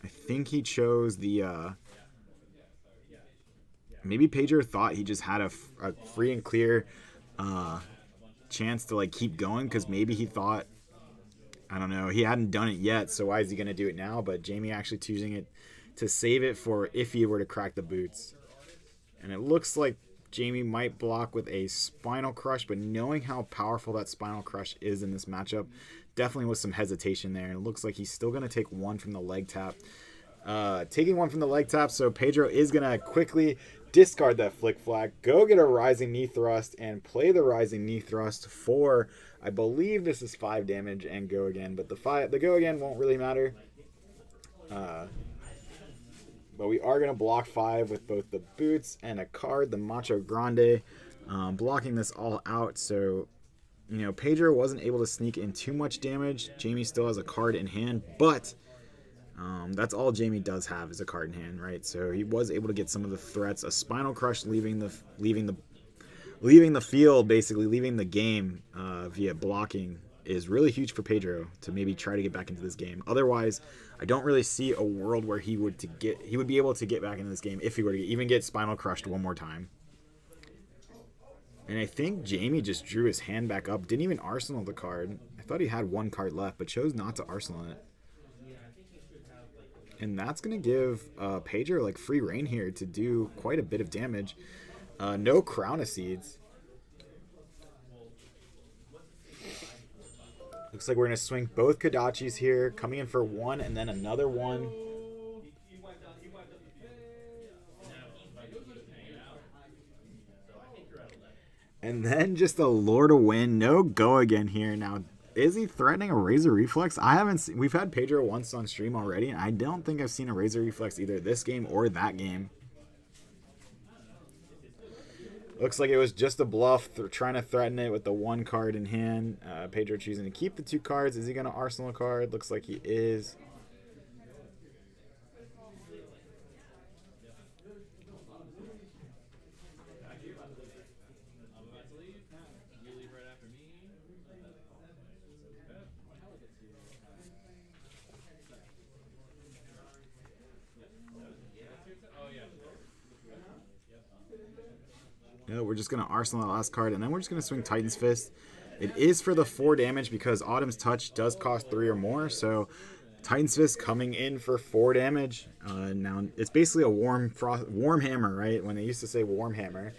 I think he chose the... maybe Pedro thought he just had a free and clear chance to keep going, because maybe he thought, I don't know, he hadn't done it yet, so why is he going to do it now? But Jamie actually choosing it to save it for if he were to crack the boots. And it looks like Jamie might block with a Spinal Crush, but knowing how powerful that Spinal Crush is in this matchup, definitely was some hesitation there. And it looks like he's still going to take 1 from the leg tap. Taking one from the leg tap, so Pedro is going to quickly discard that flick flag, go get a rising knee thrust, and play the rising knee thrust for, I believe this is 5 damage, and go again. But the go again won't really matter. But we are going to block 5 with both the boots and a card, the Macho Grande, blocking this all out. So, you know, Pedro wasn't able to sneak in too much damage. Jamie still has a card in hand, but that's all Jamie does have is a card in hand, right? So he was able to get some of the threats. A Spinal Crush leaving the field, basically leaving the game via blocking is really huge for Pedro to maybe try to get back into this game. Otherwise, I don't really see a world where he would be able to get back into this game if he were to even get Spinal Crushed one more time. And I think Jamie just drew his hand back up. Didn't even arsenal the card. I thought he had one card left, but chose not to arsenal it. And that's going to give Pedro like free reign here to do quite a bit of damage. No Crown of Seeds. Looks like we're going to swing both Kodachis here, coming in for 1 and then another 1. And then just a Lord of Wind. No go again here. Now, is he threatening a Razor Reflex? I haven't seen. We've had Pedro once on stream already, and I don't think I've seen a Razor Reflex either this game or that game. Looks like it was just a bluff, trying to threaten it with the 1 card in hand. Pedro choosing to keep the 2 cards. Is he going to arsenal a card? Looks like he is. No, we're just going to arsenal that last card, and then we're just going to swing Titan's Fist. It is for the 4 damage because Autumn's Touch does cost 3 or more, so Titan's Fist coming in for 4 damage. Now, it's basically a warm hammer, right? When they used to say warm hammer.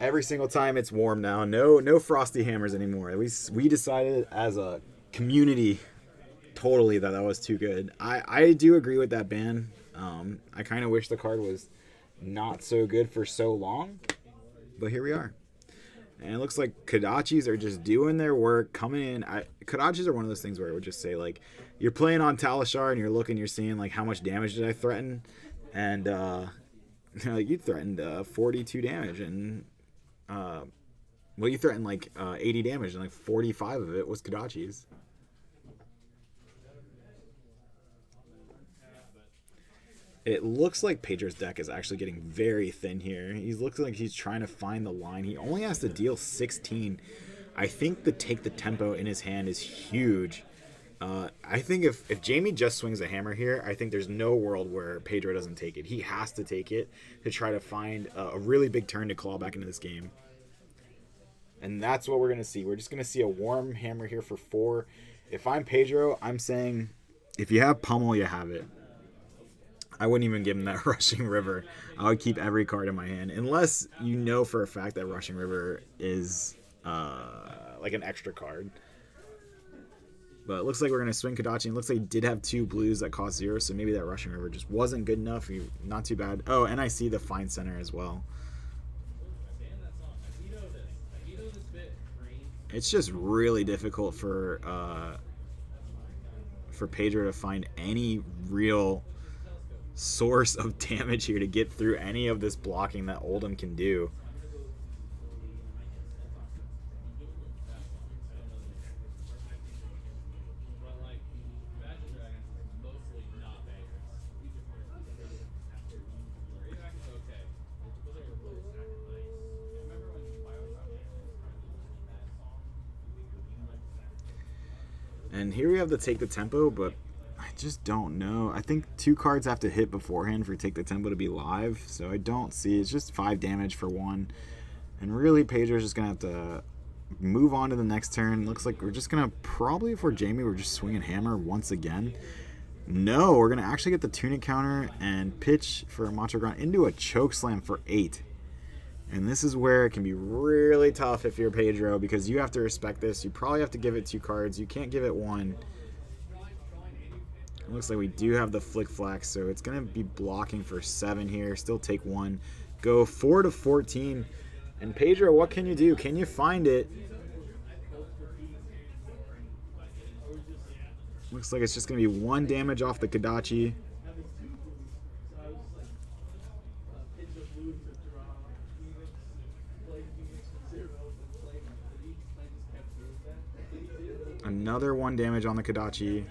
Every single time it's warm now. No frosty hammers anymore. At least we decided as a community totally that was too good. I do agree with that ban. I kind of wish the card was not so good for so long, but here we are. And it looks like Kodachis are just doing their work, coming in. Kodachis are one of those things where it would just say, like, you're playing on Talishar and you're seeing, like, how much damage did I threaten? And, like, you threatened 42 damage, and, you threatened, like, 80 damage, and, like, 45 of it was Kodachis. It looks like Pedro's deck is actually getting very thin here. He looks like he's trying to find the line. He only has to deal 16. I think the take the tempo in his hand is huge. I think if Jamie just swings a hammer here, I think there's no world where Pedro doesn't take it. He has to take it to try to find a really big turn to claw back into this game. And that's what we're going to see. We're just going to see a warm hammer here for 4. If I'm Pedro, I'm saying if you have Pummel, you have it. I wouldn't even give him that Rushing River. I would keep every card in my hand. Unless you know for a fact that Rushing River is like an extra card. But it looks like we're going to swing Kodachi. It looks like he did have 2 blues that cost 0. So maybe that Rushing River just wasn't good enough. Not too bad. Oh, and I see the Fine Center as well. It's just really difficult for Pedro to find any real source of damage here to get through any of this blocking that Oldham can do. And here we have the Take the Tempo, but I just don't know. I think 2 cards have to hit beforehand for Take the Tempo to be live, so I don't see. It's just 5 damage for 1. And really, Pedro's just going to have to move on to the next turn. Looks like we're just going to probably, for Jamie, we're just swinging Hammer once again. No, we're going to actually get the Tunic counter and pitch for Macho Ground into a Choke Slam for 8. And this is where it can be really tough if you're Pedro, because you have to respect this. You probably have to give it 2 cards. You can't give it 1. It looks like we do have the flick flack, so it's going to be blocking for 7 here. Still take 1. Go 4 to 14. And Pedro, what can you do? Can you find it? Looks like it's just going to be 1 damage off the Kodachi. Another 1 damage on the Kodachi.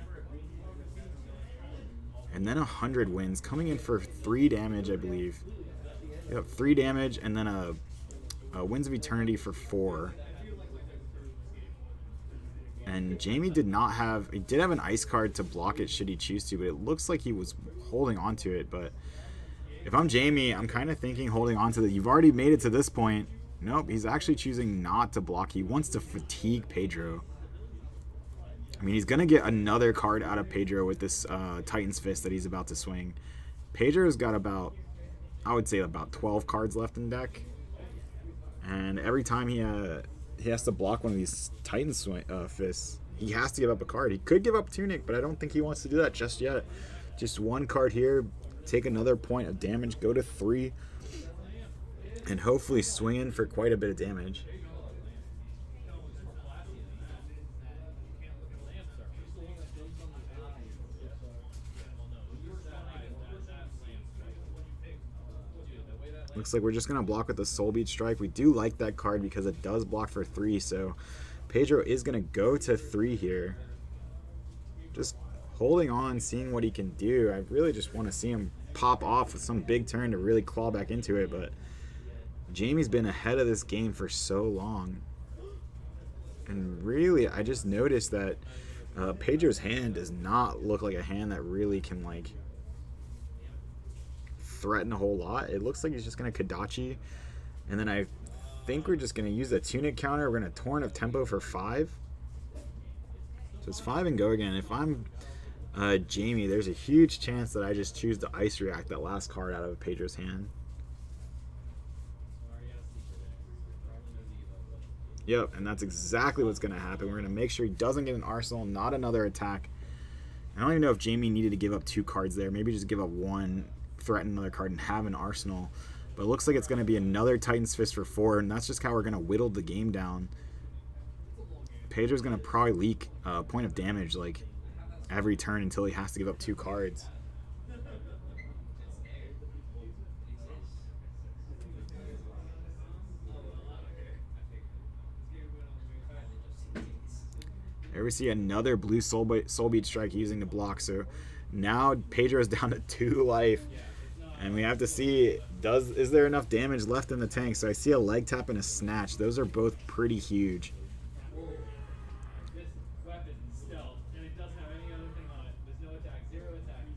And then 100 wins, coming in for 3 damage, I believe. Yep, 3 damage, and then a Winds of Eternity for 4. And Jamie did not have... He did have an ice card to block it should he choose to, but it looks like he was holding on to it. But if I'm Jamie, I'm kind of thinking holding on to that. You've already made it to this point. Nope, he's actually choosing not to block. He wants to fatigue Pedro. I mean, he's going to get another card out of Pedro with this Titan's Fist that he's about to swing. Pedro's got about, I would say, about 12 cards left in deck. And every time he has to block one of these Titan's Fists, he has to give up a card. He could give up Tunic, but I don't think he wants to do that just yet. Just 1 card here, take another point of damage, go to 3, and hopefully swing in for quite a bit of damage. Looks like we're just going to block with the Soul Beat Strike. We do like that card because it does block for 3, so Pedro is going to go to 3 here. Just holding on, seeing what he can do. I really just want to see him pop off with some big turn to really claw back into it, but Jamie's been ahead of this game for so long. And really, I just noticed that Pedro's hand does not look like a hand that really can, like, threaten a whole lot. It looks like he's just going to Kodachi, and then I think we're just going to use the Tunic counter. We're going to Torrent of Tempo for 5. So it's 5 and go again. If I'm Jamie, there's a huge chance that I just choose to Ice React that last card out of Pedro's hand. Yep, and that's exactly what's going to happen. We're going to make sure he doesn't get an Arsenal, not another attack. I don't even know if Jamie needed to give up 2 cards there. Maybe just give up 1, threaten another card, and have an Arsenal. But it looks like it's going to be another Titan's Fist for 4, and that's just how we're going to whittle the game down. Pedro's going to probably leak a point of damage like every turn until he has to give up 2 cards. There we see another blue Soul Beat Strike using the block. So now Pedro's down to 2 life. And we have to see, is there enough damage left in the tank? So I see a leg tap and a snatch. Those are both pretty huge.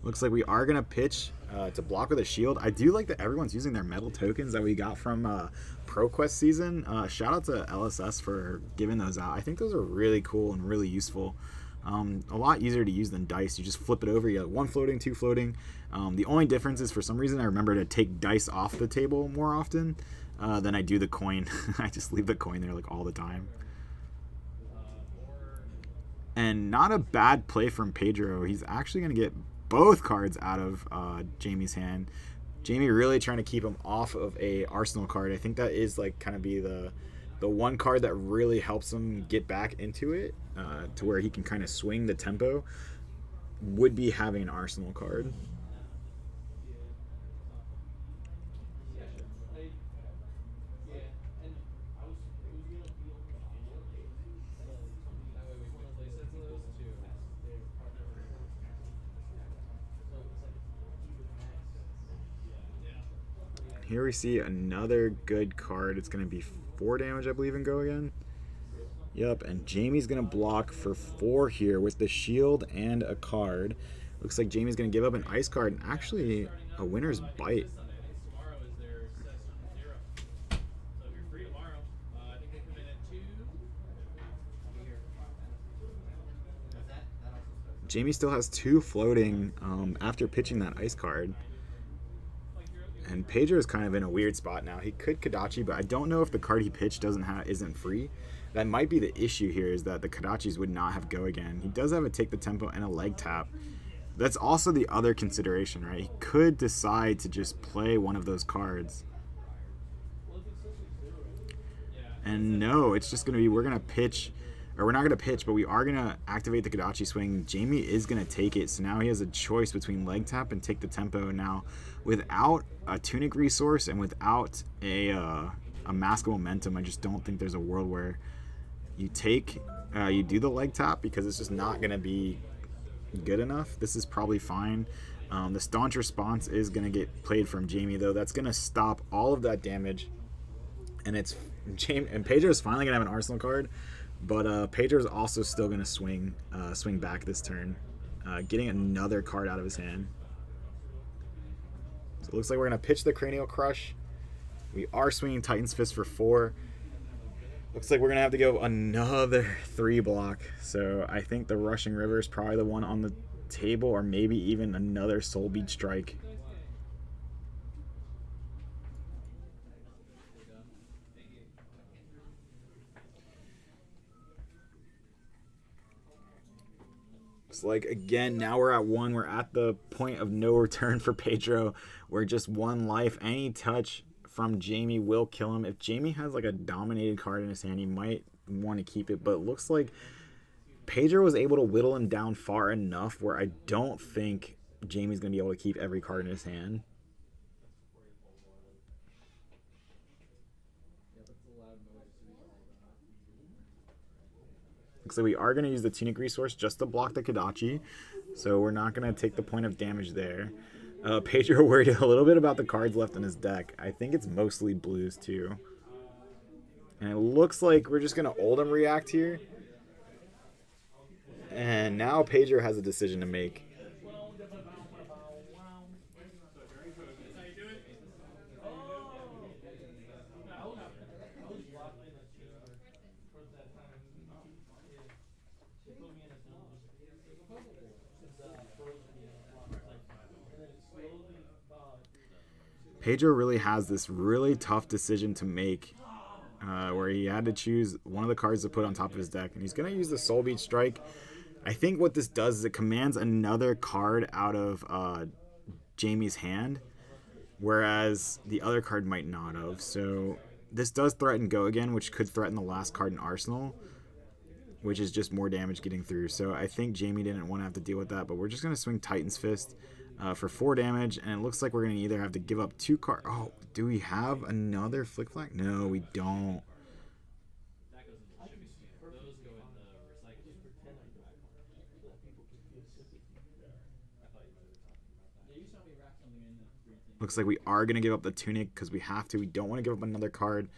Looks like we are going to pitch to block with a shield. I do like that everyone's using their metal tokens that we got from ProQuest season. Shout out to LSS for giving those out. I think those are really cool and really useful. A lot easier to use than dice. You just flip it over. You have 1 floating, 2 floating. The only difference is, for some reason, I remember to take dice off the table more often than I do the coin. I just leave the coin there like all the time. And not a bad play from Pedro. He's actually going to get both cards out of Jamie's hand. Jamie really trying to keep him off of a Arsenal card. I think that is like kind of be the one card that really helps him get back into it, to where he can kind of swing the tempo, would be having an Arsenal card. Here we see another good card. It's going to be 4 damage, I believe, and go again. Yep, and Jamie's going to block for 4 here with the shield and a card. Looks like Jamie's going to give up an ice card and actually a Winner's Bite. Jamie still has 2 floating after pitching that ice card. And Pedro's kind of in a weird spot now. He could Kodachi, but I don't know if the card he pitched isn't free. That might be the issue here, is that the Kodachis would not have go again. He does have a take the tempo and a leg tap. That's also the other consideration, right? He could decide to just play one of those cards. And no, it's just going to be, we're going to pitch, or we're not going to pitch, but we are going to activate the Kodachi swing. Jamie is going to take it, so now he has a choice between leg tap and take the tempo. Now, without a Tunic resource and without a Mask of Momentum, I just don't think there's a world where you take, you do the leg tap, because it's just not going to be good enough. This is probably fine. The Staunch Response is going to get played from Jamie, though. That's going to stop all of that damage. And it's Jamie, and Pedro's finally going to have an Arsenal card, but Pedro's also still going to swing back this turn, getting another card out of his hand. So it looks like we're going to pitch the Cranial Crush. We are swinging Titan's Fist for 4. Looks like we're going to have to go another 3 block. So I think the Rushing River is probably the one on the table, or maybe even another Soul Beat Strike. Looks like, again, now we're at 1. We're at the point of no return for Pedro. We're just 1 life. Any touch from Jamie will kill him. If Jamie has like a dominated card in his hand, he might want to keep it, but it looks like Pedro was able to whittle him down far enough where I don't think Jamie's going to be able to keep every card in his hand. Looks like we are going to use the Tunic resource just to block the Kodachi, so we're not going to take the point of damage there. Pedro worried a little bit about the cards left in his deck. I think it's mostly blues too. And it looks like we're just going to Oldhim react here. And now Pedro has a decision to make. Pedro really has this really tough decision to make, where he had to choose one of the cards to put on top of his deck, and he's going to use the Soul Beat Strike. I think what this does is it commands another card out of Jamie's hand, whereas the other card might not have. So this does threaten Go Again, which could threaten the last card in Arsenal, which is just more damage getting through. So I think Jamie didn't want to have to deal with that, but we're just going to swing Titan's Fist for 4 damage, and it looks like we're going to either have to give up 2 cards. Oh, do we have another Flick Flack? No, we don't. Looks like we are going to give up the Tunic because we have to. We don't want to give up another card.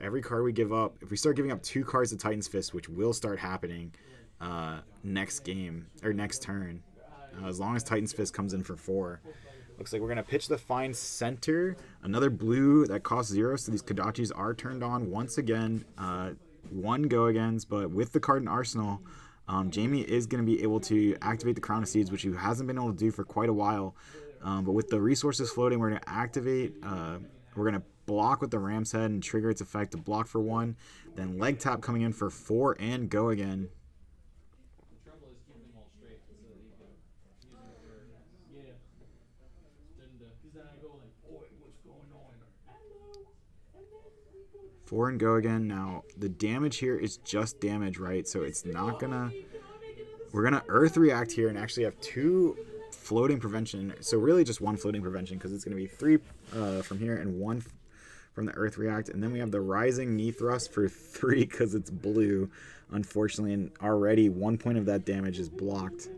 Every card we give up, if we start giving up 2 cards to Titan's Fist, which will start happening next game, or next turn, as long as Titan's Fist comes in for 4. Looks like we're going to pitch the Fine Center. Another blue that costs 0, so these Kodachis are turned on once again. 1 Go-Agains, but with the card in Arsenal, Jamie is going to be able to activate the Crown of Seeds, which he hasn't been able to do for quite a while. But with the resources floating, we're going to activate, we're going to block with the Ram's Head and trigger its effect to block for 1. Then Leg Tap coming in for 4 and Go Again. Four and Go Again. Now, the damage here is just damage, right? So it's not gonna... We're gonna Earth React here and actually have 2 floating prevention. So really just 1 floating prevention, because it's gonna be 3 from here and 1 from the Earth React. And then we have the Rising Knee Thrust for 3 because it's blue, unfortunately. And already 1 point of that damage is blocked.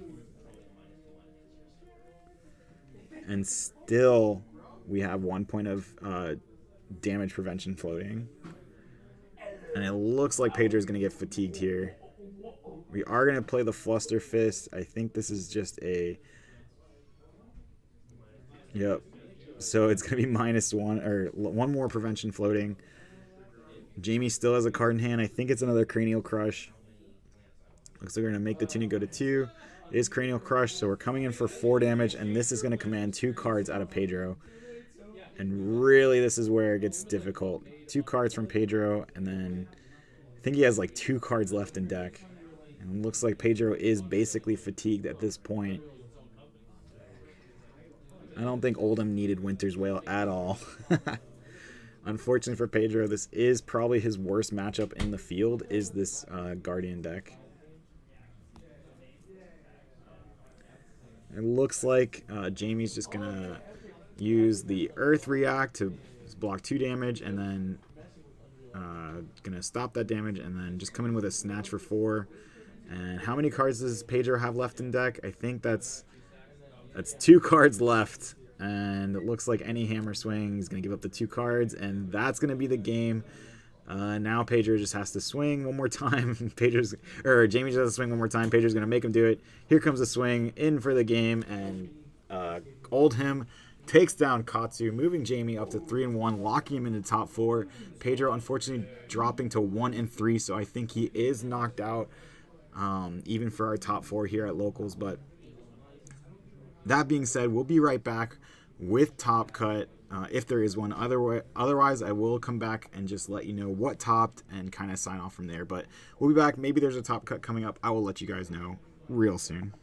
And still, we have 1 point of damage prevention floating. And it looks like Pedro's going to get fatigued here. We are going to play the Fluster Fist. I think this is just a... Yep. So it's going to be -1, or 1 more prevention floating. Jamie still has a card in hand. I think it's another Cranial Crush. Looks like we're going to make the Tunic go to 2. It is Cranial Crush, so we're coming in for 4 damage, and this is going to command 2 cards out of Pedro. And really, this is where it gets difficult. 2 cards from Pedro, and then I think he has like 2 cards left in deck. And it looks like Pedro is basically fatigued at this point. I don't think Oldham needed Winter's Wail at all. Unfortunately for Pedro, this is probably his worst matchup in the field, is this Guardian deck. It looks like Jamie's just going to use the Earth React to block 2 damage, and then going to stop that damage, and then just come in with a Snatch for 4. And how many cards does Pedro have left in deck? I think that's 2 cards left. And it looks like any Hammer Swing, he's going to give up the 2 cards, and that's going to be the game. Now Pedro just has to swing one more time. Jamie just has to swing one more time. Pedro's going to make him do it. Here comes the swing, in for the game, and Oldham takes down Katsu, moving Jamie up to 3-1, locking him in the top 4. Pedro, unfortunately, dropping to 1-3, so I think he is knocked out, even for our top 4 here at Locals. But that being said, we'll be right back with Top Cut, if there is one. Otherwise, I will come back and just let you know what topped and kind of sign off from there. But we'll be back. Maybe there's a Top Cut coming up. I will let you guys know real soon.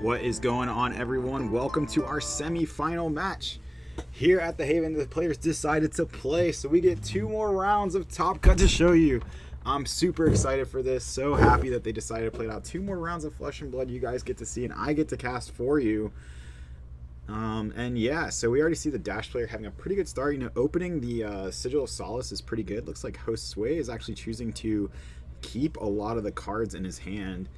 What is going on, everyone? Welcome to our semi-final match here at the Haven. The players decided to play, so we get 2 more rounds of Top Cut to show you. I'm super excited for this. So happy that they decided to play it out. 2 more rounds of Flesh and Blood you guys get to see, and I get to cast for you. And yeah, so we already see the Dash player having a pretty good start. You know, opening the Sigil of Solace is pretty good. Looks like Host Sway is actually choosing to keep a lot of the cards in his hand.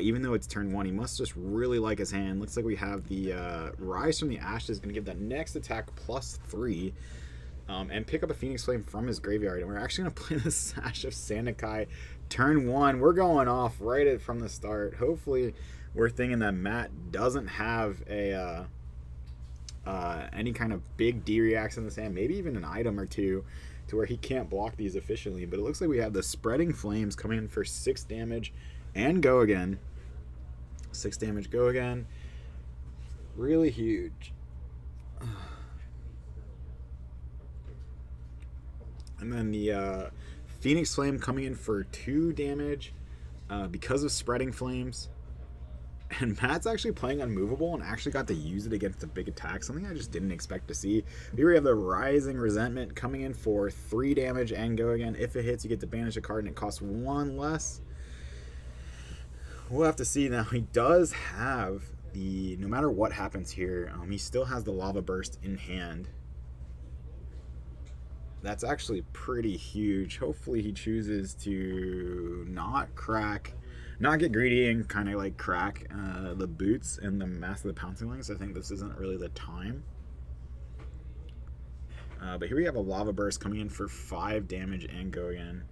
Even though it's turn 1, he must just really like his hand. Looks like we have the Rise from the Ashes, going to give that next attack +3. And pick up a Phoenix Flame from his graveyard. And we're actually going to play the Sash of Sandakai turn 1. We're going off right from the start. Hopefully, we're thinking that Matt doesn't have a any kind of big D-reacts in this hand. Maybe even an item or two to where he can't block these efficiently. But it looks like we have the Spreading Flames coming in for 6 damage. And go again. 6 damage, go again. Really huge. And then the Phoenix Flame coming in for 2 damage because of Spreading Flames. And Matt's actually playing Unmovable and actually got to use it against a big attack. Something I just didn't expect to see. Here we have the Rising Resentment coming in for 3 damage and go again. If it hits, you get to banish a card and it costs 1 less. We'll have to see. Now, he does have the, no matter what happens here, he still has the Lava Burst in hand. That's actually pretty huge. Hopefully he chooses to not get greedy and kind of like crack the boots and the Mask of the Pouncing Lings. I think this isn't really the time. But here we have a Lava Burst coming in for 5 damage and go again.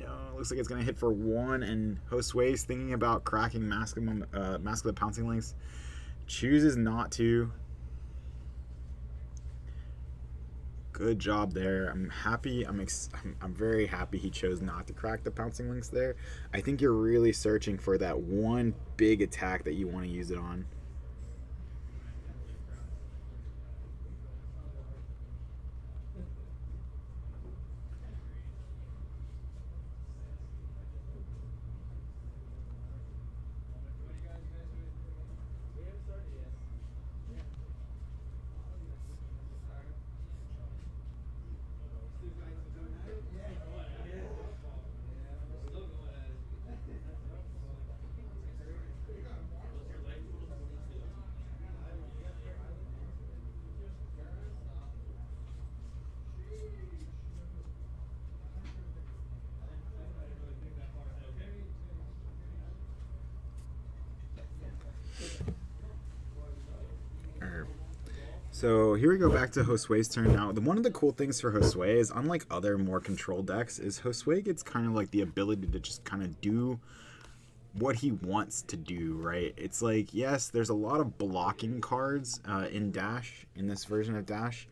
No, looks like it's going to hit for 1, and Josue's thinking about cracking Mask of the Pouncing Lynx. Chooses not to. Good job there. I'm happy. I'm very happy he chose not to crack the Pouncing Lynx there. I think you're really searching for that one big attack that you want to use it on. So here we go back to Josue's turn now. One of the cool things for Josue is, unlike other more controlled decks, is Josue gets kind of like the ability to just kind of do what he wants to do, right? It's like, yes, there's a lot of blocking cards in Dash, in this version of Dash,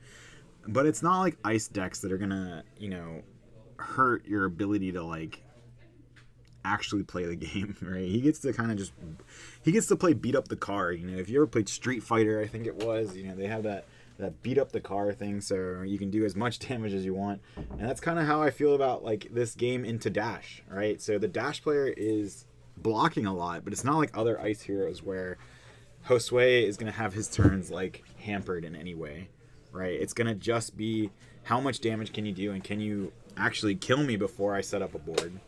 but it's not like ice decks that are gonna, you know, hurt your ability to like actually play the game, right? He gets to kind of just, he gets to play beat up the car. You know, if you ever played Street Fighter, I think it was, you know, they have that beat up the car thing, so you can do as much damage as you want. And that's kind of how I feel about like this game into Dash, right? So the Dash player is blocking a lot, but it's not like other ice heroes where Josue is going to have his turns like hampered in any way, right? It's going to just be how much damage can you do, and can you actually kill me before I set up a board.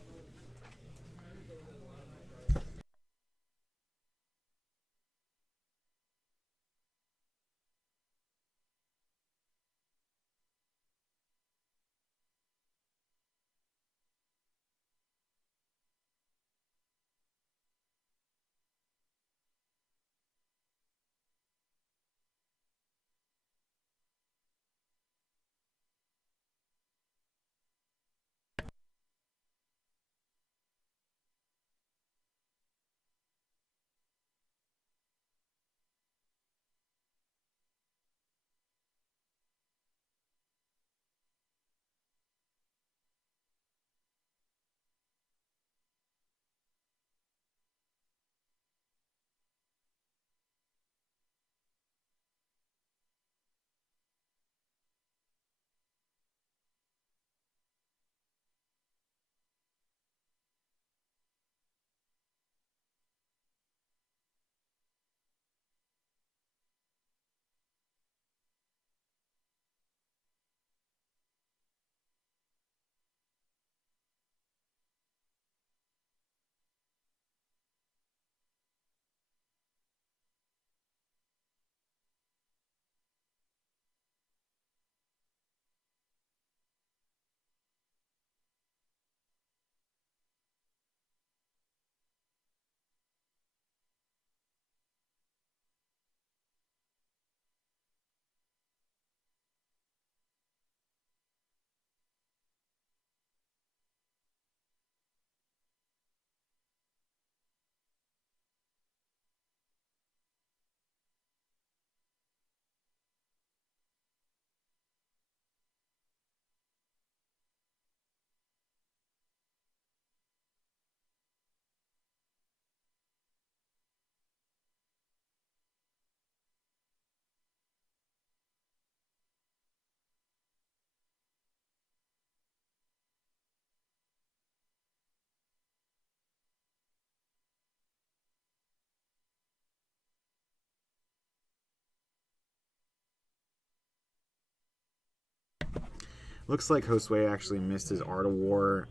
Looks like Josue actually missed his Art of War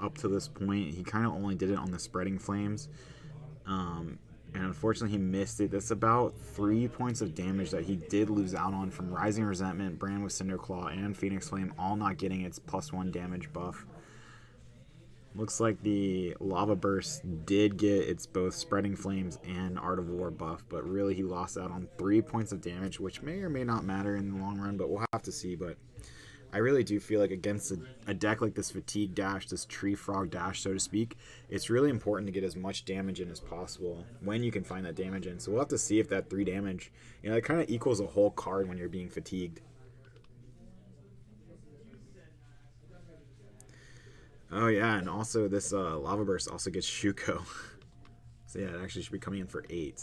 up to this point. He kind of only did it on the Spreading Flames. And unfortunately, he missed it. That's about 3 points of damage that he did lose out on from Rising Resentment, Brand with Cinderclaw, and Phoenix Flame, all not getting its +1 damage buff. Looks like the Lava Burst did get its both Spreading Flames and Art of War buff, but really he lost out on 3 points of damage, which may or may not matter in the long run, but we'll have to see. But I really do feel like against a deck like this Fatigue Dash, this Tree Frog Dash, so to speak, it's really important to get as much damage in as possible when you can find that damage in. So we'll have to see if that 3 damage, it kind of equals a whole card when you're being fatigued. Oh yeah, and also this Lava Burst also gets Shuko. So yeah, it actually should be coming in for 8.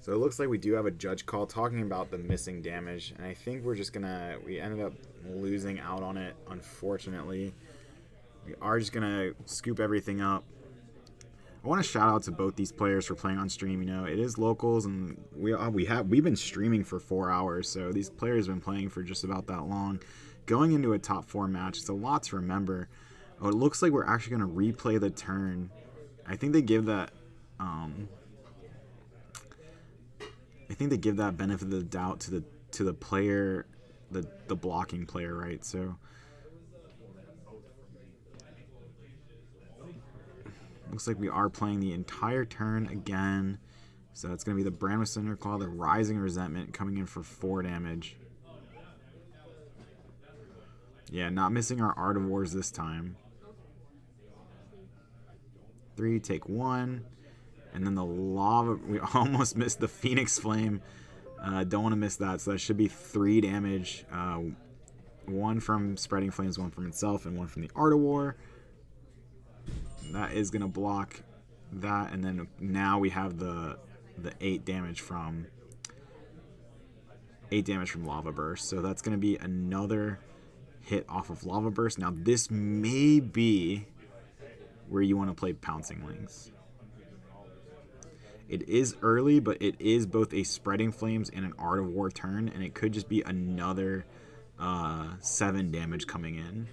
So it looks like we do have a judge call talking about the missing damage, and I think we're just gonna, we ended up losing out on it, unfortunately. We are just gonna scoop everything up. I want to shout out to both these players for playing on stream. It is locals, and we've been streaming for 4 hours, so these players have been playing for just about that long. Going into a top 4 match, it's a lot to remember. Oh, it looks like we're actually gonna replay the turn. I think they give that benefit of the doubt to the player, the blocking player, right? So looks like we are playing the entire turn again. So it's going to be the Brand with Cinderclaw, the Rising Resentment coming in for 4 damage. Yeah, not missing our Art of Wars this time. 3, take 1. And then the Lava, we almost missed the Phoenix Flame. Don't want to miss that. So that should be 3 damage. 1 from Spreading Flames, 1 from itself, and 1 from the Art of War. That is going to block that. And then now we have the 8 damage from Lava Burst. So that's going to be another hit off of Lava Burst. Now this may be where you want to play Pouncing Wings. It is early, but it is both a Spreading Flames and an Art of War turn, and it could just be another 7 damage coming in.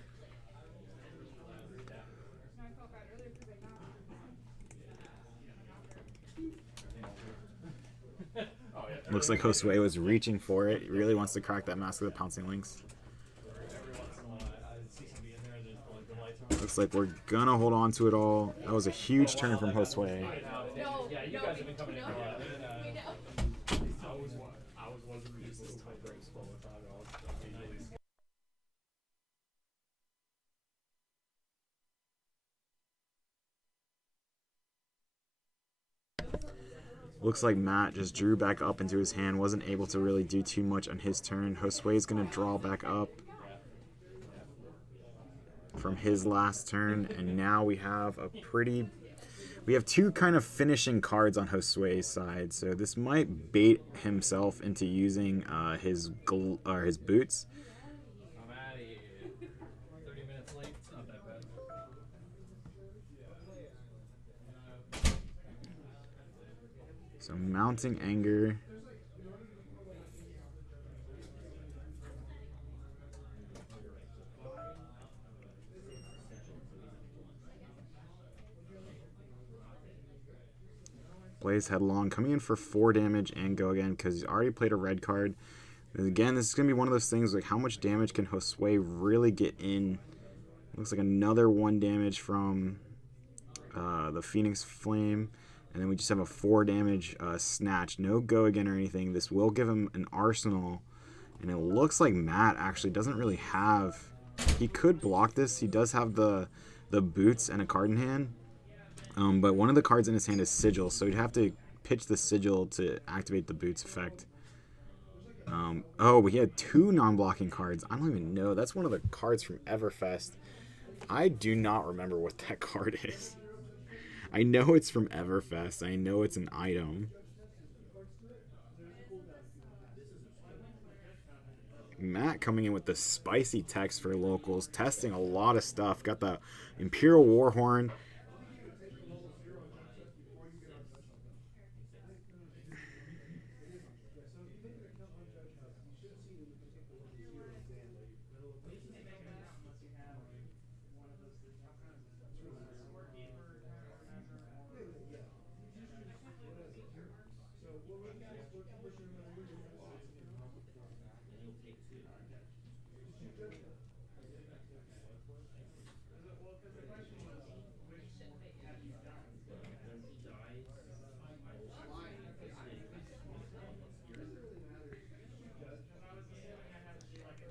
Looks like Josue was reaching for it. He really wants to crack that Mask of the Pouncing Wings. Looks like we're gonna hold on to it all. That was a huge turn from Josue. Yeah, you guys have been coming in for a while. Looks like Matt just drew back up into his hand, wasn't able to really do too much on his turn. Josue's going to draw back up from his last turn, and now we have we have 2 kind of finishing cards on Josue's side, so this might bait himself into using his boots. I'm out of here. 30 minutes late. It's not that bad. So Mounting Anger. Blaze Headlong coming in for 4 damage and go again because he's already played a red card. And again, this is going to be one of those things like how much damage can Josue really get in. Looks like another 1 damage from the Phoenix Flame. And then we just have a 4 damage Snatch. No go again or anything. This will give him an arsenal And it looks like Matt actually doesn't really have... He could block this. He does have the boots and a card in hand. But one of the cards in his hand is Sigil, so he'd have to pitch the Sigil to activate the boots effect. Oh, we had 2 non-blocking cards. I don't even know. That's one of the cards from Everfest. I do not remember what that card is. I know it's from Everfest. I know it's an item. Matt coming in with the spicy text for locals, testing a lot of stuff. Got the Imperial Warhorn.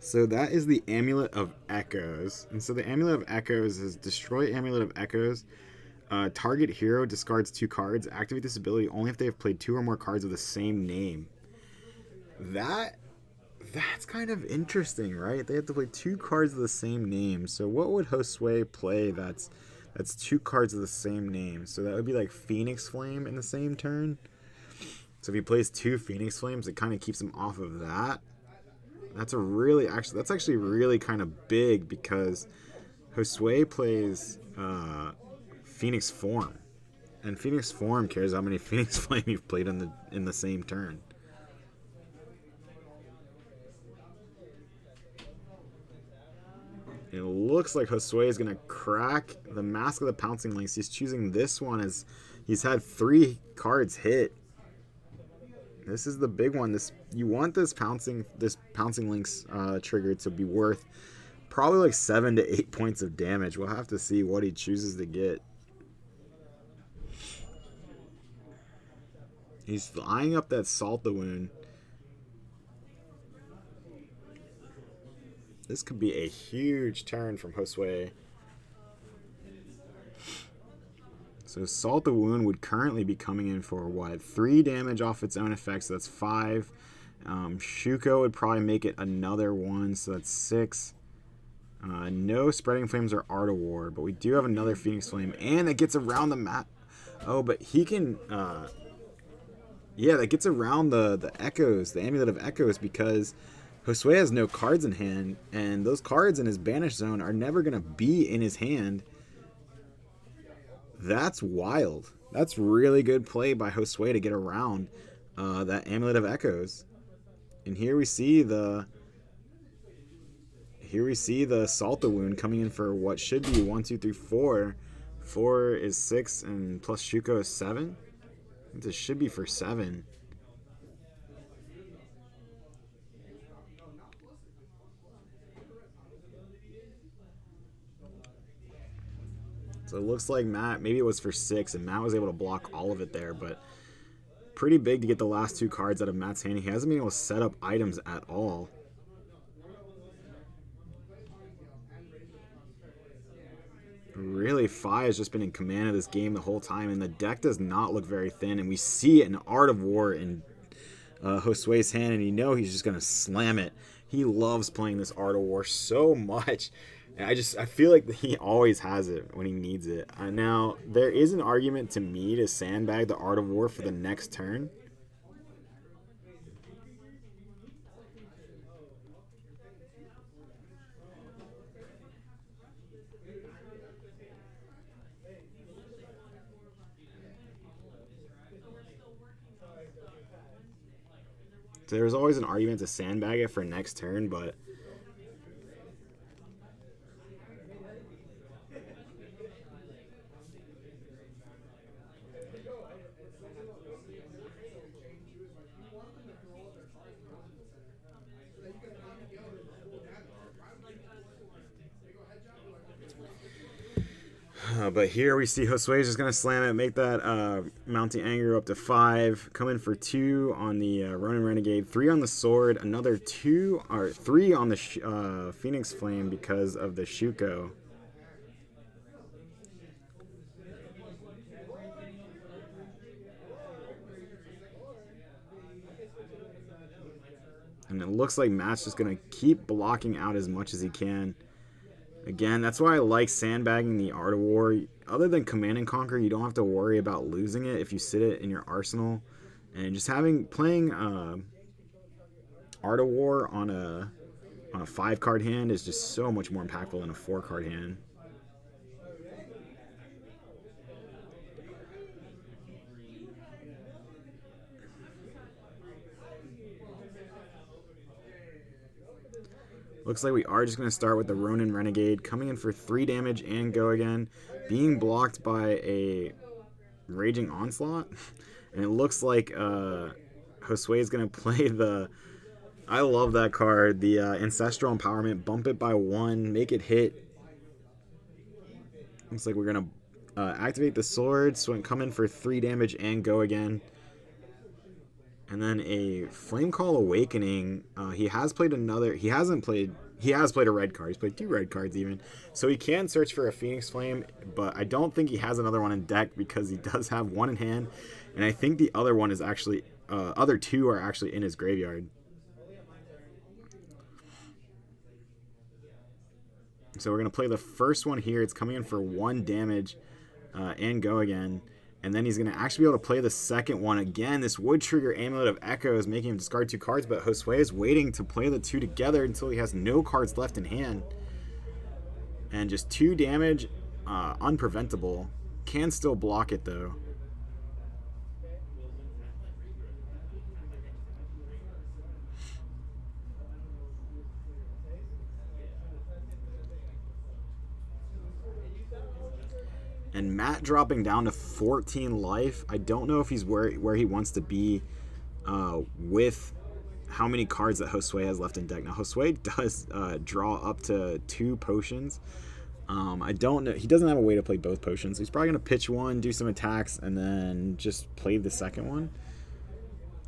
So that is the Amulet of Echoes. And so the Amulet of Echoes is destroy Amulet of Echoes. Target hero discards 2 cards. Activate this ability only if they have played 2 or more cards of the same name. That's kind of interesting, right? They have to play 2 cards of the same name. So what would Josue play that's 2 cards of the same name? So that would be like Phoenix Flame in the same turn. So if he plays 2 Phoenix Flames, it kind of keeps him off of that. That's actually really kind of big because Josue plays Phoenix Form, and Phoenix Form cares how many Phoenix Flame you've played in the same turn. It looks like Josue is gonna crack the Mask of the Pouncing Lynx. He's choosing this one as he's had 3 cards hit. This is the big one. You want this pouncing lynx trigger to be worth probably like 7 to 8 points of damage. We'll have to see what he chooses to get. He's eyeing up that Salt the Wound. This could be a huge turn from Josue. So Salt the Wound would currently be coming in for what? 3 damage off its own effects, so that's 5. Shuko would probably make it another 1, so that's 6. No Spreading Flames or Art of War, but we do have another Phoenix Flame, and it gets around the map. Oh, but he can... yeah, that gets around the Echoes, the Amulet of Echoes, because Josue has no cards in hand, and those cards in his Banish Zone are never going to be in his hand. That's wild. That's really good play by Josue to get around that Amulet of Echoes. And here we see the Salt the Wound coming in for what should be 1, 2, 3, 4. 4 is 6, and plus Shuko is 7. This should be for 7. So it looks like Matt, maybe it was for 6, and Matt was able to block all of it there, but pretty big to get the last 2 cards out of Matt's hand. He hasn't been able to set up items at all. Really, Fi has just been in command of this game the whole time, and the deck does not look very thin, and we see an Art of War in Josue's hand, and you know he's just going to slam it. He loves playing this Art of War so much. I feel like he always has it when he needs it. Now, there is an argument to me to sandbag the Art of War for the next turn. So there's always an argument to sandbag it for next turn, but... But here we see Josue's just going to slam it, make that Mounting Anger up to 5. Come in for 2 on the Ronin Renegade, 3 on the Sword, another 2 or 3 on the Phoenix Flame because of the Shuko. And it looks like Matt's just going to keep blocking out as much as he can. Again, that's why I like sandbagging the Art of War. Other than Command and Conquer, you don't have to worry about losing it if you sit it in your arsenal. And just playing Art of War on a 5-card hand is just so much more impactful than a 4-card hand. Looks like we are just going to start with the Ronin Renegade, coming in for 3 damage and go again, being blocked by a Raging Onslaught. And it looks like Josue is going to play the... I love that card, the Ancestral Empowerment. Bump it by 1, make it hit. Looks like we're going to activate the sword, so come in for 3 damage and go again. And then a Flame Call Awakening. He has played another... He has played a red card. He's played 2 red cards even. So he can search for a Phoenix Flame, but I don't think he has another one in deck because he does have 1 in hand. And I think the other one is actually... other 2 are actually in his graveyard. So we're going to play the first one here. It's coming in for 1 damage and go again. And then he's going to actually be able to play the second one. Again, this would trigger Amulet of Echoes, making him discard 2 cards, but Josue is waiting to play the 2 together until he has no cards left in hand. And just 2 damage, unpreventable. Can still block it, though. And Matt dropping down to 14 life. I don't know if he's where he wants to be with how many cards that Josue has left in deck. Now, Josue does draw up to 2 potions. I don't know. He doesn't have a way to play both potions. He's probably going to pitch 1, do some attacks, and then just play the second one.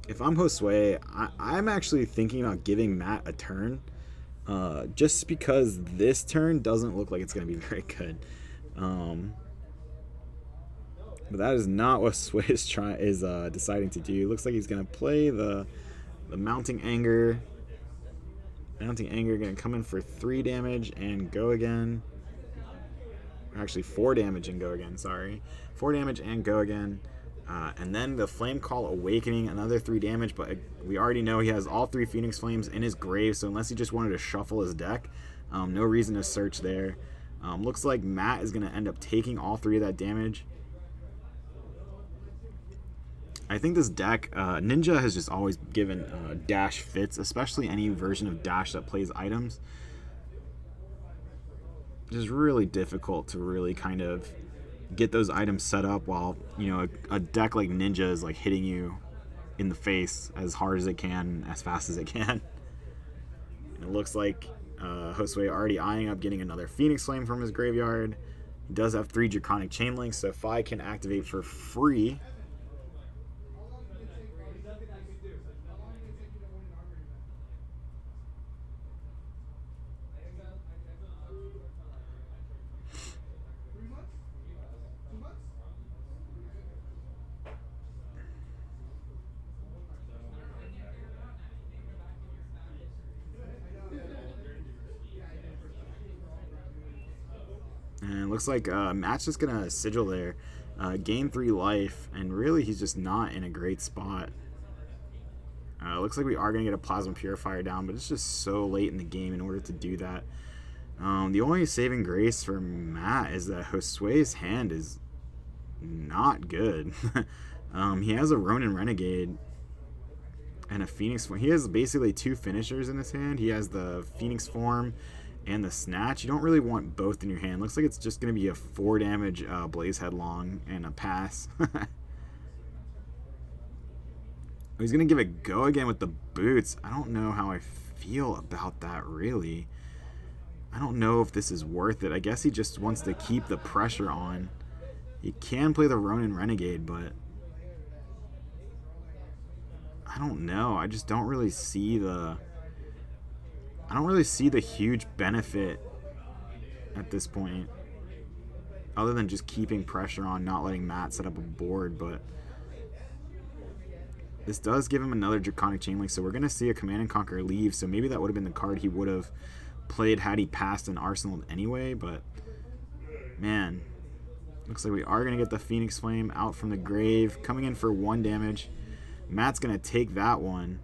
If I'm Josue, I'm actually thinking about giving Matt a turn. Just because this turn doesn't look like it's going to be very good. But that is not what Sway is deciding to do. Looks like he's going to play the Mounting Anger. Mounting Anger going to come in for 3 damage and go again. Actually, 4 damage and go again, sorry. 4 damage and go again. And then the Flame Call Awakening, another 3 damage. But we already know he has all 3 Phoenix Flames in his grave. So unless he just wanted to shuffle his deck, no reason to search there. Looks like Matt is going to end up taking all 3 of that damage. I think this deck, Ninja has just always given Dash fits, especially any version of Dash that plays items. It's just really difficult to really kind of get those items set up while, you know, a deck like Ninja is like hitting you in the face as hard as it can, as fast as it can. And it looks like Josue already eyeing up getting another Phoenix Flame from his graveyard. He does have 3 Draconic Chain Links, so Phi can activate for free. And it looks like Matt's just going to sigil there. Gain 3 life, and really he's just not in a great spot. Looks like we are going to get a Plasma Purifier down, but it's just so late in the game in order to do that. The only saving grace for Matt is that Josue's hand is not good. He has a Ronin Renegade and a Phoenix Form. He has basically 2 finishers in his hand. He has the Phoenix Form and the Snatch. You don't really want both in your hand. Looks like it's just going to be a 4 damage Blaze Headlong and a pass. He's going to give it go again with the boots. I don't know how I feel about that, really. I don't know if this is worth it. I guess he just wants to keep the pressure on. He can play the Ronin Renegade, but I don't know. I just don't really see the huge benefit at this point, other than just keeping pressure on, not letting Matt set up a board. But this does give him another Draconic Chain Link, so we're going to see a Command and Conquer leave, so maybe that would have been the card he would have played had he passed an Arsenal anyway. But man, looks like we are going to get the Phoenix Flame out from the grave, coming in for 1 damage. Matt's going to take that one.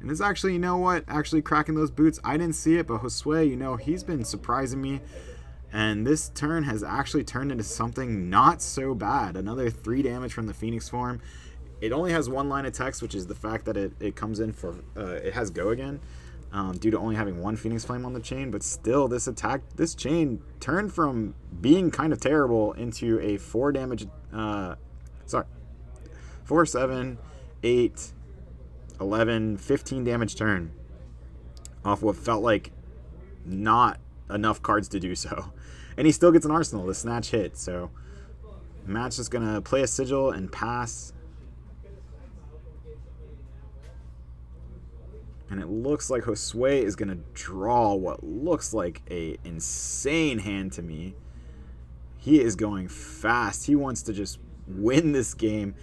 And this actually, you know what, actually cracking those boots, I didn't see it, but Josue, you know, he's been surprising me. And this turn has actually turned into something not so bad. Another 3 damage from the Phoenix form. It only has 1 line of text, which is the fact that it comes in for, it has go again, due to only having 1 Phoenix Flame on the chain. But still, this chain turned from being kind of terrible into a 4 damage, 4, 7, 8, 11, 15 damage turn off what felt like not enough cards to do so. And he still gets an Arsenal. The snatch hit. So Matt's just going to play a Sigil and pass. And it looks like Josue is going to draw what looks like a insane hand to me. He is going fast. He wants to just win this game.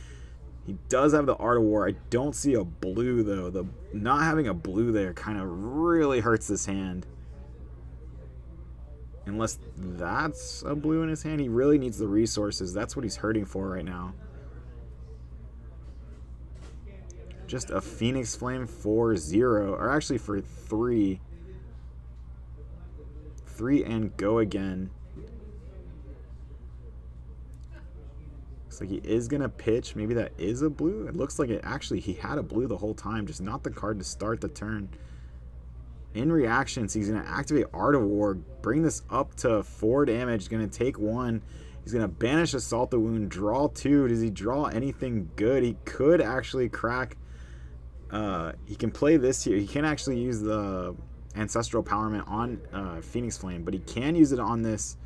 He does have the Art of War. I don't see a blue, though. The not having a blue there kind of really hurts this hand. Unless that's a blue in his hand. He really needs the resources. That's what he's hurting for right now. Just a Phoenix Flame for 0. Or actually for 3. 3 and go again. Like he is going to pitch. Maybe that is a blue. It looks like it actually, he had a blue the whole time, just not the card to start the turn. In reaction, so he's going to activate Art of War, bring this up to 4 damage. He's going to take 1. He's going to banish Assault the Wound, draw 2. Does he draw anything good? He could actually crack. He can play this here. He can't actually use the Ancestral Empowerment on Phoenix Flame, but he can use it on this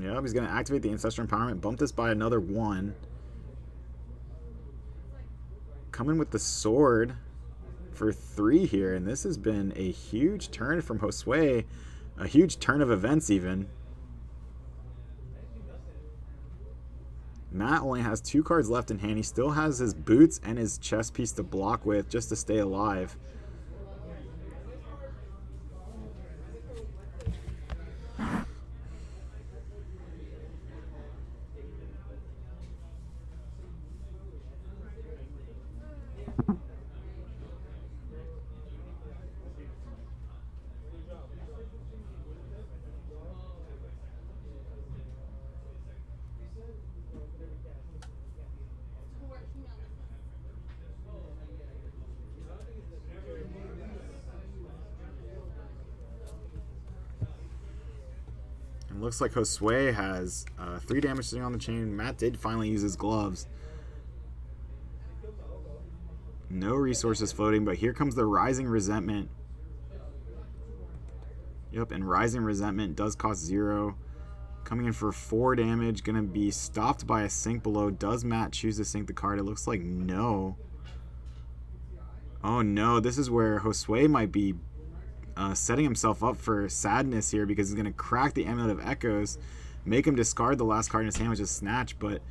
yep, he's going to activate the Ancestral Empowerment, bump this by another 1. Coming with the sword for 3 here, and this has been a huge turn from Josue, a huge turn of events even. Matt only has 2 cards left in hand. He still has his boots and his chess piece to block with just to stay alive. Looks like Josue has 3 damage sitting on the chain. Matt did finally use his gloves. No resources floating, but here comes the Rising Resentment. Yep, and Rising Resentment does cost 0. Coming in for 4 damage. Going to be stopped by a sink below. Does Matt choose to sink the card? It looks like no. Oh no, this is where Josue might be setting himself up for sadness here, because he's going to crack the Amulet of Echoes, make him discard the last card in his hand, which is Snatch, but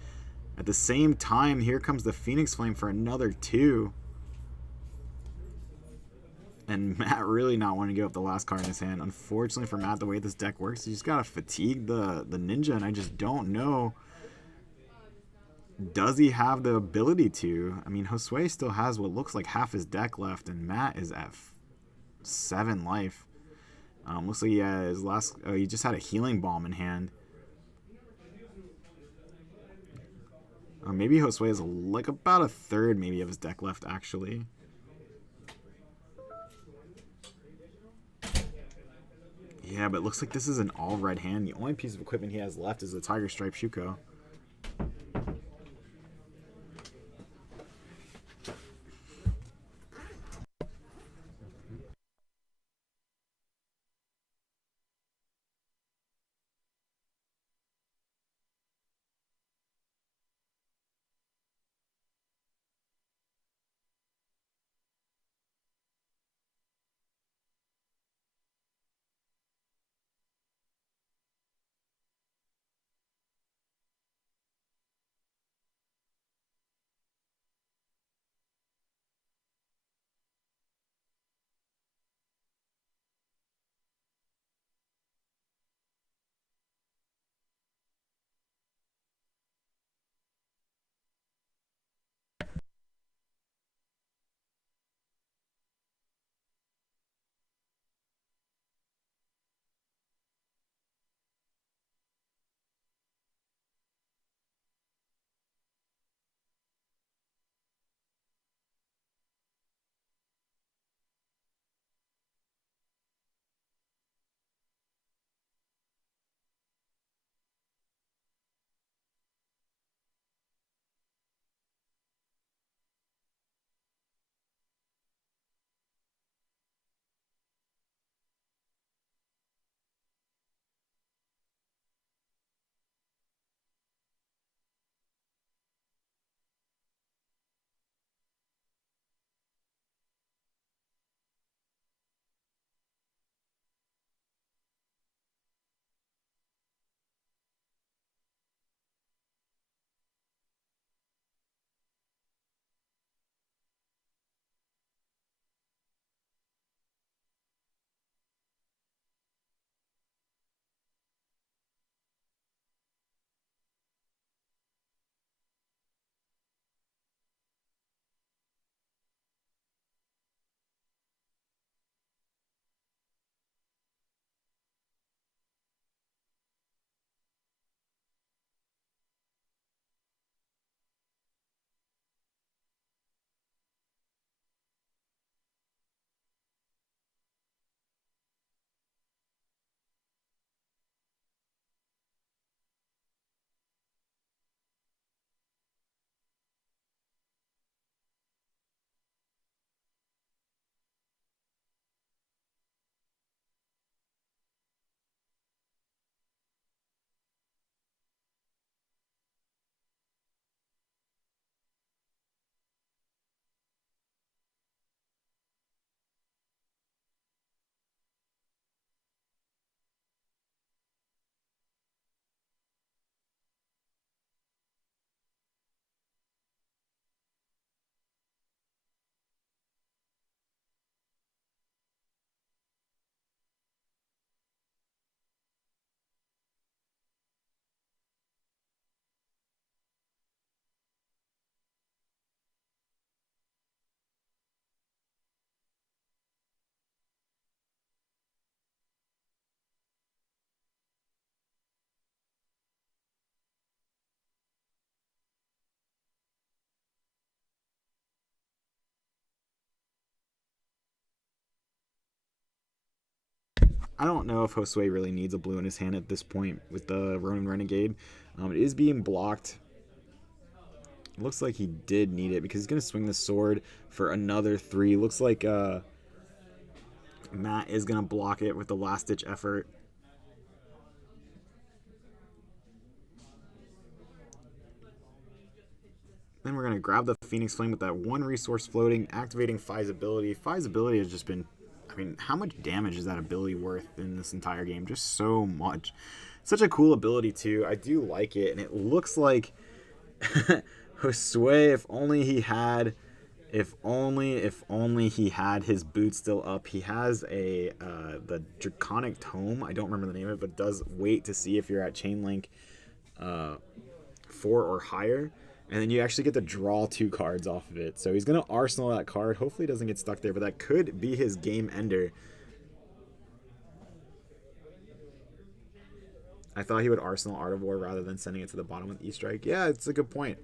at the same time, here comes the Phoenix Flame for another 2. And Matt really not wanting to give up the last card in his hand. Unfortunately for Matt, the way this deck works, you just got to fatigue the ninja, and I just don't know. Does he have the ability to? I mean, Josue still has what looks like half his deck left, and Matt is at 7 life. Looks like his last. He just had a Healing Balm in hand. Maybe Josue has like about a third, maybe, of his deck left actually. Yeah, but it looks like this is an all red hand. The only piece of equipment he has left is the Tiger Stripe Shuko. I don't know if Josue really needs a blue in his hand at this point with the Ronin Renegade. It is being blocked. Looks like he did need it because he's going to swing the sword for another 3. Looks like Matt is going to block it with the last-ditch effort. Then we're going to grab the Phoenix Flame with that 1 resource floating, activating Phi's ability. Phi's ability has just been... I mean, how much damage is that ability worth in this entire game? Just so much. Such a cool ability, too. I do like it, and it looks like... Josue, if only he had he had his boots still up. He has the Draconic Tome. I don't remember the name of it, but does wait to see if you're at chain link 4 or higher, and then you actually get to draw 2 cards off of it. So he's gonna arsenal that card. Hopefully he doesn't get stuck there, but that could be his game ender. I thought he would arsenal Art of War rather than sending it to the bottom with E-Strike. Yeah, it's a good point.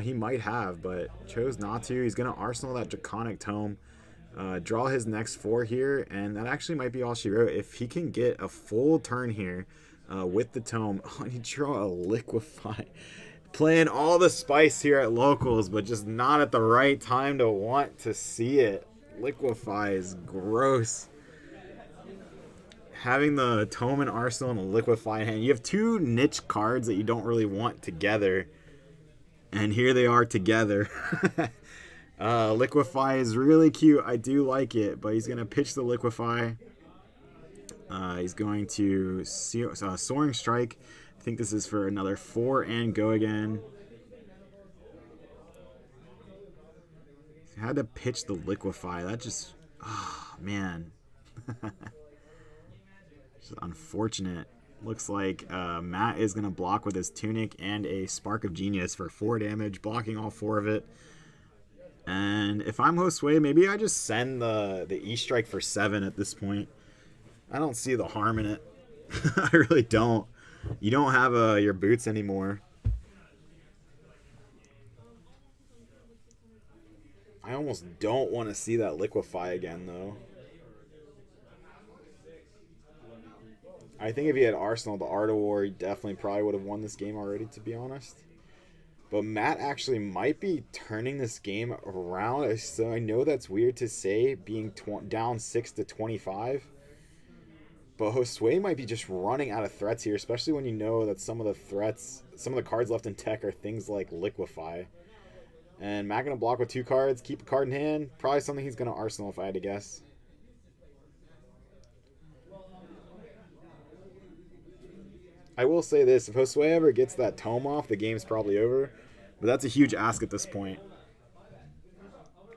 He might have, but chose not to. He's going to arsenal that Draconic Tome, draw his next 4 here, and that actually might be all she wrote. If he can get a full turn here with the Tome, and he draw a Liquefy. Playing all the spice here at locals, but just not at the right time to want to see it. Liquefy is gross. Having the Tome and Arsenal and the Liquefy in hand, you have 2 niche cards that you don't really want together. And here they are together. Liquefy is really cute. I do like it, but he's going to pitch the Liquefy. He's going to Soaring Strike. I think this is for another 4 and go again. He had to pitch the Liquefy. That just... Oh, man. Just unfortunate. Looks like Matt is going to block with his Tunic and a Spark of Genius for 4 damage, blocking all 4 of it. And if I'm Josue, maybe I just send the E-Strike for 7 at this point. I don't see the harm in it. I really don't. You don't have your boots anymore. I almost don't want to see that Liquefy again, though. I think if he had Arsenal, the Art of War, he definitely probably would have won this game already, to be honest. But Matt actually might be turning this game around. So I know that's weird to say, being down 6-25. But Josue might be just running out of threats here, especially when you know that some of the cards left in tech are things like Liquefy. And Matt going to block with 2 cards, keep a card in hand. Probably something he's going to Arsenal if I had to guess. I will say this, if Josue ever gets that Tome off, the game's probably over. But that's a huge ask at this point.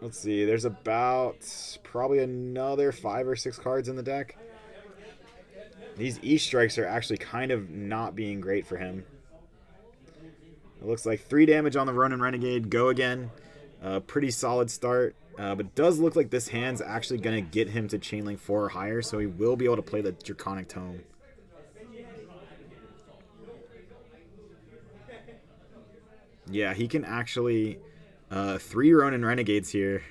Let's see, there's about probably another 5 or 6 cards in the deck. These E-Strikes are actually kind of not being great for him. It looks like 3 damage on the Ronin Renegade, go again. Pretty solid start. But it does look like this hand's actually going to get him to Chainlink 4 or higher, so he will be able to play the Draconic Tome. Yeah, he can actually 3 Ronin Renegades here.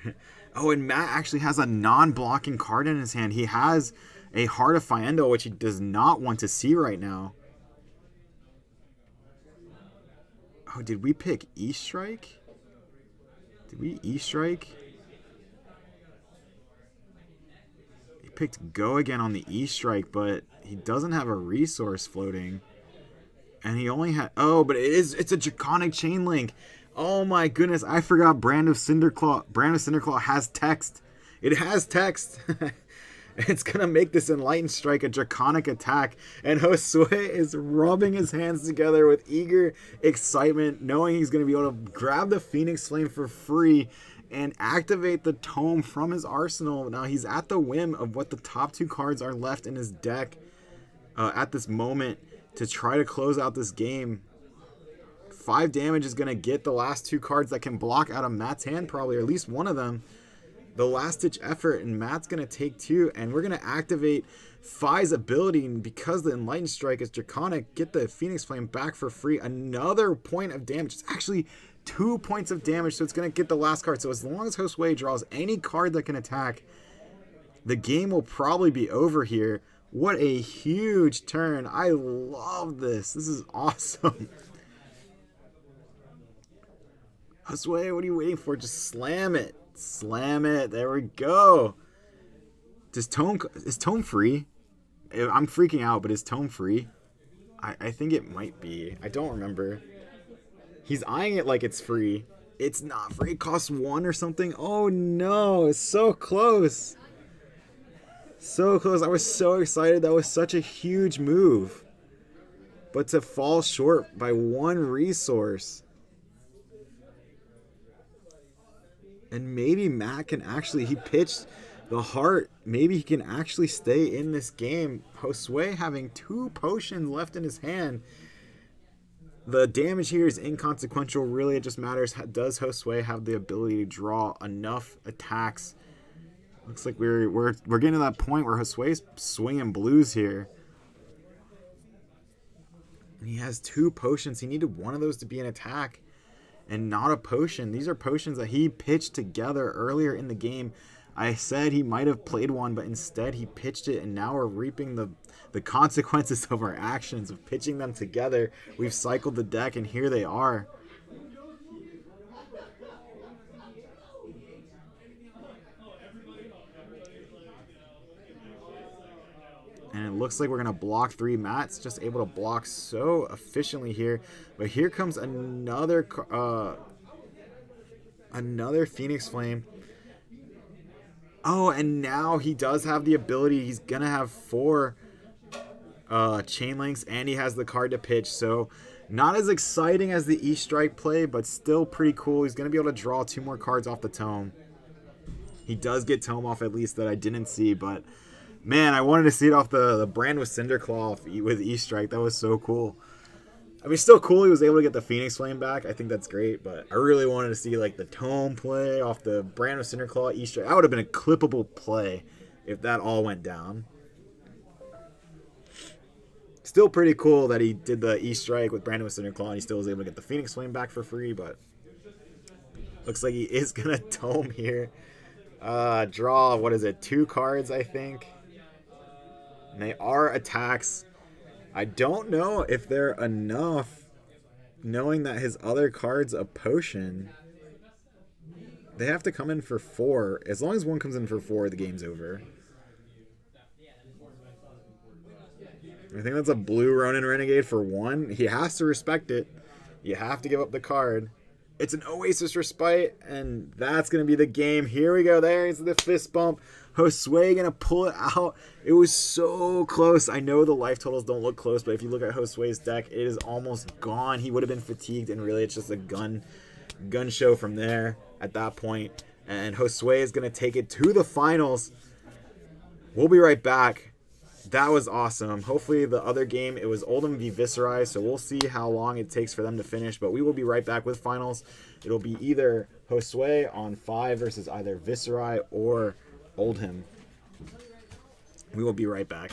Oh, and Matt actually has a non-blocking card in his hand. He has a Heart of Fyendal, which he does not want to see right now. Oh, did we pick E-Strike? Did we E-Strike? He picked Go again on the E-Strike, but he doesn't have a resource floating. And he only had... Oh, but it's a Draconic Chain Link. Oh my goodness, I forgot Brand of Cinderclaw. Brand of Cinderclaw has text. It has text. It's going to make this Enlightened Strike a Draconic attack. And Josue is rubbing his hands together with eager excitement, knowing he's going to be able to grab the Phoenix Flame for free and activate the Tome from his arsenal. Now he's at the whim of what the top 2 cards are left in his deck at this moment to try to close out this game. 5 damage is going to get the last 2 cards that can block out of Matt's hand, probably, or at least one of them. The last-ditch effort, and Matt's going to take 2, and we're going to activate Phi's ability, and because the Enlightened Strike is Draconic, get the Phoenix Flame back for free. Another point of damage. It's actually 2 points of damage, so it's going to get the last card. So as long as Josue draws any card that can attack, the game will probably be over here. What a huge turn. I love this. This is awesome. Josue, what are you waiting for? Just slam it. Slam it. There we go. Is Tome free? I'm freaking out, but is Tome free? I think it might be. I don't remember. He's eyeing it like it's free. It's not free. It costs 1 or something. Oh no, it's so close. So close. I was so excited. That was such a huge move. But to fall short by 1 resource. And maybe Matt can actually, he pitched the heart. Maybe he can actually stay in this game. Josue having 2 potions left in his hand. The damage here is inconsequential. Really, it just matters. Does Josue have the ability to draw enough attacks? Looks like we're getting to that point where Josue's swinging blues here. And he has 2 potions. He needed one of those to be an attack and not a potion. These are potions that he pitched together earlier in the game. I said he might have played one, but instead he pitched it, and now we're reaping the consequences of our actions of pitching them together. We've cycled the deck, and here they are. And it looks like we're going to block 3. Matt's just able to block so efficiently here. But here comes another Phoenix Flame. Oh, and now he does have the ability. He's going to have 4 chain links, and he has the card to pitch. So not as exciting as the E-Strike play, but still pretty cool. He's going to be able to draw 2 more cards off the Tome. He does get Tome off at least that I didn't see, but man, I wanted to see it off the brand with Cinderclaw with E-Strike. That was so cool. I mean, still cool he was able to get the Phoenix Flame back. I think that's great, but I really wanted to see like the Tome play off the brand with Cinderclaw E-Strike. That would have been a clippable play if that all went down. Still pretty cool that he did the E-Strike with Brandon with Cinderclaw and he still was able to get the Phoenix Flame back for free, but looks like he is going to Tome here. Draw, what is it, 2 cards, I think. And they are attacks. I don't know if they're enough, knowing that his other card's a potion. They have to come in for 4. As long as one comes in for 4, the game's over. I think that's a blue Ronin Renegade for 1. He has to respect it. You have to give up the card. It's an Oasis Respite, and that's going to be the game. Here we go. There's the fist bump. Josue going to pull it out. It was so close. I know the life totals don't look close, but if you look at Josue's deck, it is almost gone. He would have been fatigued, and really it's just a gun show from there at that point. And Josue is going to take it to the finals. We'll be right back. That was awesome. Hopefully the other game, it was Oldham v Viserai, so we'll see how long it takes for them to finish, but we will be right back with finals. It'll be either Josue on 5 versus either Viserai or Oldham. We will be right back.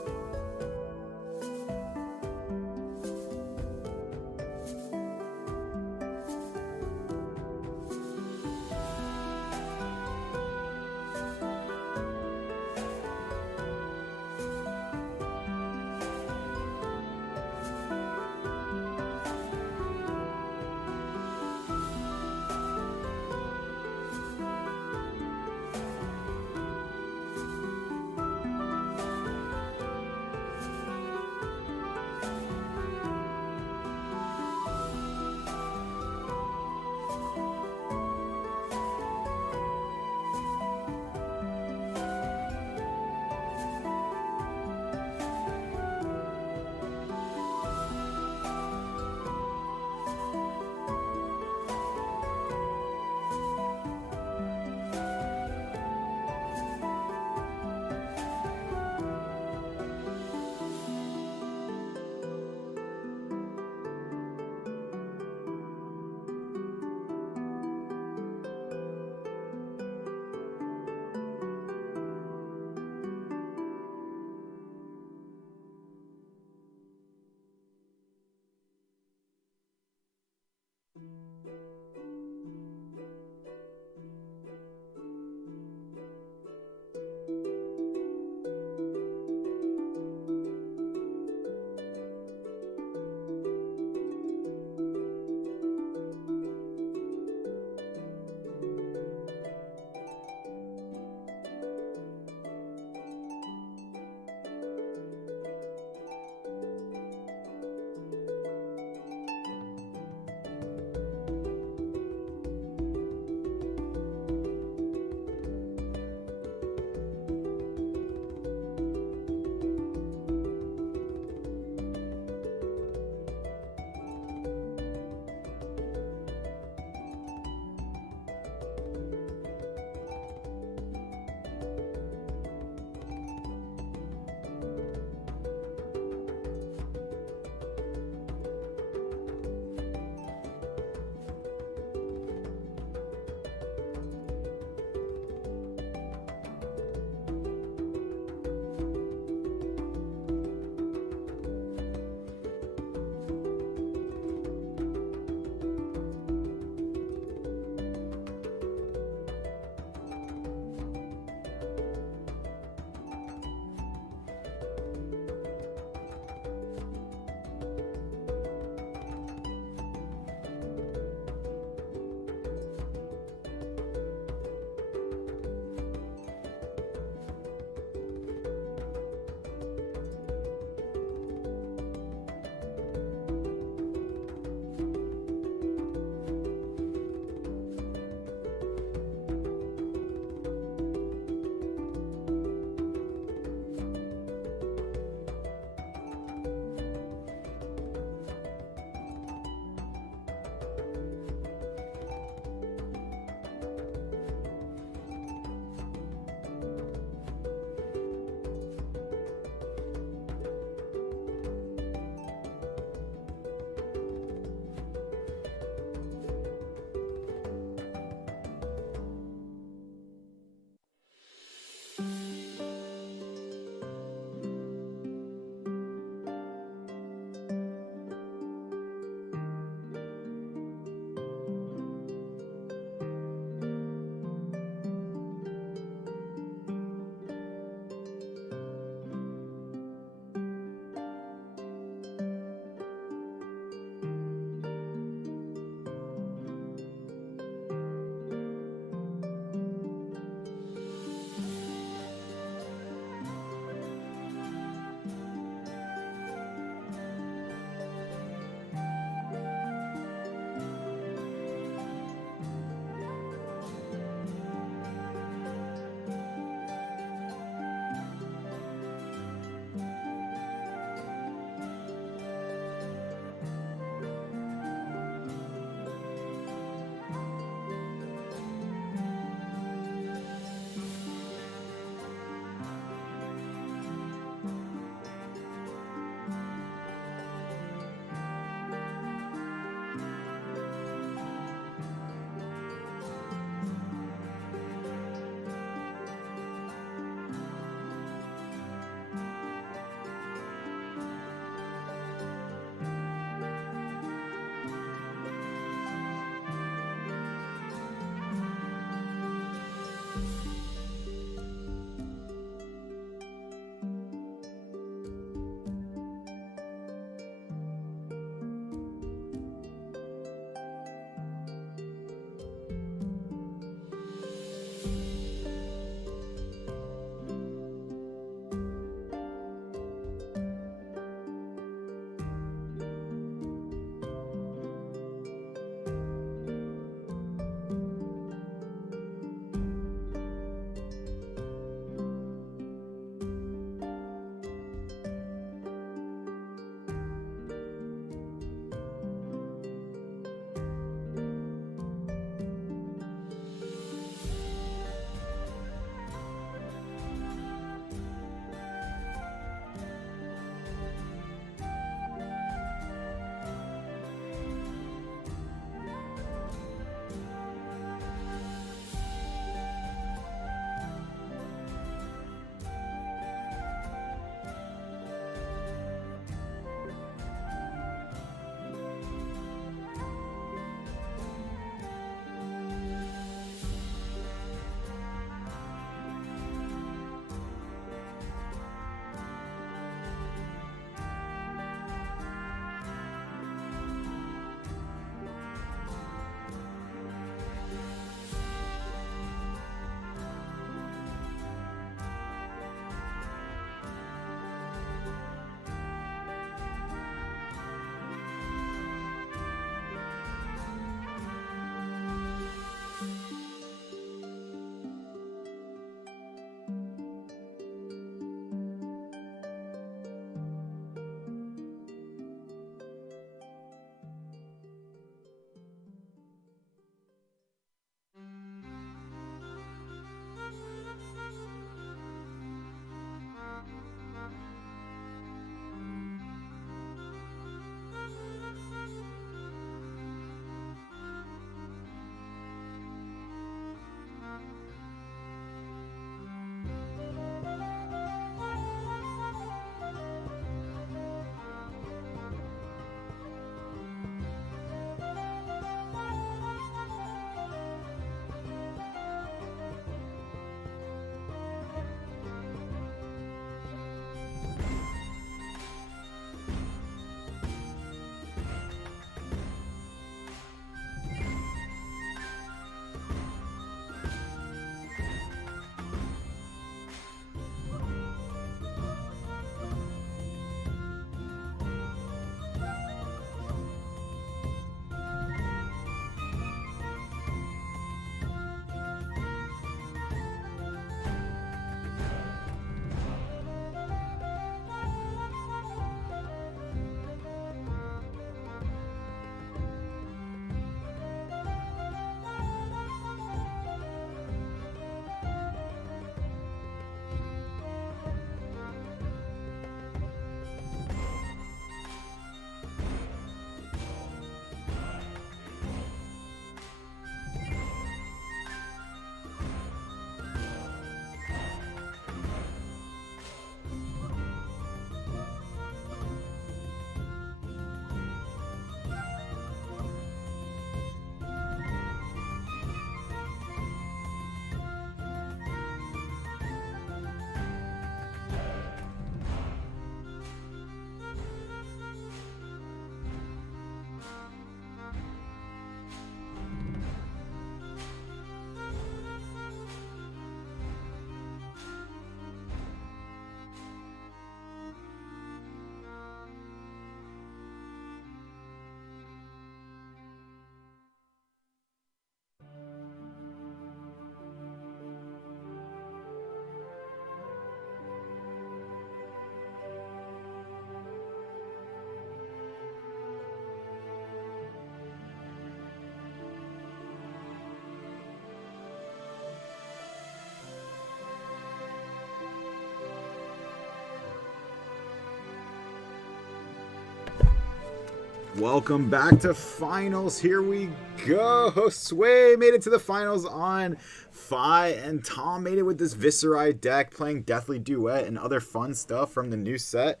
Welcome back to finals. Here we go. Josue made it to the finals on Fi, and Tom made it with this Viserai deck, playing Deathly Duet and other fun stuff from the new set.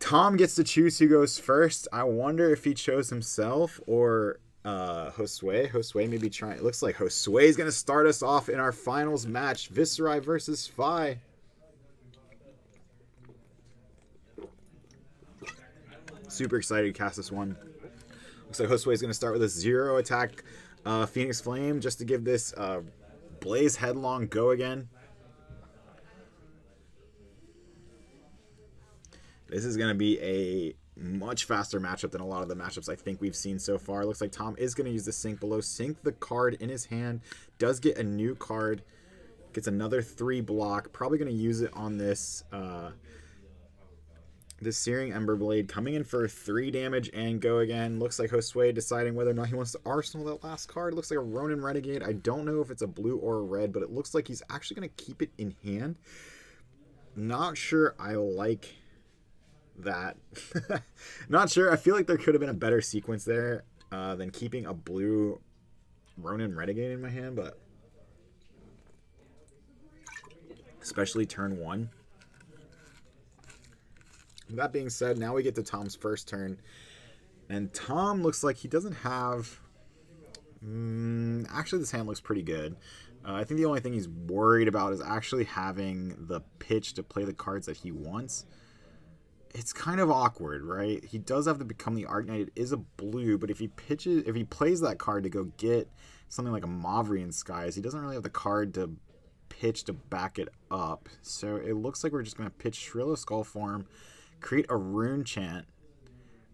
Tom gets to choose who goes first. I wonder if he chose himself or Josue. Josue may be trying. It looks like Josue is going to start us off in our finals match, Viserai versus Fi. Super excited to cast this one. Looks like Josue is going to start with a 0 attack Phoenix Flame just to give this Blaze Headlong go again. This is going to be a much faster matchup than a lot of the matchups I think we've seen so far. Looks like Tom is going to use the Sink Below. Sink the card in his hand. Does get a new card. Gets another 3 block. Probably going to use it on this this Searing Ember Blade, coming in for 3 damage and go again. Looks like Josue deciding whether or not he wants to arsenal that last card. Looks like a Ronin Renegade. I don't know if it's a blue or a red, but it looks like he's actually going to keep it in hand. Not sure I like that. Not sure. I feel like there could have been a better sequence there than keeping a blue Ronin Renegade in my hand, but especially turn 1. That being said, now we get to Tom's first turn. And Tom looks like he doesn't have... actually, this hand looks pretty good. I think the only thing he's worried about is actually having the pitch to play the cards that he wants. It's kind of awkward, right? He does have to become the Arknight. It is a blue, but if he plays that card to go get something like a Mavrian Skies, he doesn't really have the card to pitch to back it up. So it looks like we're just going to pitch Shrill of Skullform, create a Rune Chant,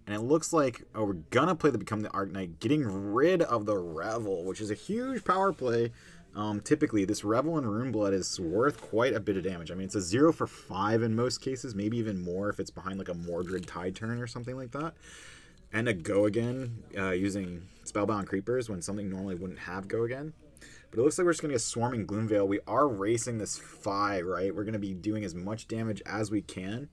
and it looks like we're gonna play the Become the Arknight, getting rid of the Revel, which is a huge power play. Typically, this Revel and Rune Blood is worth quite a bit of damage. I mean, it's a 0 for 5 in most cases, maybe even more if it's behind like a Mordred Tide turn or something like that. And a Go Again using Spellbound Creepers when something normally wouldn't have Go Again. But it looks like we're just going to get Swarming Gloomveil. We are racing this Fi, right? We're going to be doing as much damage as we can.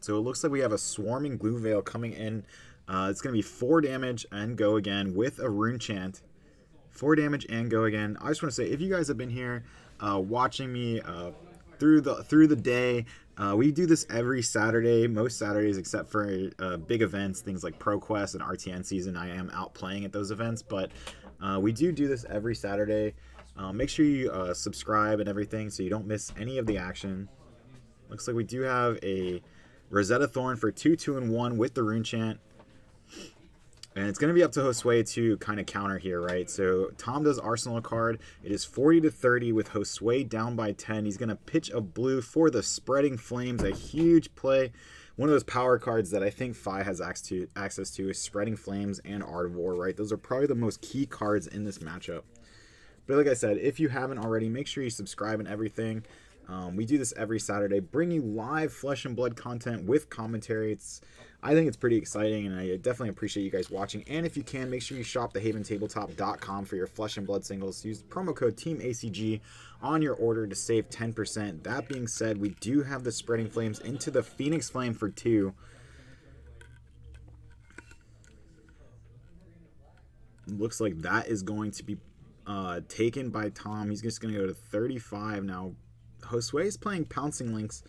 So it looks like we have a Swarming Gloomveil coming in. It's going to be 4 damage and go again with a Rune Chant. 4 damage and go again. I just want to say, if you guys have been here watching me through the day, we do this every Saturday, most Saturdays except for big events, things like ProQuest and RTN season. I am out playing at those events, but we do this every Saturday. Make sure you subscribe and everything so you don't miss any of the action. Looks like we do have a Rosetta Thorn for 2, 2, and 1 with the Rune Chant. And it's going to be up to Josue to kind of counter here, right? So Tom does Arsenal a card. It is 40 to 30 with Josue down by 10. He's going to pitch a blue for the Spreading Flames, a huge play. One of those power cards that I think Fi has access to is Spreading Flames and Art of War, right? Those are probably the most key cards in this matchup. But like I said, if you haven't already, make sure you subscribe and everything. We do this every Saturday, bring you live Flesh and Blood content with commentary. I think it's pretty exciting, and I definitely appreciate you guys watching. And if you can, make sure you shop thehaventabletop.com for your Flesh and Blood singles. Use the promo code TEAMACG on your order to save 10%. That being said, we do have the Spreading Flames into the Phoenix Flame for 2. Looks like that is going to be taken by Tom. He's just going to go to 35 now. Josue is playing Pouncing Lynx.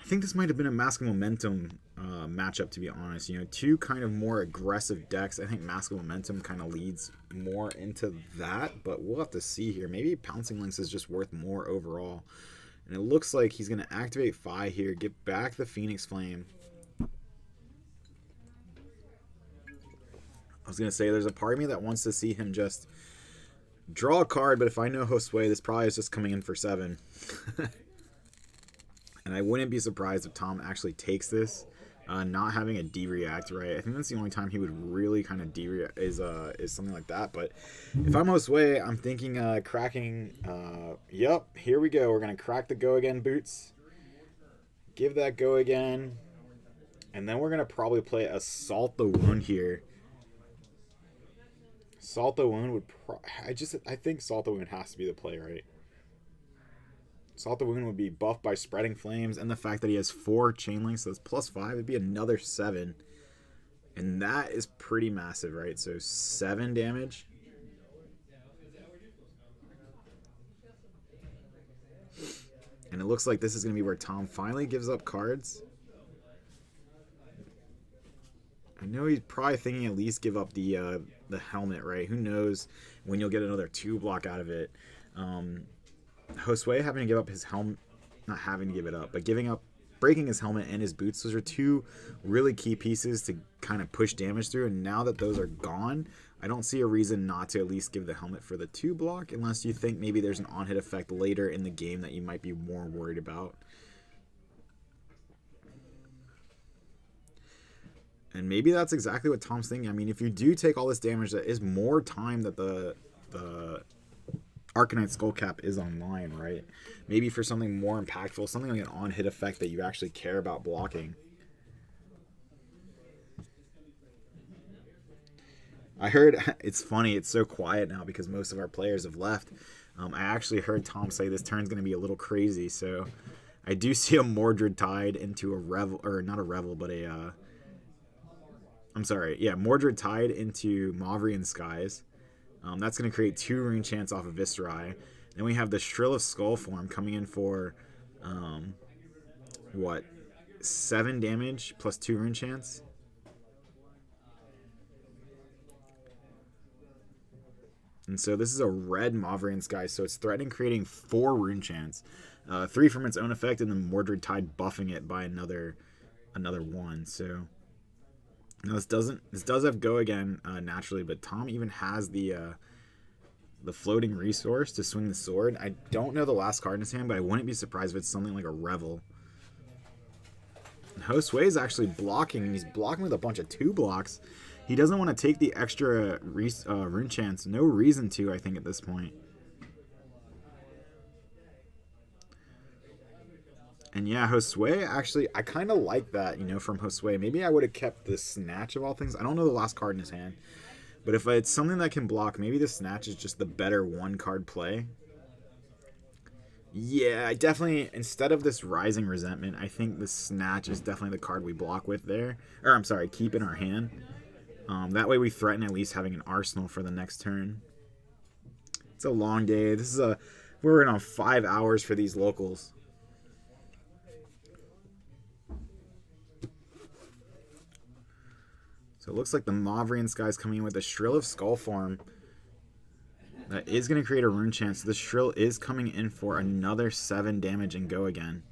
I think this might have been a Mask of Momentum matchup, to be honest. You know, 2 kind of more aggressive decks. I think Mask of Momentum kind of leads more into that, but we'll have to see here. Maybe Pouncing Lynx is just worth more overall. And it looks like he's going to activate Fi here, get back the Phoenix Flame. I was going to say, there's a part of me that wants to see him just draw a card, but if I know Josue, this probably is just coming in for 7. And I wouldn't be surprised if Tom actually takes this, not having a D-React, right? I think that's the only time he would really kind of D-React is something like that. But if I'm Josue, I'm thinking cracking, yep, here we go. We're going to crack the Go Again boots, give that Go Again, and then we're going to probably play Assault the Wound here. Salt the Wound would I think Salt the Wound has to be the play, right? Salt the Wound would be buffed by Spreading Flames, and the fact that he has 4 chain links, so it's +5, it'd be another 7. And that is pretty massive, right? So 7 damage. And it looks like this is going to be where Tom finally gives up cards. I know he's probably thinking at least give up the helmet, right? Who knows when you'll get another 2 block out of it. Josue having to give up his helmet, not having to give it up, but breaking his helmet and his boots. Those are 2 really key pieces to kind of push damage through. And now that those are gone, I don't see a reason not to at least give the helmet for the 2 block, unless you think maybe there's an on-hit effect later in the game that you might be more worried about. And maybe that's exactly what Tom's thinking. I mean, if you do take all this damage, that is more time that the Arcanite Skullcap is online, right? Maybe for something more impactful, something like an on-hit effect that you actually care about blocking. I heard, it's funny, it's so quiet now because most of our players have left. I actually heard Tom say this turn's going to be a little crazy, so I do see a Mordred Tide into a Revel, or not a Revel, but a, Mordred Tide into Mavrian Skies. That's going to create 2 rune chants off of Viscerai. Then we have the Shrill of Skullform coming in for, 7 damage plus 2 rune chants? And so this is a red Mavrian Sky, so it's threatening creating 4 rune chants. 3 from its own effect, and then Mordred Tide buffing it by another 1. So now this does have go again naturally, but Tom even has the floating resource to swing the sword. I don't know the last card in his hand, but I wouldn't be surprised if it's something like a Revel. Josue is actually blocking, and he's blocking with a bunch of 2 blocks. He doesn't want to take the extra rune chance. No reason to, I think, at this point. And yeah, Josue, actually, I kind of like that, from Josue. Maybe I would have kept the Snatch of all things. I don't know the last card in his hand. But if it's something that can block, maybe the Snatch is just the better 1-card play. Yeah, I definitely, instead of this Rising Resentment, I think the Snatch is definitely the card we block with there. Or, I'm sorry, keep in our hand. That way we threaten at least having an arsenal for the next turn. It's a long day. We're in on 5 hours for these locals. So it looks like the Mavrian Sky's coming in with a Shrill of Skullform. That is going to create a rune chance. So the Shrill is coming in for another 7 damage and go again.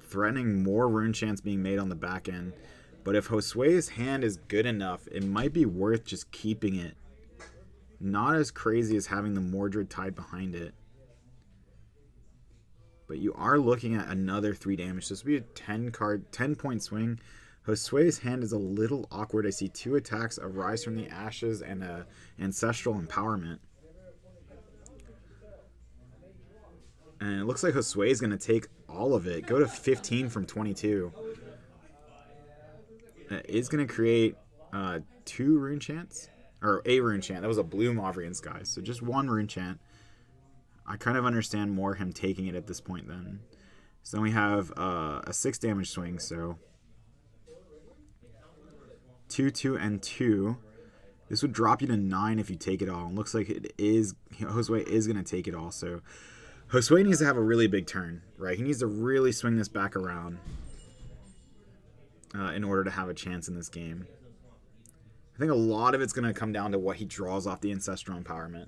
Threatening more rune chance being made on the back end. But if Josue's hand is good enough, it might be worth just keeping it. Not as crazy as having the Mordred Tide behind it. But you are looking at another 3 damage. So this would be a 10-point swing. Josue's hand is a little awkward. I see 2 attacks, a Rise from the Ashes, and a Ancestral Empowerment. And it looks like Josue is going to take all of it. Go to 15 from 22. Is going to create 2 rune chants, or a rune chant. That was a blue Mavrian Sky, so just 1 rune chant. I kind of understand more him taking it at this point then. So then we have a 6 damage swing, so 2, 2, and 2. This would drop you to 9 if you take it all. And looks like Josue is going to take it all. So Josue needs to have a really big turn, right? He needs to really swing this back around in order to have a chance in this game. I think a lot of it's going to come down to what he draws off the Ancestral Empowerment.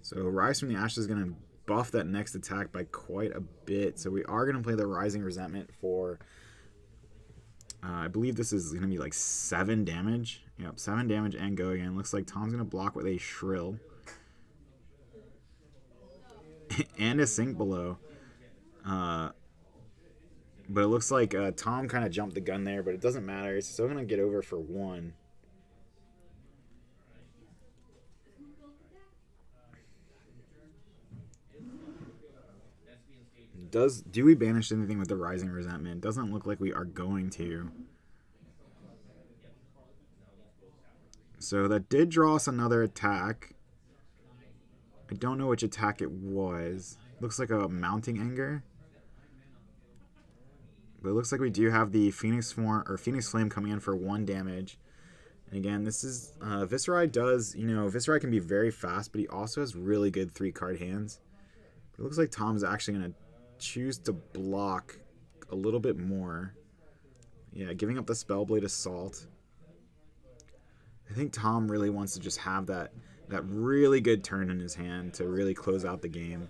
So Rise from the Ashes is going to buff that next attack by quite a bit. So we are going to play the Rising Resentment for, I believe this is going to be like 7 damage. Yep, 7 damage and go again. Looks like Tom's going to block with a Shrill. And a Sink Below. But it looks like Tom kind of jumped the gun there, but it doesn't matter. It's still going to get over for 1. Do we banish anything with the Rising Resentment? Doesn't look like we are going to. So that did draw us another attack. I don't know which attack it was. Looks like a Mounting Anger. But it looks like we do have the Phoenix Flame coming in for 1 damage. And again, this is Viserai does, Viserai can be very fast, but he also has really good 3-card hands. It looks like Tom's actually going to choose to block a little bit more. Yeah, giving up the Spellblade Assault. I think Tom really wants to just have that really good turn in his hand to really close out the game.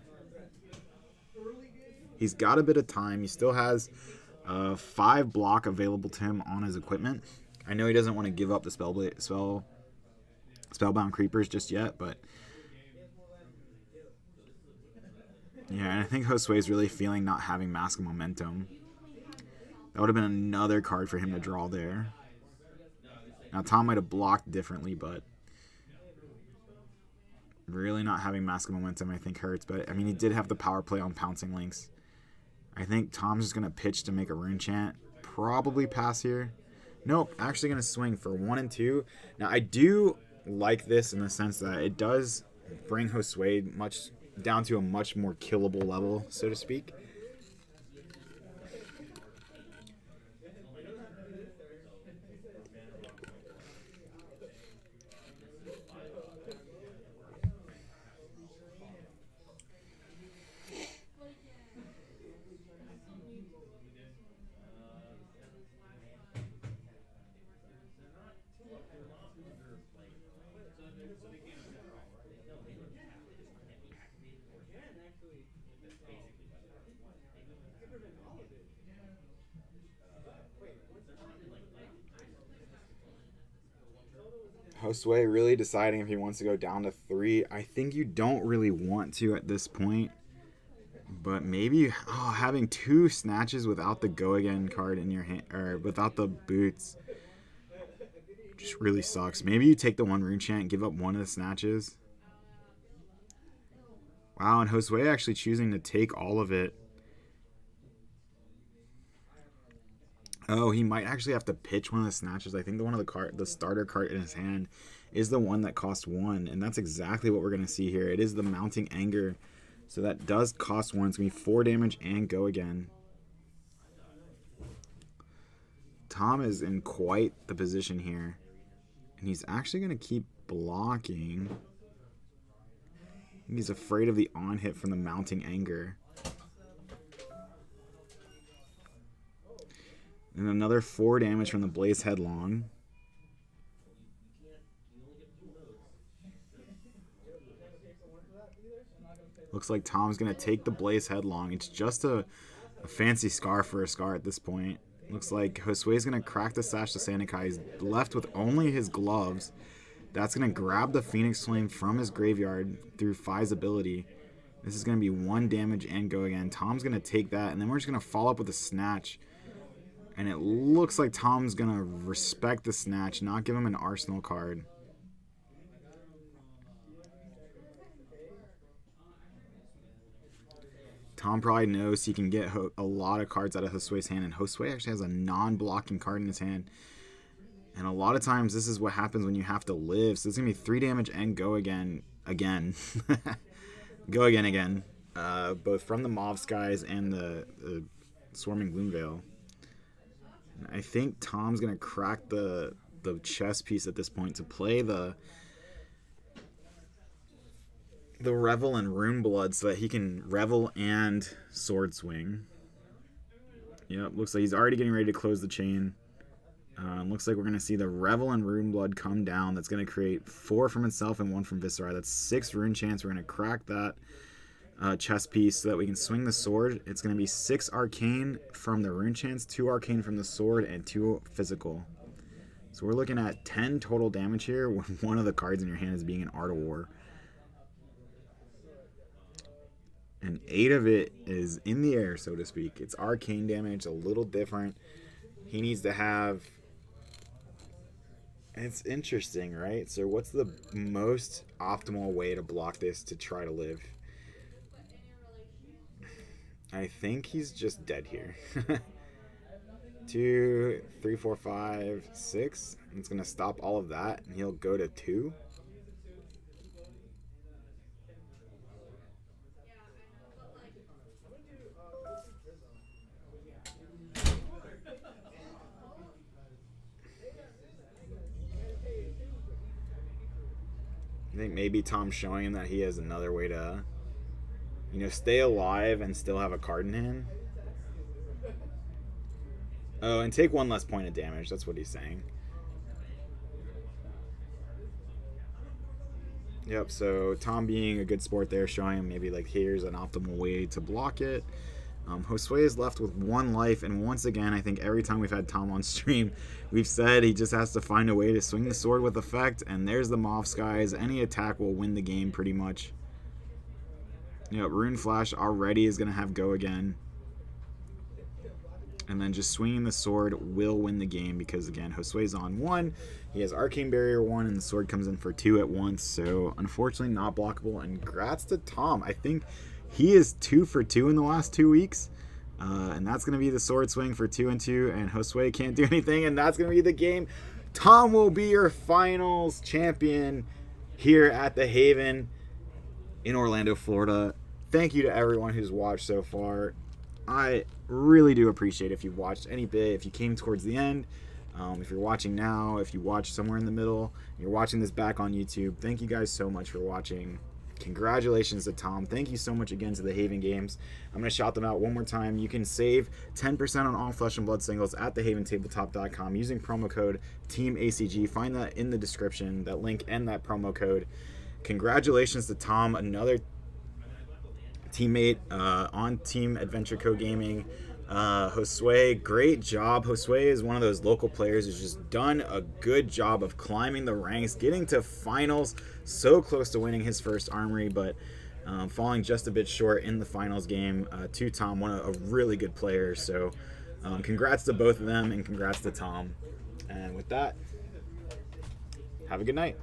He's got a bit of time. He still has 5 block available to him on his equipment. I know he doesn't want to give up the Spellbound Creepers just yet, but yeah, and I think Josue is really feeling not having Mask of Momentum. That would have been another card for him to draw there. Now, Tom might have blocked differently, but really not having Mask of Momentum, I think, hurts. But, I mean, he did have the power play on Pouncing Lynx. I think Tom's just going to pitch to make a Rune Chant. Probably pass here. Nope, actually going to swing for 1 and 2. Now, I do like this in the sense that it does bring Josue down to a much more killable level, so to speak. Josue really deciding if he wants to go down to 3. I think you don't really want to at this point. But maybe having 2 snatches without the Go Again card in your hand, or without the boots, just really sucks. Maybe you take the 1 Rune Chant and give up 1 of the snatches. Wow, and Josue actually choosing to take all of it. Oh, he might actually have to pitch one of the snatches. I think the starter card in his hand is the one that costs 1, and that's exactly what we're going to see here. It is the Mounting Anger, so that does cost 1. It's going to be 4 damage and Go Again. Tom is in quite the position here, and he's actually going to keep blocking. He's afraid of the on-hit from the Mounting Anger. And another 4 damage from the Blaze Headlong. Looks like Tom's going to take the Blaze Headlong. It's just a fancy scar for a scar at this point. Looks like Josue's going to crack the Sash to Sandakai. He's left with only his gloves. That's going to grab the Phoenix Flame from his graveyard through Phi's ability. This is going to be 1 damage and Go Again. Tom's going to take that, and then we're just going to follow up with a Snatch. And it looks like Tom's going to respect the Snatch, not give him an Arsenal card. Tom probably knows he can get a lot of cards out of Josue's hand, and Josue actually has a non-blocking card in his hand. And a lot of times this is what happens when you have to live. So it's going to be 3 damage and Go Again. Go again. Both from the Mauve Skies and the Swarming Gloomveil. I think Tom's going to crack the chess piece at this point to play the Revel and Rune Blood so that he can Revel and Sword Swing. Yep, looks like he's already getting ready to close the chain. Looks like we're going to see the Revel and Rune Blood come down. That's going to create 4 from itself and 1 from Viserai. That's 6 Rune Chants. We're going to crack that chess piece so that we can swing the sword. It's going to be 6 Arcane from the Rune Chants, 2 Arcane from the sword, and 2 Physical. So we're looking at 10 total damage here when one of the cards in your hand is being an Art of War. And 8 of it is in the air, so to speak. It's Arcane damage, a little different. He needs to have... It's interesting, right? So what's the most optimal way to block this to try to live? I think he's just dead here. 2, 3, 4, 5, 6. It's going to stop all of that, and he'll go to 2. I think maybe Tom's showing him that he has another way to, stay alive and still have a card in hand. Oh, and take 1 less point of damage. That's what he's saying. Yep, so Tom being a good sport there, showing him maybe like here's an optimal way to block it. Josue is left with 1 life, and once again, I think every time we've had Tom on stream, we've said he just has to find a way to swing the sword with effect, and there's the Moth Skies. Any attack will win the game pretty much. Rune Flash already is going to have go again. And then just swinging the sword will win the game because, again, Josue's on 1. He has Arcane Barrier 1, and the sword comes in for 2 at once. So, unfortunately, not blockable. And congrats to Tom. I think he is 2 for 2 in the last 2 weeks. And that's going to be the sword swing for 2 and 2. And Josue can't do anything, and that's going to be the game. Tom will be your finals champion here at the Haven in Orlando, Florida. Thank you to everyone who's watched so far. I really do appreciate if you've watched any bit, if you came towards the end, if you're watching now, if you watched somewhere in the middle, you're watching this back on YouTube. Thank you guys so much for watching. Congratulations to Tom. Thank you so much again to the Haven Games. I'm going to shout them out one more time. You can save 10% on all Flesh and Blood singles at thehaventabletop.com using promo code TEAMACG. Find that in the description, that link and that promo code. Congratulations to Tom, another teammate on Team Adventure Co Gaming. Josue, great job. Josue is one of those local players who's just done a good job of climbing the ranks, getting to finals, so close to winning his first Armory, but falling just a bit short in the finals game to Tom, one of a really good player. So congrats to both of them, and congrats to Tom. And with that, have a good night.